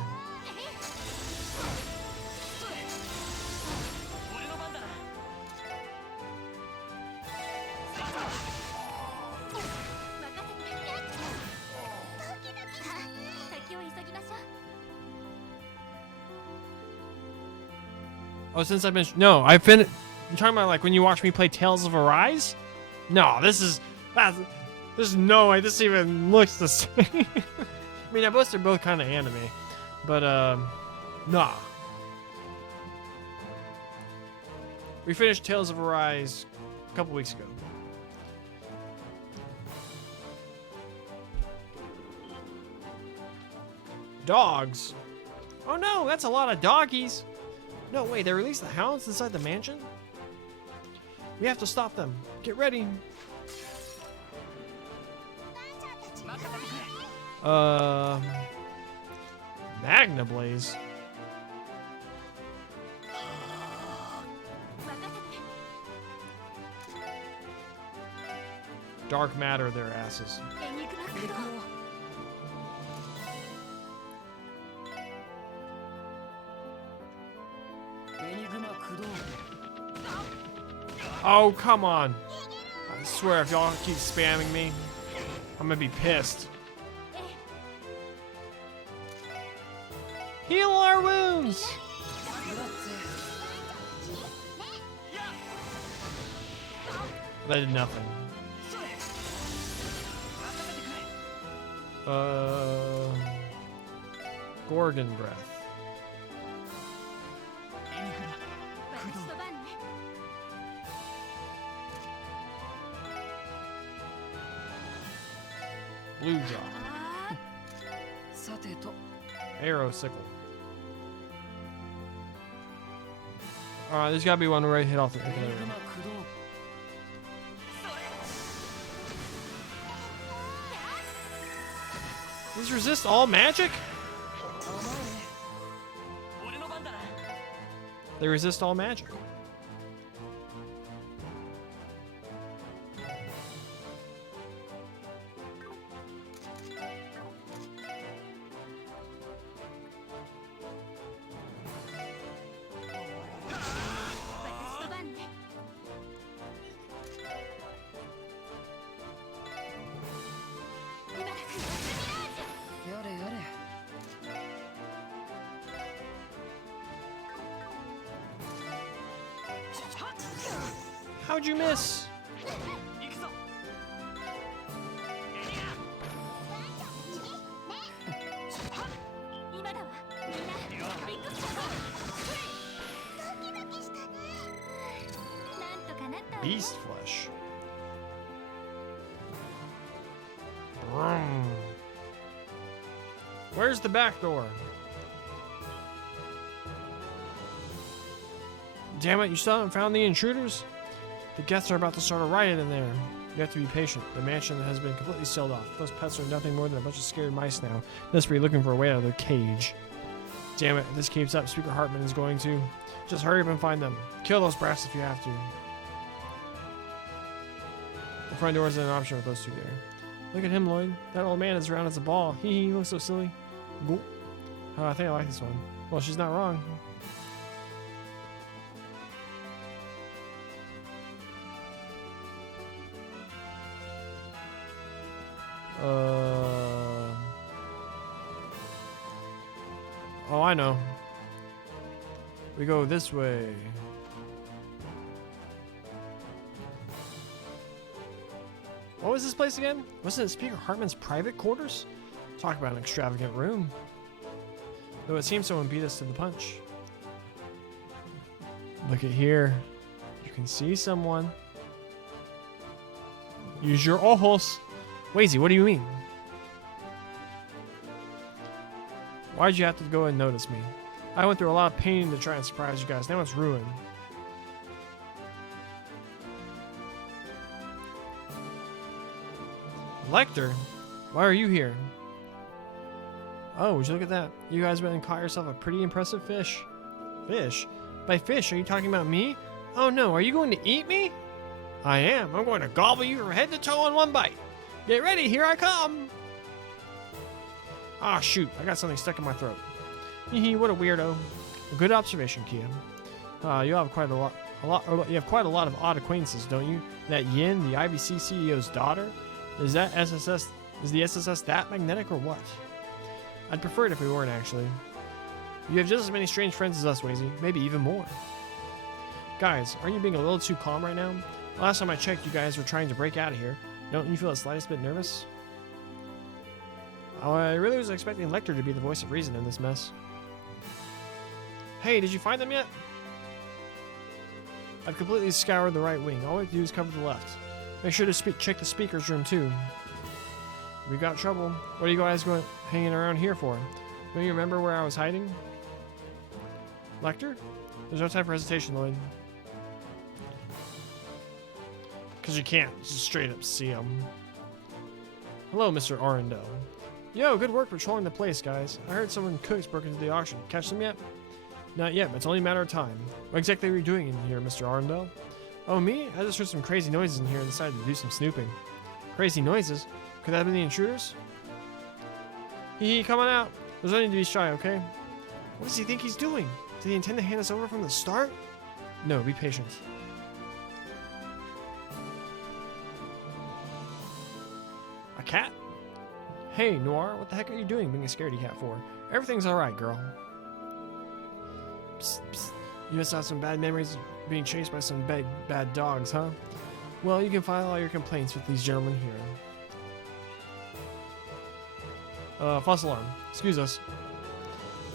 Oh, since I've been no, I've been. You're talking about like when you watch me play Tales of Arise? No, there's no way this even looks the same. I mean, they're both kind of anime, but nah. We finished Tales of Arise a couple weeks ago. Dogs. Oh no, that's a lot of doggies. No, wait, they released the hounds inside the mansion? We have to stop them. Get ready. Magna Blaze. Dark matter their asses. Oh, come on. I swear, if y'all keep spamming me, I'm gonna be pissed. Heal our wounds! That did nothing. Gorgon breath. Blue jaw. Arrow sickle. Alright, there's gotta be one where I hit off the arrow. These resist all magic? They resist all magic. How'd you miss? Beast flesh. Brum. Where's the back door? Damn it, you still haven't found the intruders? The guests are about to start a riot in there. You have to be patient. The mansion has been completely sealed off. Those pets are nothing more than a bunch of scared mice now, desperately looking for a way out of their cage. Damn it, if this keeps up, Speaker Hartman is going to. Just hurry up and find them. Kill those brats if you have to. The front door isn't an option with those two there. Look at him, Lloyd. That old man is round as a ball. He looks so silly. Gulp. Oh, I think I like this one. Well, she's not wrong. Oh, I know. We go this way. What was this place again? Wasn't it Speaker Hartman's private quarters? Talk about an extravagant room. Though it seems so beat us to the punch. Look at here. You can see someone. Use your ojos. Wazy, what do you mean? Why'd you have to go and notice me? I went through a lot of pain to try and surprise you guys. Now it's ruined. Lecter? Why are you here? Oh, would you look at that? You guys went and caught yourself a pretty impressive fish. Fish? By fish, are you talking about me? Oh no, are you going to eat me? I am. I'm going to gobble you from head to toe in one bite. Get ready, here I come. Ah, shoot, I got something stuck in my throat. Hee what a weirdo. Good observation, KeA. You have quite a lot. You have quite a lot of odd acquaintances, don't you? That Yin, the IBC CEO's daughter, is the SSS that magnetic or what? I'd prefer it if we weren't, actually. You have just as many strange friends as us, Wazy. Maybe even more. Guys, aren't you being a little too calm right now? Last time I checked, you guys were trying to break out of here. Don't you feel the slightest bit nervous? Oh, I really was expecting Lecter to be the voice of reason in this mess. Hey, did you find them yet? I've completely scoured the right wing. All we have to do is cover the left. Make sure to check the speaker's room, too. We got trouble. What are you guys hanging around here for? Don't you remember where I was hiding? Lecter? There's no time for hesitation, Lloyd. Because you can't just straight up see him. Hello, Mr. Arundel. Yo, good work patrolling the place, guys. I heard someone cooks broke into the auction. Catch them yet? Not yet, but it's only a matter of time. What exactly are you doing in here, Mr. Arundel? Oh, me? I just heard some crazy noises in here and decided to do some snooping. Crazy noises? Could that have been the intruders? Come on out. There's no need to be shy, okay? What does he think he's doing? Did he intend to hand us over from the start? No, be patient. A cat? Hey, Noir, what the heck are you doing being a scaredy cat for? Everything's alright, girl. Psst, psst. You must have some bad memories of being chased by some bad dogs, huh? Well, you can file all your complaints with these gentlemen here. False alarm. Excuse us.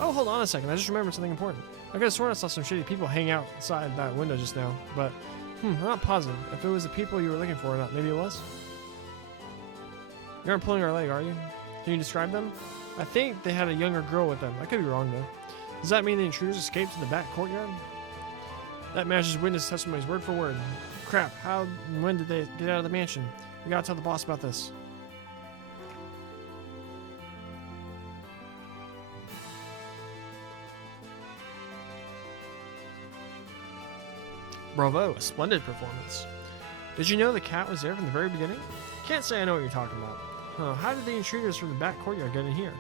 Oh, hold on a second. I just remembered something important. I could have sworn I saw some shitty people hang out outside that window just now, but I'm not positive if it was the people you were looking for or not. Maybe it was? You aren't pulling our leg, are you? Can you describe them? I think they had a younger girl with them. I could be wrong, though. Does that mean the intruders escaped to the back courtyard? That matches witness testimonies word for word. Crap, how and when did they get out of the mansion? We gotta tell the boss about this. Bravo, a splendid performance. Did you know the cat was there from the very beginning? Can't say I know what you're talking about. How did the intruders from the back courtyard get in here?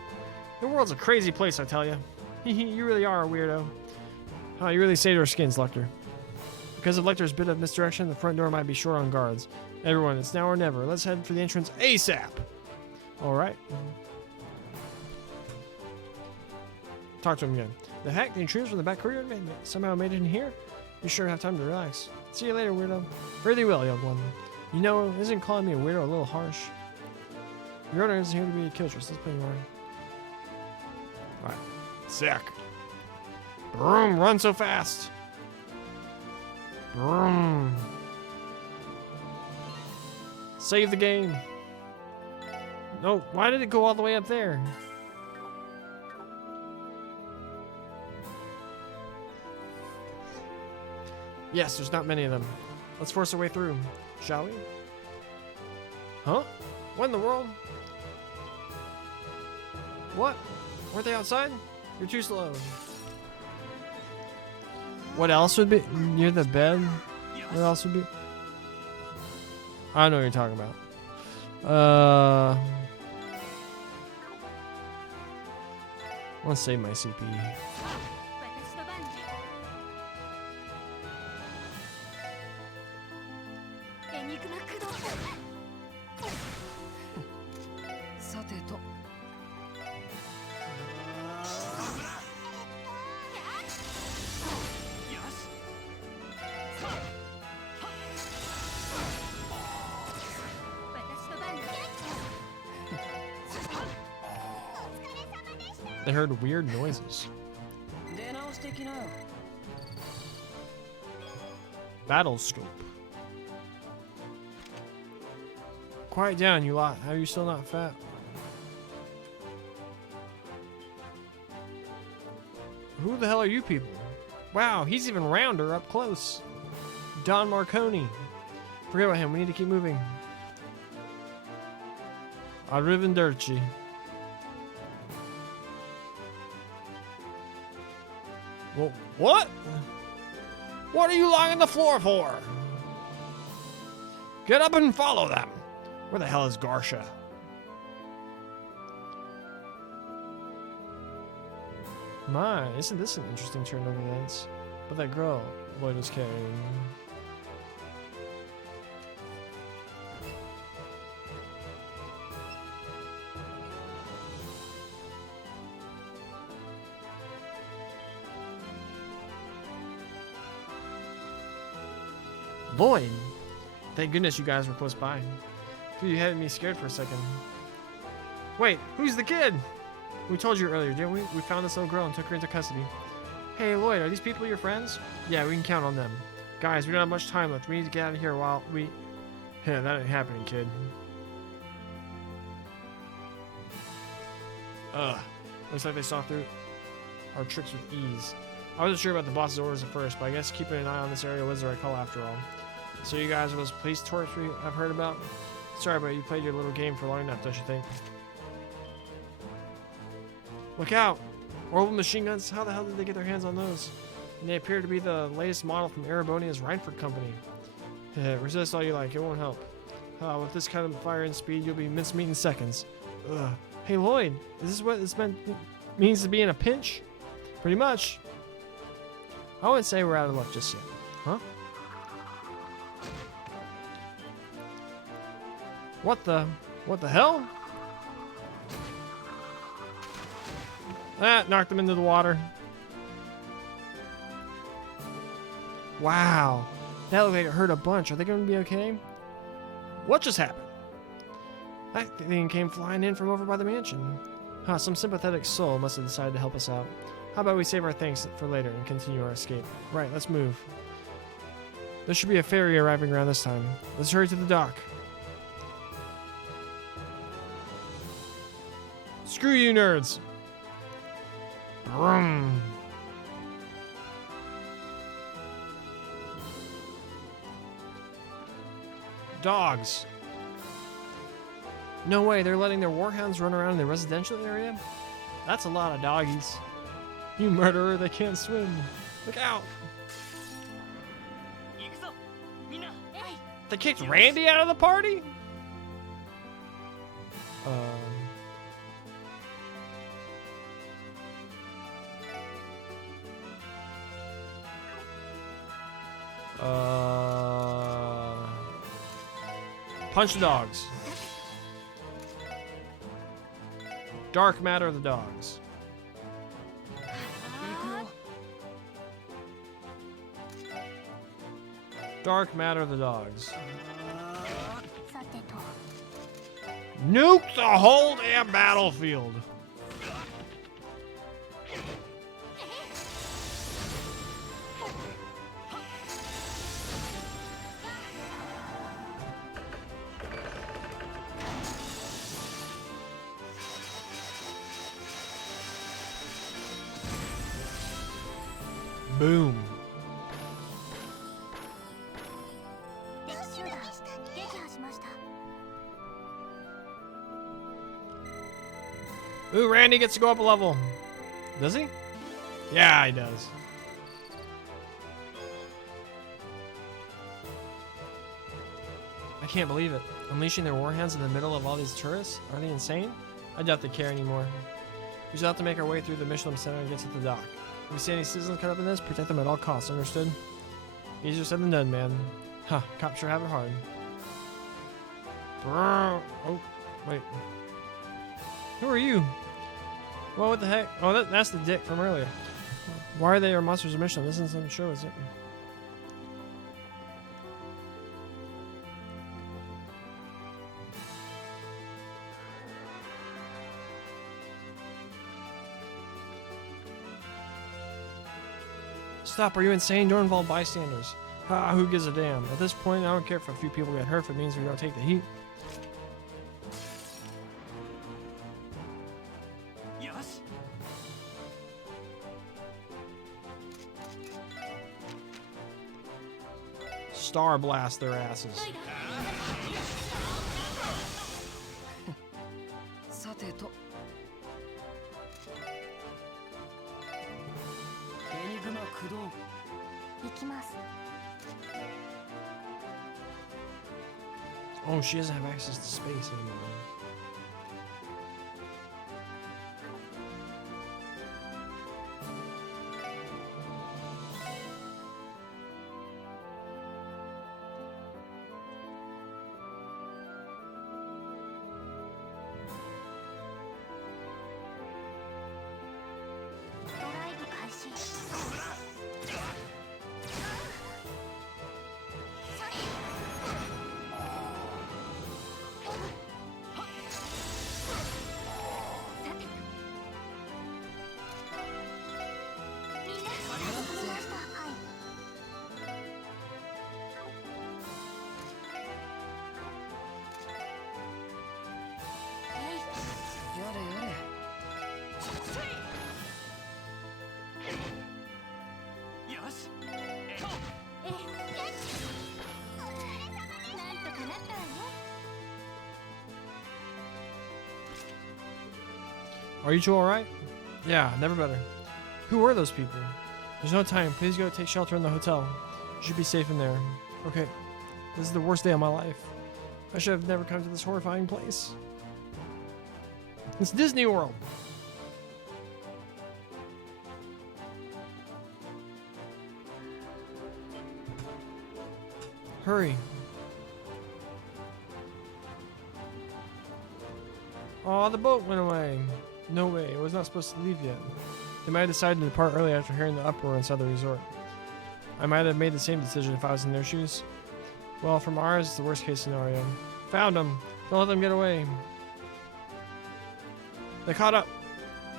The world's a crazy place, I tell you. You really are a weirdo. You really saved our skins, Lecter. Because of Lecter's bit of misdirection, the front door might be short on guards. Everyone, it's now or never. Let's head for the entrance ASAP. Alright. Talk to him again. The heck? The intruders from the back courtyard somehow made it in here? You sure have time to relax. See you later, weirdo. Really will, young one. You know, isn't calling me a weirdo a little harsh? Your owner isn't here to be a killtress. Let's play more. Alright. Sick. Broom, run so fast. Broom. Save the game. No, why did it go all the way up there? Yes, there's not many of them. Let's force our way through, shall we? Huh? What in the world? What? Weren't they outside? You're too slow. What else would be near the bed? What else would be? I don't know what you're talking about. I want to save my CP. They heard weird noises. Battle scope. Quiet down, you lot. How are you still not fat? Who the hell are you people? Wow, he's even rounder up close. Don Marconi. Forget about him. We need to keep moving. Arrivederci. Well, what? What are you lying on the floor for? Get up and follow them. Where the hell is Garsha? My, isn't this an interesting turn of events? But that girl Lloyd was carrying. Lloyd! Thank goodness you guys were close by. You had me scared for a second. Wait, who's the kid? We told you earlier, didn't we? We found this little girl and took her into custody. Hey, Lloyd, are these people your friends? Yeah, we can count on them. Guys, we don't have much time left. We need to get out of here while we... Yeah, that ain't happening, kid. Ugh. Looks like they saw through our tricks with ease. I wasn't sure about the boss's orders at first, but I guess keeping an eye on this area was the right call after all. So you guys are those police torch I've heard about? Sorry, but you played your little game for long enough, don't you think? Look out! Orbital machine guns? How the hell did they get their hands on those? And they appear to be the latest model from Erebonia's Reinford Company. Resist all you like, it won't help. With this kind of fire and speed, you'll be mincemeat in seconds. Ugh. Hey Lloyd, is this what this means to be in a pinch? Pretty much. I wouldn't say we're out of luck just yet. Huh? What the hell? Ah, knocked them into the water. Wow. That elevator hurt a bunch. Are they going to be okay? What just happened? That thing came flying in from over by the mansion. Huh, some sympathetic soul must have decided to help us out. How about we save our thanks for later and continue our escape? Right, let's move. There should be a ferry arriving around this time. Let's hurry to the dock. Screw you, nerds! Brum. Dogs. No way, they're letting their warhounds run around in the residential area? That's a lot of doggies. You murderer, they can't swim. Look out! They kicked Randy out of the party? Punch the dogs. Dark matter of the dogs. Dark matter of the dogs. Nuke the whole damn battlefield. Boom. 敵集団撃破しました。 Ooh, Randy gets to go up a level. Does he? Yeah, he does. I can't believe it. Unleashing their warhounds in the middle of all these tourists? Are they insane? I doubt they care anymore. We just have to make our way through the Michelin Center and get to the dock. If we see any citizens caught up in this, protect them at all costs, understood? Easier said than done, man. Huh, cops sure have it hard. Brrr. Oh, wait. Who are you? Well, what the heck? Oh, that's the dick from earlier. Why are they our monsters of Michelin? This isn't some show, is it? Stop, are you insane? Don't involve bystanders. Ah, who gives a damn? At this point, I don't care if a few people get hurt if it means we don't take the heat. Yes. Star blast their asses. さてと。エニグマ駆動。行きます。 Oh, she doesn't have access to space anymore. Are you two alright? Yeah, never better. Who were those people? There's no time. Please go take shelter in the hotel. You should be safe in there. Okay. This is the worst day of my life. I should have never come to this horrifying place. It's Disney World. Hurry. Oh, the boat went away. No way, it was not supposed to leave yet. They might have decided to depart early after hearing the uproar inside the resort. I might have made the same decision if I was in their shoes. Well, from ours, it's the worst case scenario. Found them! Don't let them get away. They caught up!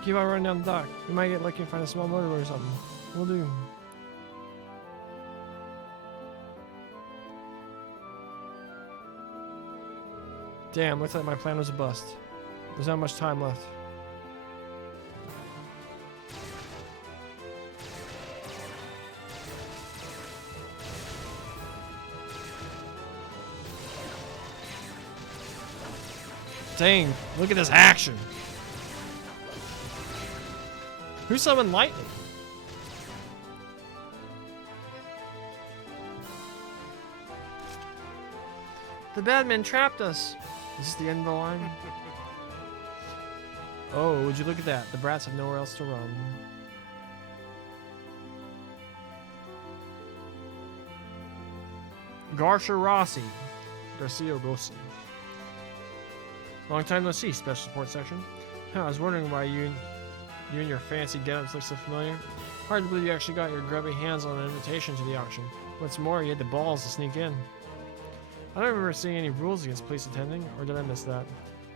Keep on running down the dock. We might get lucky and find a small motorboat or something. We'll do. Damn, looks like my plan was a bust. There's not much time left. Dang, look at this action. Who summoned lightning? The bad men trapped us. Is this the end of the line? Oh, would you look at that? The brats have nowhere else to run. Garcia Rossi. Garcia Rossi. Long time no see, Special Support Section. Huh, I was wondering why you and your fancy get-ups look so familiar. Hard to believe you actually got your grubby hands on an invitation to the auction. What's more, you had the balls to sneak in. I don't remember seeing any rules against police attending, or did I miss that?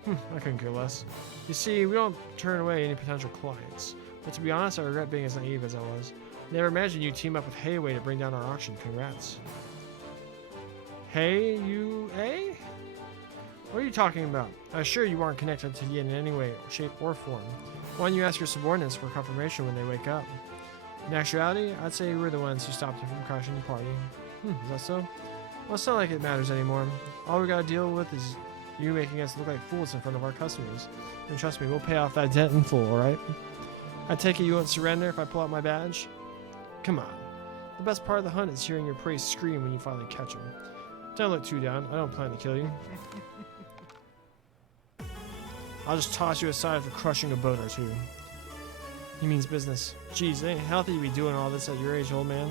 I couldn't care less. You see, we don't turn away any potential clients. But to be honest, I regret being as naive as I was. Never imagined you'd team up with Hayway to bring down our auction. Congrats. Hey, you, eh? What are you talking about? I assure you aren't connected to Yin in any way, shape, or form. Why don't you ask your subordinates for confirmation when they wake up? In actuality, I'd say we're the ones who stopped him from crashing the party. Is that so? Well, it's not like it matters anymore. All we gotta deal with is you making us look like fools in front of our customers. And trust me, we'll pay off that debt in full, alright? I take it you won't surrender if I pull out my badge? Come on. The best part of the hunt is hearing your prey scream when you finally catch him. Don't look too down. I don't plan to kill you. I'll just toss you aside for crushing a boat or two. He means business. Geez, it ain't healthy to be doing all this at your age, old man.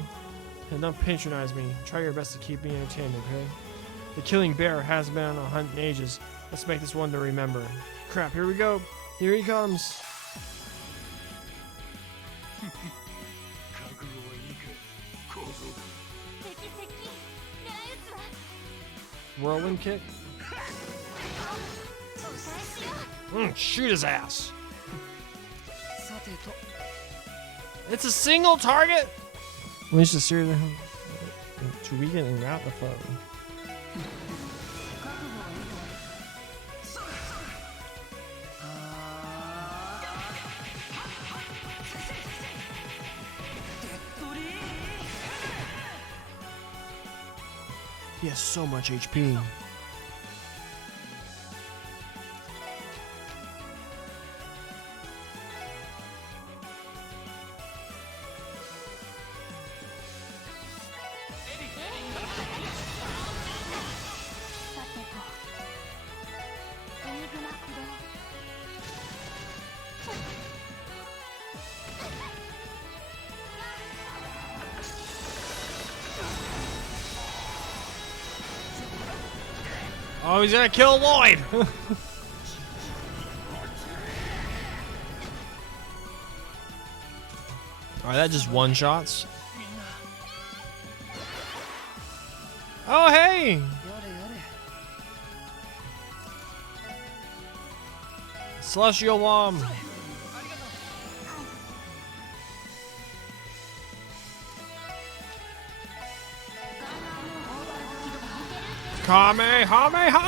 And don't patronize me. Try your best to keep me entertained, okay? The killing bear hasn't been on a hunt in ages. Let's make this one to remember. Crap, here we go. Here he comes. Whirlwind kick. Shoot his ass. It's a single target. Unleash the series to weaken and rout the foe. He has so much HP. Oh, he's gonna kill Lloyd! Alright, that just one-shots. Oh, hey! Celestial Wom! Kamehameha!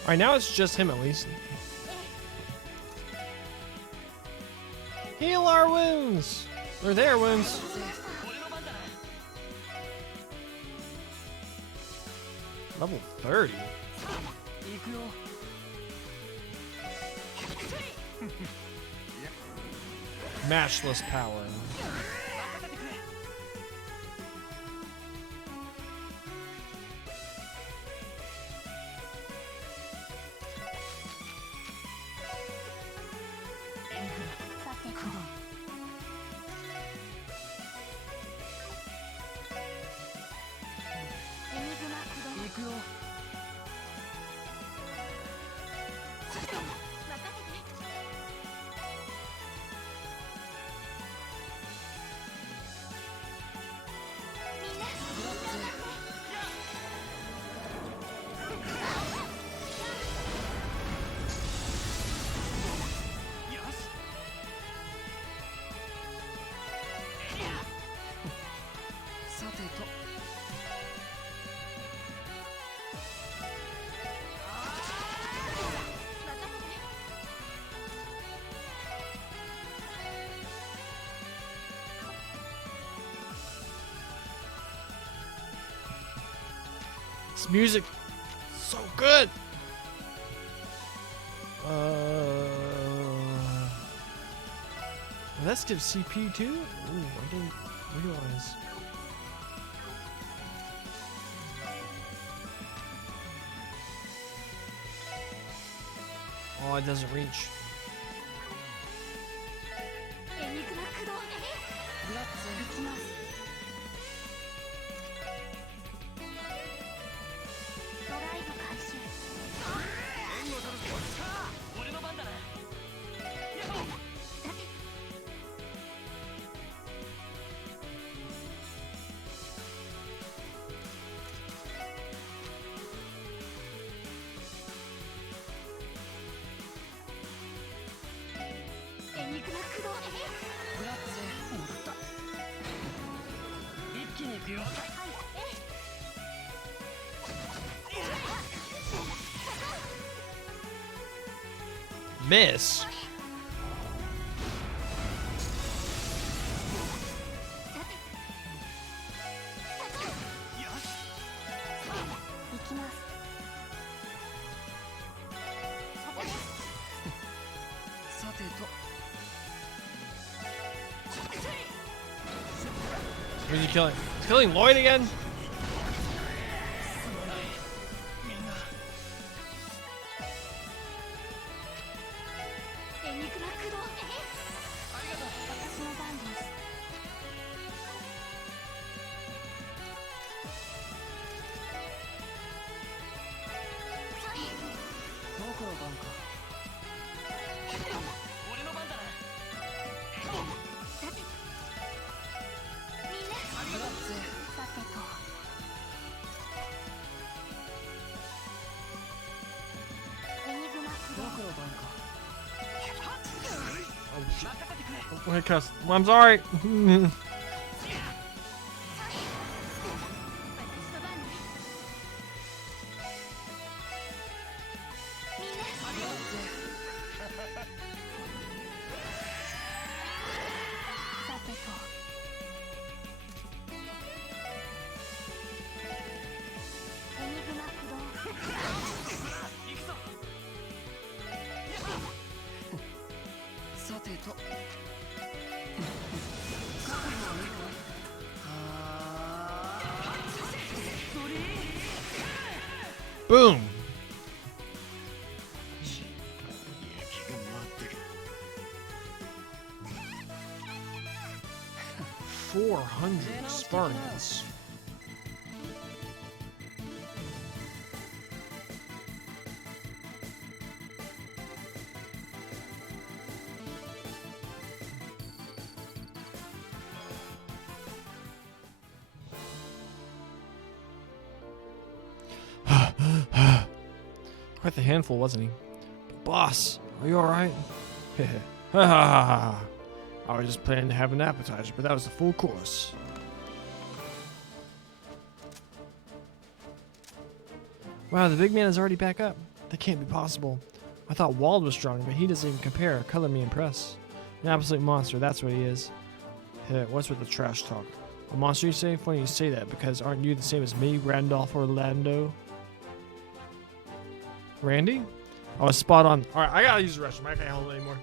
Alright, now it's just him at least. Heal our wounds! Or their wounds. Level 30. Matchless power. This music, so good. Let's give CP too. Ooh, I didn't realize. Oh, it doesn't reach. Miss. 行きます。 さてと Who's he killing? He's killing Lloyd again? エニグマ駆動。私の番です。 どこの番か俺の番だなさてみんなありがとうぜさてとエニグマ駆動。どこの番か Oh, shit. 任せてくれ Oh, hey, cuss. I'm sorry. 私の番です。 みんなありがとうぜさてとエニグマ駆動。 行くぞさてとそれ Boom. 400 Spartans. Quite the handful, wasn't he? Boss, are you alright? I was just planning to have an appetizer, but that was the full course. Wow, the big man is already back up. That can't be possible. I thought Wald was strong, but he doesn't even compare. Color me impressed. An absolute monster, that's what he is. What's with the trash talk? A monster, you say? Funny you say that, because aren't you the same as me, Randolph Orlando? Randy? I was spot on. Alright, I gotta use the restroom. I can't hold it anymore.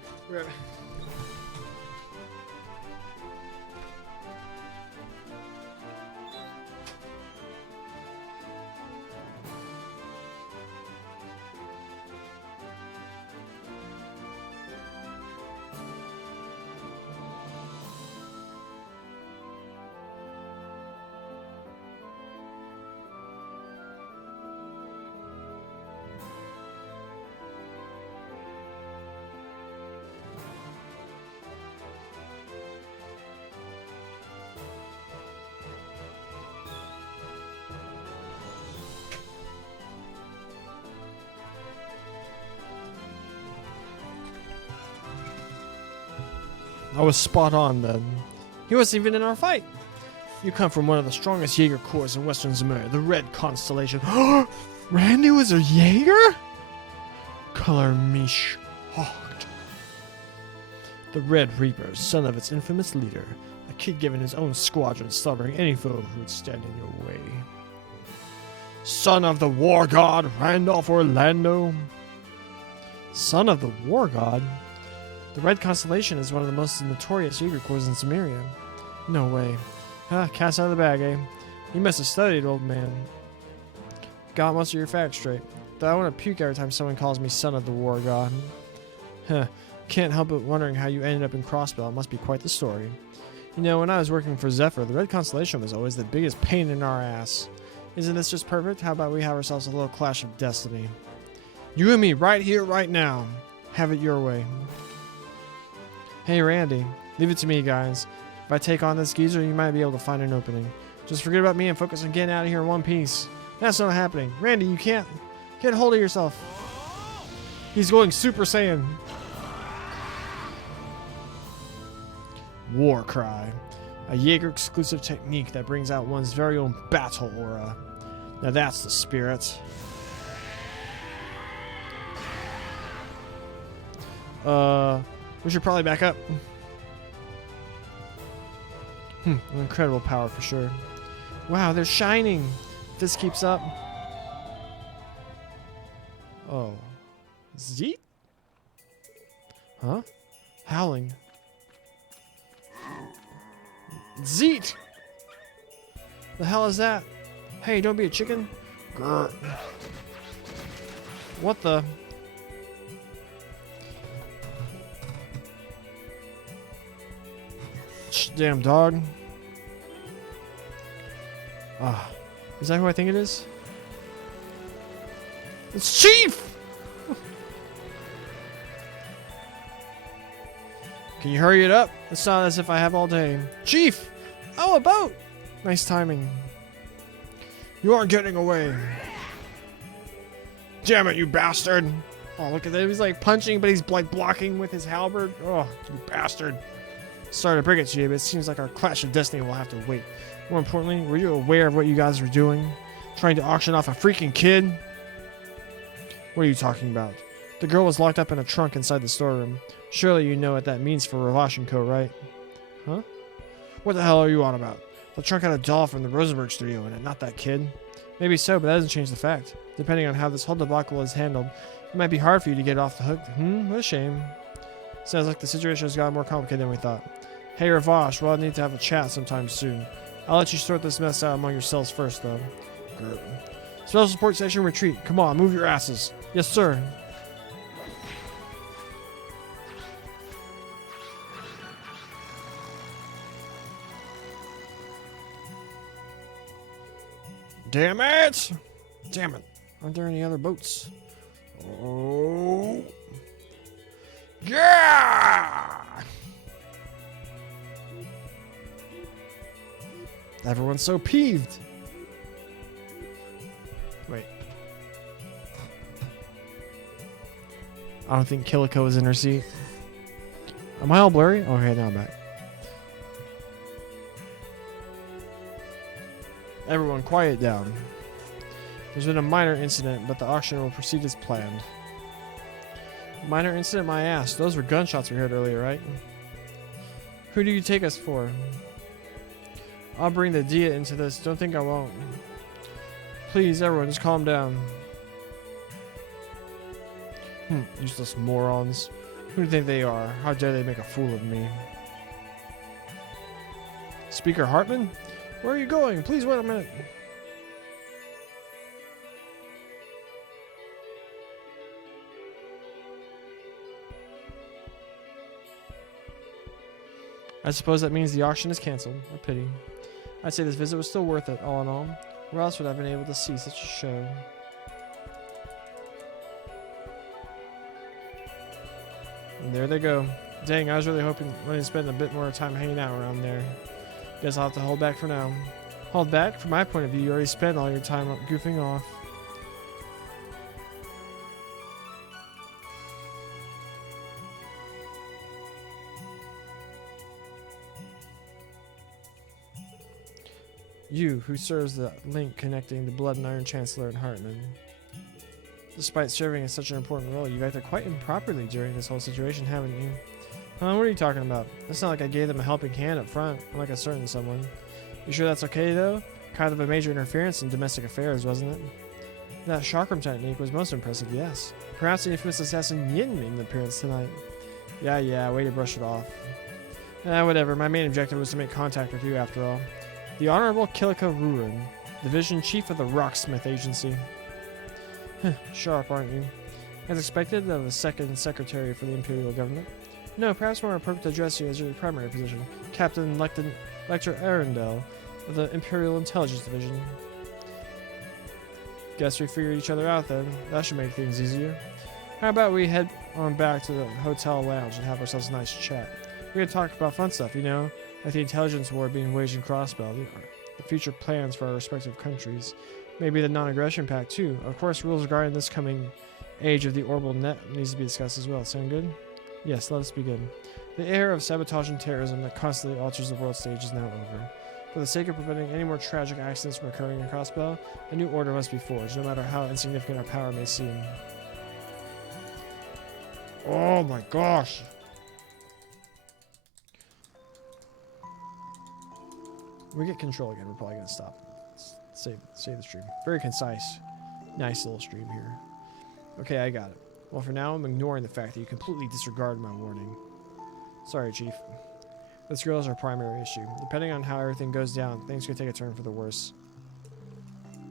I was spot on then. He wasn't even in our fight. You come from one of the strongest Jaeger corps in Western Zemuria, the Red Constellation. Randy was a Jaeger? Color me shocked. The Red Reaper, son of its infamous leader, a kid given his own squadron, slaughtering any foe who would stand in your way. Son of the War God, Randolph Orlando. Son of the War God? The Red Constellation is one of the most notorious Jaeger corps in Zemuria. No way. Cat's out of the bag, eh? You must have studied, old man. Got most of your facts straight. Though I want to puke every time someone calls me son of the War God. Can't help but wondering how you ended up in Crossbell. It must be quite the story. You know, when I was working for Zephyr, the Red Constellation was always the biggest pain in our ass. Isn't this just perfect? How about we have ourselves a little clash of destiny? You and me, right here, right now. Have it your way. Hey, Randy. Leave it to me, guys. If I take on this geezer, you might be able to find an opening. Just forget about me and focus on getting out of here in one piece. That's not happening. Randy, you can't. Get hold of yourself. He's going Super Saiyan. War Cry. A Jaeger exclusive technique that brings out one's very own battle aura. Now that's the spirit. We should probably back up. An incredible power for sure. Wow, they're shining. If this keeps up. Oh. Zeet? Huh? Howling. Zeet! The hell is that? Hey, don't be a chicken. Grr. What the? Damn dog. Ah, is that who I think it is? It's Chief! Can you hurry it up? It's not as if I have all day. Chief! Oh, a boat! Nice timing. You aren't getting away. Damn it, you bastard! Oh, look at that. He's like punching, but he's like blocking with his halberd. Oh, you bastard. Sorry to break it to you, but it seems like our clash of destiny will have to wait. More importantly, were you aware of what you guys were doing? Trying to auction off a freaking kid? What are you talking about? The girl was locked up in a trunk inside the storeroom. Surely you know what that means for Ravashenko, right? Huh? What the hell are you on about? The trunk had a doll from the Rosenberg studio in it, not that kid. Maybe so, but that doesn't change the fact. Depending on how this whole debacle is handled, it might be hard for you to get off the hook. What a shame. Sounds like the situation has gotten more complicated than we thought. Hey, Ravash, we'll need to have a chat sometime soon. I'll let you sort this mess out among yourselves first, though. Good. Special support station retreat. Come on, move your asses. Yes, sir. Damn it! Damn it. Aren't there any other boats? Oh. Yeah! Everyone's so peeved. Wait. I don't think Kiliko is in her seat. Am I all blurry? Okay, now I'm back. Everyone, quiet down. There's been a minor incident, but the auction will proceed as planned. Minor incident, my ass. Those were gunshots we heard earlier, right? Who do you take us for? I'll bring the Dia into this. Don't think I won't. Please, everyone, just calm down. Useless morons. Who do you think they are? How dare they make a fool of me? Speaker Hartman? Where are you going? Please wait a minute. I suppose that means the auction is cancelled. A pity. I'd say this visit was still worth it, all in all. Where else would I have been able to see such a show? And there they go. Dang, I was really hoping to spend a bit more time hanging out around there. Guess I'll have to hold back for now. Hold back? From my point of view, you already spent all your time goofing off. You, who serves the link connecting the Blood and Iron Chancellor and Hartman. Despite serving in such an important role, you've acted quite improperly during this whole situation, haven't you? What are you talking about? It's not like I gave them a helping hand up front, unlike a certain someone. You sure that's okay, though? Kind of a major interference in domestic affairs, wasn't it? That chakram technique was most impressive, yes. Perhaps the infamous assassin Yin made an appearance tonight. Yeah, way to brush it off. Whatever, my main objective was to make contact with you, after all. The Honorable Kiliko Rurin, Division Chief of the Rocksmith Agency. Sharp, aren't you? As expected of a second secretary for the Imperial Government. No, perhaps more appropriate to address you as your primary position, Captain Lecter Arundel of the Imperial Intelligence Division. Guess we figured each other out then. That should make things easier. How about we head on back to the hotel lounge and have ourselves a nice chat? We had talked about fun stuff, you know, like the intelligence war being waged in Crossbell, the future plans for our respective countries, maybe the non-aggression pact too. Of course, rules regarding this coming age of the orbital net needs to be discussed as well. Sound good? Yes, let us begin. The era of sabotage and terrorism that constantly alters the world stage is now over. For the sake of preventing any more tragic accidents from occurring in Crossbell, a new order must be forged, no matter how insignificant our power may seem. Oh my gosh. When we get control again, we're probably gonna stop. Save the stream. Very concise. Nice little stream here. Okay, I got it. Well, for now, I'm ignoring the fact that you completely disregarded my warning. Sorry, Chief. This girl is our primary issue. Depending on how everything goes down, things could take a turn for the worse.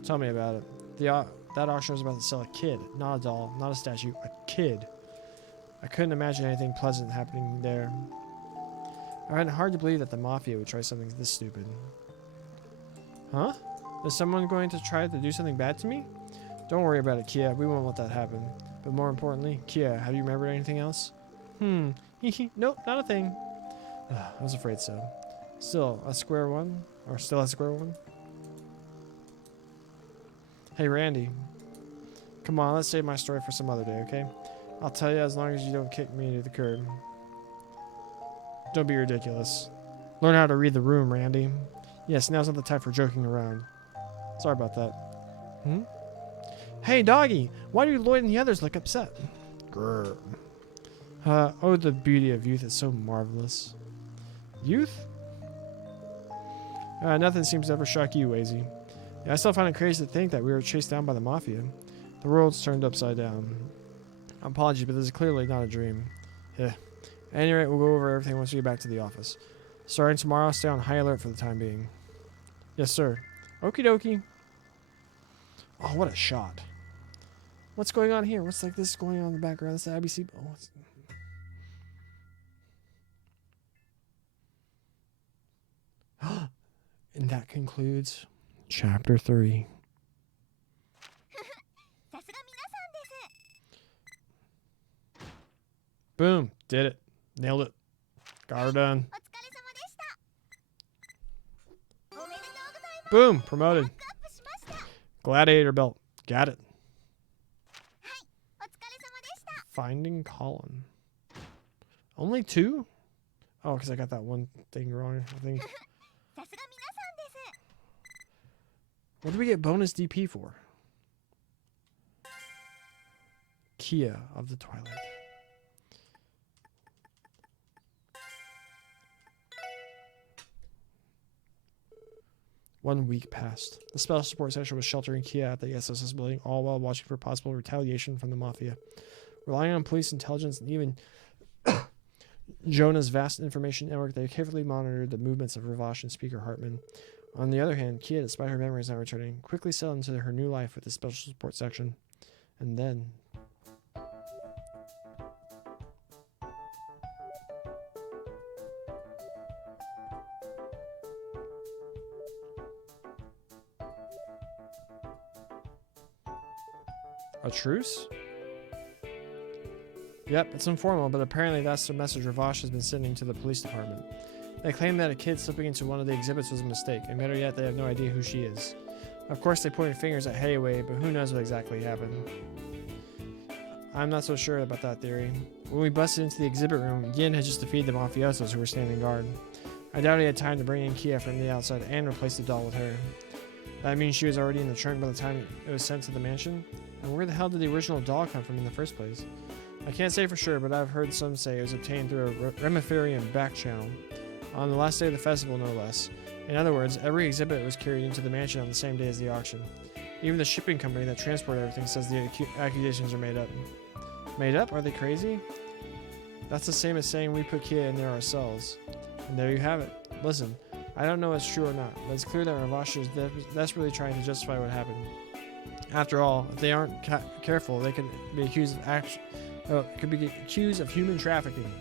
Tell me about it. That auction was about to sell a kid, not a doll, not a statue, a kid. I couldn't imagine anything pleasant happening there. I find it hard to believe that the Mafia would try something this stupid. Huh? Is someone going to try to do something bad to me? Don't worry about it, KeA. We won't let that happen. But more importantly, KeA, have you remembered anything else? Nope, not a thing. I was afraid so. Still at square one? Or still at square one? Hey, Randy. Come on, let's save my story for some other day, okay? I'll tell you as long as you don't kick me to the curb. Don't be ridiculous. Learn how to read the room, Randy. Yes, now's not the time for joking around. Sorry about that. Hey, doggy! Why do Lloyd and the others look upset? Grr. Oh, the beauty of youth is so marvelous. Youth? Nothing seems to ever shock you, Wazy. Yeah, I still find it crazy to think that we were chased down by the Mafia. The world's turned upside down. Apologies, but this is clearly not a dream. Yeah. At any rate, we'll go over everything once we get back to the office. Starting tomorrow, stay on high alert for the time being. Yes, sir. Okie dokie. Oh, what a shot. What's going on here? What's like this going on in the background? That's the IBC. Oh, what's... And that concludes Chapter 3. Boom. Did it. Nailed it. Got her done. Boom. Promoted. Gladiator belt. Got it. Finding Colin. Only 2? Oh, because I got that one thing wrong, I think. What do we get bonus DP for? KeA of the Twilight. One week passed. The special support section was sheltering KeA at the SSS building, all while watching for possible retaliation from the Mafia. Relying on police intelligence and even Jonah's vast information network, they carefully monitored the movements of Ravash and Speaker Hartman. On the other hand, KeA, despite her memories not returning, quickly settled into her new life with the special support section. And then... a truce? Yep, it's informal, but apparently that's the message Ravash has been sending to the police department. They claim that a kid slipping into one of the exhibits was a mistake, and better yet, they have no idea who she is. Of course, they pointed fingers at Hayway, but who knows what exactly happened. I'm not so sure about that theory. When we busted into the exhibit room, Yin had just defeated the mafiosos who were standing guard. I doubt he had time to bring in KeA from the outside and replace the doll with her. That means she was already in the trunk by the time it was sent to the mansion? And where the hell did the original doll come from in the first place? I can't say for sure, but I've heard some say it was obtained through a Remiferian back channel. On the last day of the festival, no less. In other words, every exhibit was carried into the mansion on the same day as the auction. Even the shipping company that transported everything says the accusations are made up. Made up? Are they crazy? That's the same as saying we put KeA in there ourselves. And there you have it. Listen, I don't know if it's true or not, but it's clear that Ravash is desperately trying to justify what happened. After all, if they aren't careful, they could be accused of human trafficking,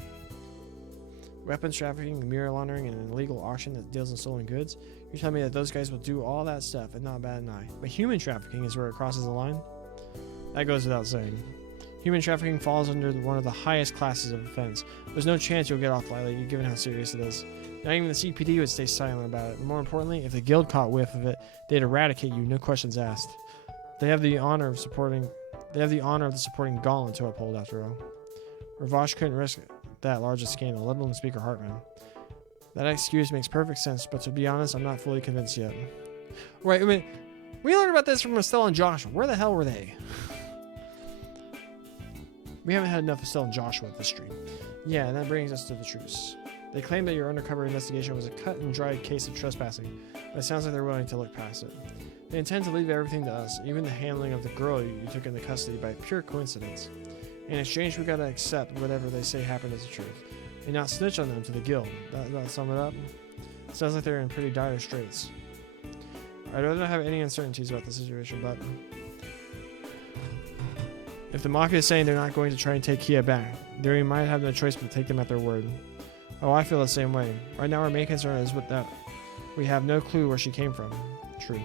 weapons trafficking, mirror laundering, and an illegal auction that deals in stolen goods. You're telling me that those guys will do all that stuff and not bat an eye. But human trafficking is where it crosses the line? That goes without saying. Human trafficking falls under one of the highest classes of offense. There's no chance you'll get off lightly, given how serious it is. Not even the CPD would stay silent about it. And more importantly, if the guild caught whiff of it, they'd eradicate you, no questions asked. They have the honor of the supporting gauntlet to uphold, after all. Ravash couldn't risk that large a scandal, let alone Speaker Hartman. That excuse makes perfect sense, but to be honest, I'm not fully convinced yet. Wait a minute. We learned about this from Estelle and Josh. Where the hell were they? We haven't had enough of selling Joshua at this street. Yeah, and that brings us to the truce. They claim that your undercover investigation was a cut and dried case of trespassing, but it sounds like they're willing to look past it. They intend to leave everything to us, even the handling of the girl you took into custody by pure coincidence. In exchange, we gotta accept whatever they say happened as the truth, and not snitch on them to the guild. That sum it up? Sounds like they're in pretty dire straits. I don't have any uncertainties about the situation, but if the Mafia is saying they're not going to try and take KeA back, then we might have no choice but to take them at their word. Oh, I feel the same way. Right now our main concern is with that we have no clue where she came from. True.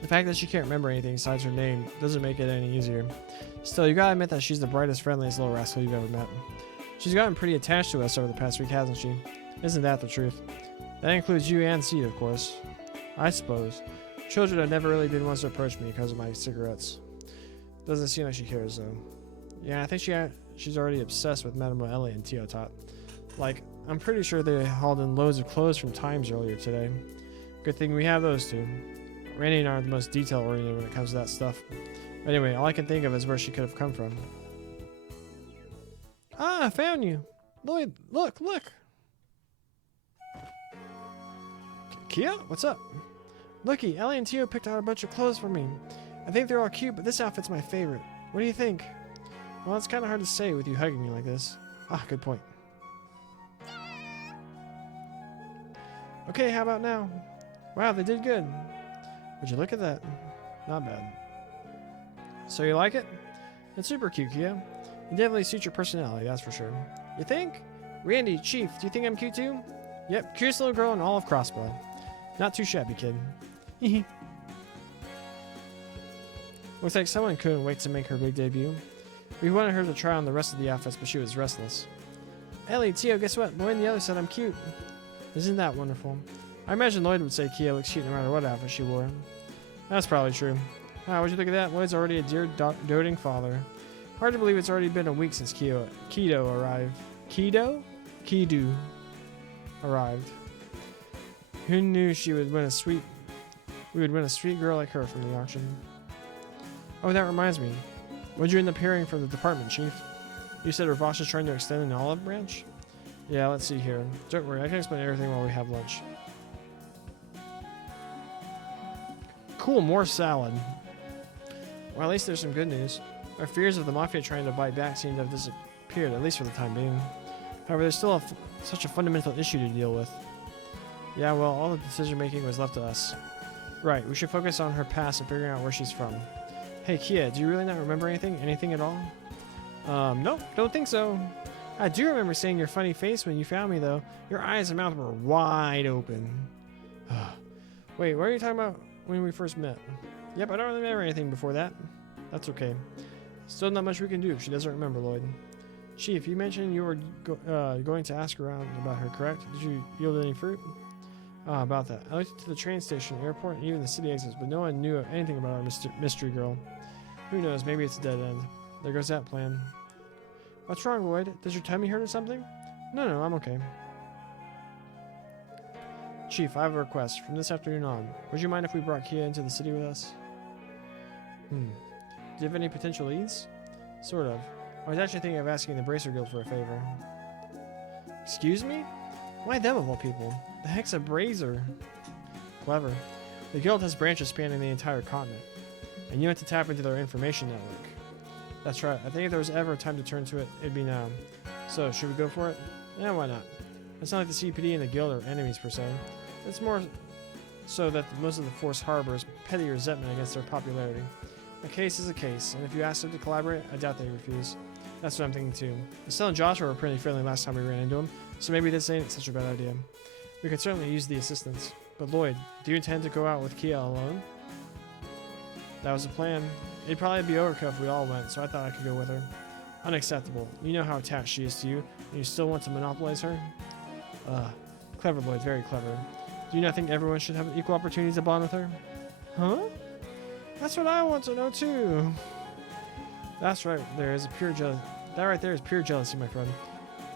The fact that she can't remember anything besides her name doesn't make it any easier. Still, you gotta admit that she's the brightest, friendliest little rascal you've ever met. She's gotten pretty attached to us over the past week, hasn't she? Isn't that the truth? That includes you and Seed, of course. I suppose. Children have never really been ones to approach me because of my cigarettes. Doesn't seem like she cares, though. Yeah, I think she's already obsessed with Mademoiselle Ellie and Teotot. Like, I'm pretty sure they hauled in loads of clothes from Times earlier today. Good thing we have those two. Randy and I are the most detail-oriented when it comes to that stuff. Anyway, all I can think of is where she could have come from. Ah, I found you! Lloyd, look! KeA, what's up? Looky, Ellie and Teo picked out a bunch of clothes for me. I think they're all cute, but this outfit's my favorite. What do you think? Well, it's kind of hard to say with you hugging me like this. Ah, good point. Okay, how about now? Wow, they did good. Would you look at that? Not bad. So you like it? It's super cute, KeA. You definitely suit your personality, that's for sure. You think? Randy, Chief, do you think I'm cute too? Yep, cutest little girl in all of Crossbow. Not too shabby, kid. Looks like someone couldn't wait to make her big debut. We wanted her to try on the rest of the outfits, but she was restless. Ellie, Teo, guess what? Lloyd and the others said I'm cute. Isn't that wonderful? I imagine Lloyd would say KeA looks cute no matter what outfit she wore. That's probably true. Wow, would you look at that? Lloyd's already a dear doting father. Hard to believe it's already been a week since Kedo arrived. Kedu arrived. Who knew we would win a sweet girl like her from the auction? Oh, that reminds me. What'd you end up hearing from the department, Chief? You said Ravash is trying to extend an olive branch? Yeah, let's see here. Don't worry, I can explain everything while we have lunch. Cool, more salad. Well, at least there's some good news. Our fears of the Mafia trying to bite back seem to have disappeared, at least for the time being. However, there's still such a fundamental issue to deal with. Yeah, well, all the decision-making was left to us. Right, we should focus on her past and figuring out where she's from. Hey, KeA, do you really not remember anything? Anything at all? Nope, don't think so. I do remember seeing your funny face when you found me, though. Your eyes and mouth were wide open. Wait, what are you talking about when we first met? Yep, I don't really remember anything before that. That's okay. Still not much we can do if she doesn't remember, Lloyd. Chief, you mentioned you were going to ask around about her, correct? Did you yield any fruit? About that. I looked to the train station, airport, and even the city exits, but no one knew anything about our mystery girl. Who knows, maybe it's a dead end. There goes that plan. What's wrong, Lloyd? Does your tummy hurt or something? No, I'm okay. Chief, I have a request. From this afternoon on, would you mind if we brought KeA into the city with us? Do you have any potential leads? Sort of. I was actually thinking of asking the Bracer Guild for a favor. Excuse me? Why them of all people? The heck's a Bracer? Clever. The guild has branches spanning the entire continent, and you have to tap into their information network. That's right. I think if there was ever a time to turn to it, it'd be now. So, should we go for it? Yeah, why not? It's not like the CPD and the guild are enemies per se. It's more so that most of the force harbors petty resentment against their popularity. A case is a case, and if you ask them to collaborate, I doubt they refuse. That's what I'm thinking too. Estelle and Joshua were pretty friendly last time we ran into them, so maybe this ain't such a bad idea. We could certainly use the assistance. But Lloyd, do you intend to go out with KeA alone? That was the plan. It'd probably be overkill if we all went, so I thought I could go with her. Unacceptable. You know how attached she is to you, and you still want to monopolize her? Clever, Lloyd, very clever. Do you not think everyone should have equal opportunities to bond with her? Huh? That's what I want to know too. That's right, there is a pure jealousy. That right there is pure jealousy, my friend.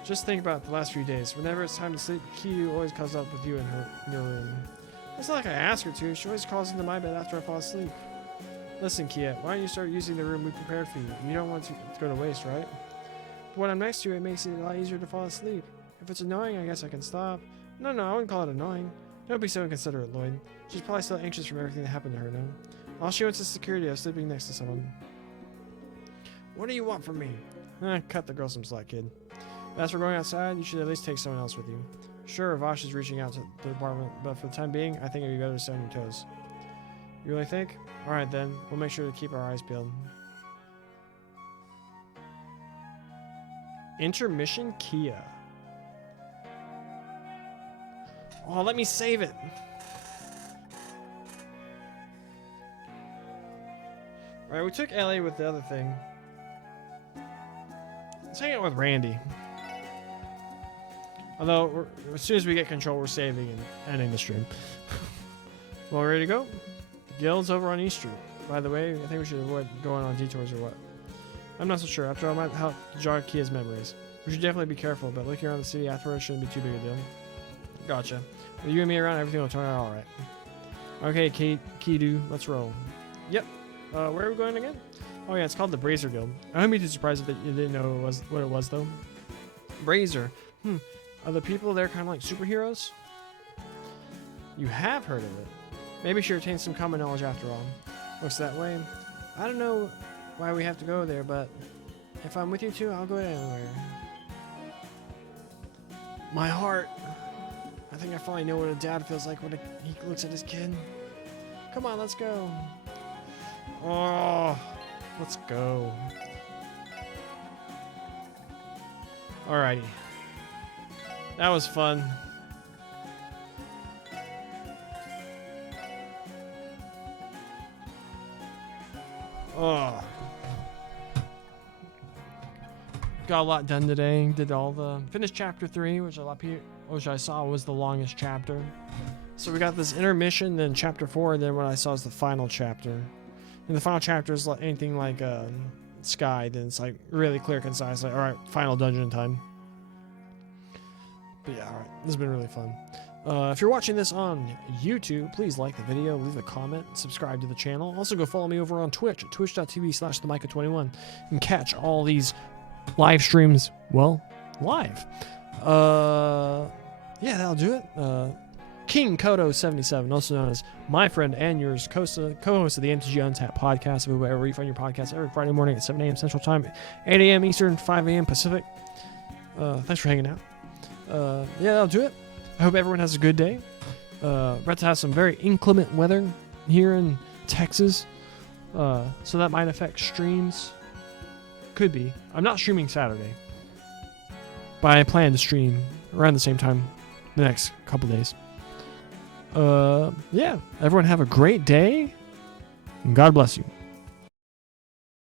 Just think about the last few days. Whenever it's time to sleep, KeA always calls up with you in your room. It's not like I ask her to. She always calls into my bed after I fall asleep. Listen, KeA, why don't you start using the room we prepared for you? You don't want to go to waste, right? But when I'm next to you, it makes it a lot easier to fall asleep. If it's annoying, I guess I can stop. No, I wouldn't call it annoying. Don't be so inconsiderate, Lloyd. She's probably still anxious from everything that happened to her now. All she wants is security of sleeping next to someone. What do you want from me? Cut the girl some slack, kid. As for going outside, you should at least take someone else with you. Sure, Vosh is reaching out to the department, but for the time being, I think it'd be better to stay on your toes. You really think? Alright then, we'll make sure to keep our eyes peeled. Intermission KeA. Oh, let me save it. Alright, we took LA with the other thing. Let's hang out with Randy. Although, as soon as we get control, we're saving and ending the stream. Well, ready to go? The guild's over on East Street. By the way, I think we should avoid going on detours or what. I'm not so sure. After all, it might help jog KeA's memories. We should definitely be careful, but looking around the city afterwards shouldn't be too big a deal. Gotcha. With you and me around, everything will turn out alright. Okay, KeA, let's roll. Yep. Where are we going again? Oh yeah, it's called the Brazier Guild. I wouldn't be too surprised if you didn't know what it was though. Brazier. Are the people there kind of like superheroes? You have heard of it. Maybe she retains some common knowledge after all. Looks that way. I don't know why we have to go there, but if I'm with you too, I'll go anywhere. My heart. I think I finally know what a dad feels like when he looks at his kid. Come on, let's go. Oh, let's go. Alrighty. That was fun. Oh. Got a lot done today. Did all the finished chapter 3, which I saw was the longest chapter. So we got this intermission, then chapter 4, and then what I saw is the final chapter. And the final chapter is like anything like Sky, then it's like really clear, concise. Like, all right, final dungeon time. But yeah, all right, this has been really fun. If you're watching this on YouTube, please like the video, leave a comment, subscribe to the channel. Also, go follow me over on Twitch at twitch.tv/themicah21 and catch all these live streams, well, live. Yeah, that'll do it. King Kodo77, also known as my friend and yours, co-host of the MTG Untapped podcast, wherever you find your podcast, every Friday morning at 7 a.m. Central Time, 8 a.m. Eastern, 5 a.m. Pacific. Thanks for hanging out. Yeah, that'll do it. I hope everyone has a good day. About to have some very inclement weather here in Texas, so that might affect streams. Could be. I'm not streaming Saturday, but I plan to stream around the same time the next couple days. Yeah, everyone have a great day, and God bless you.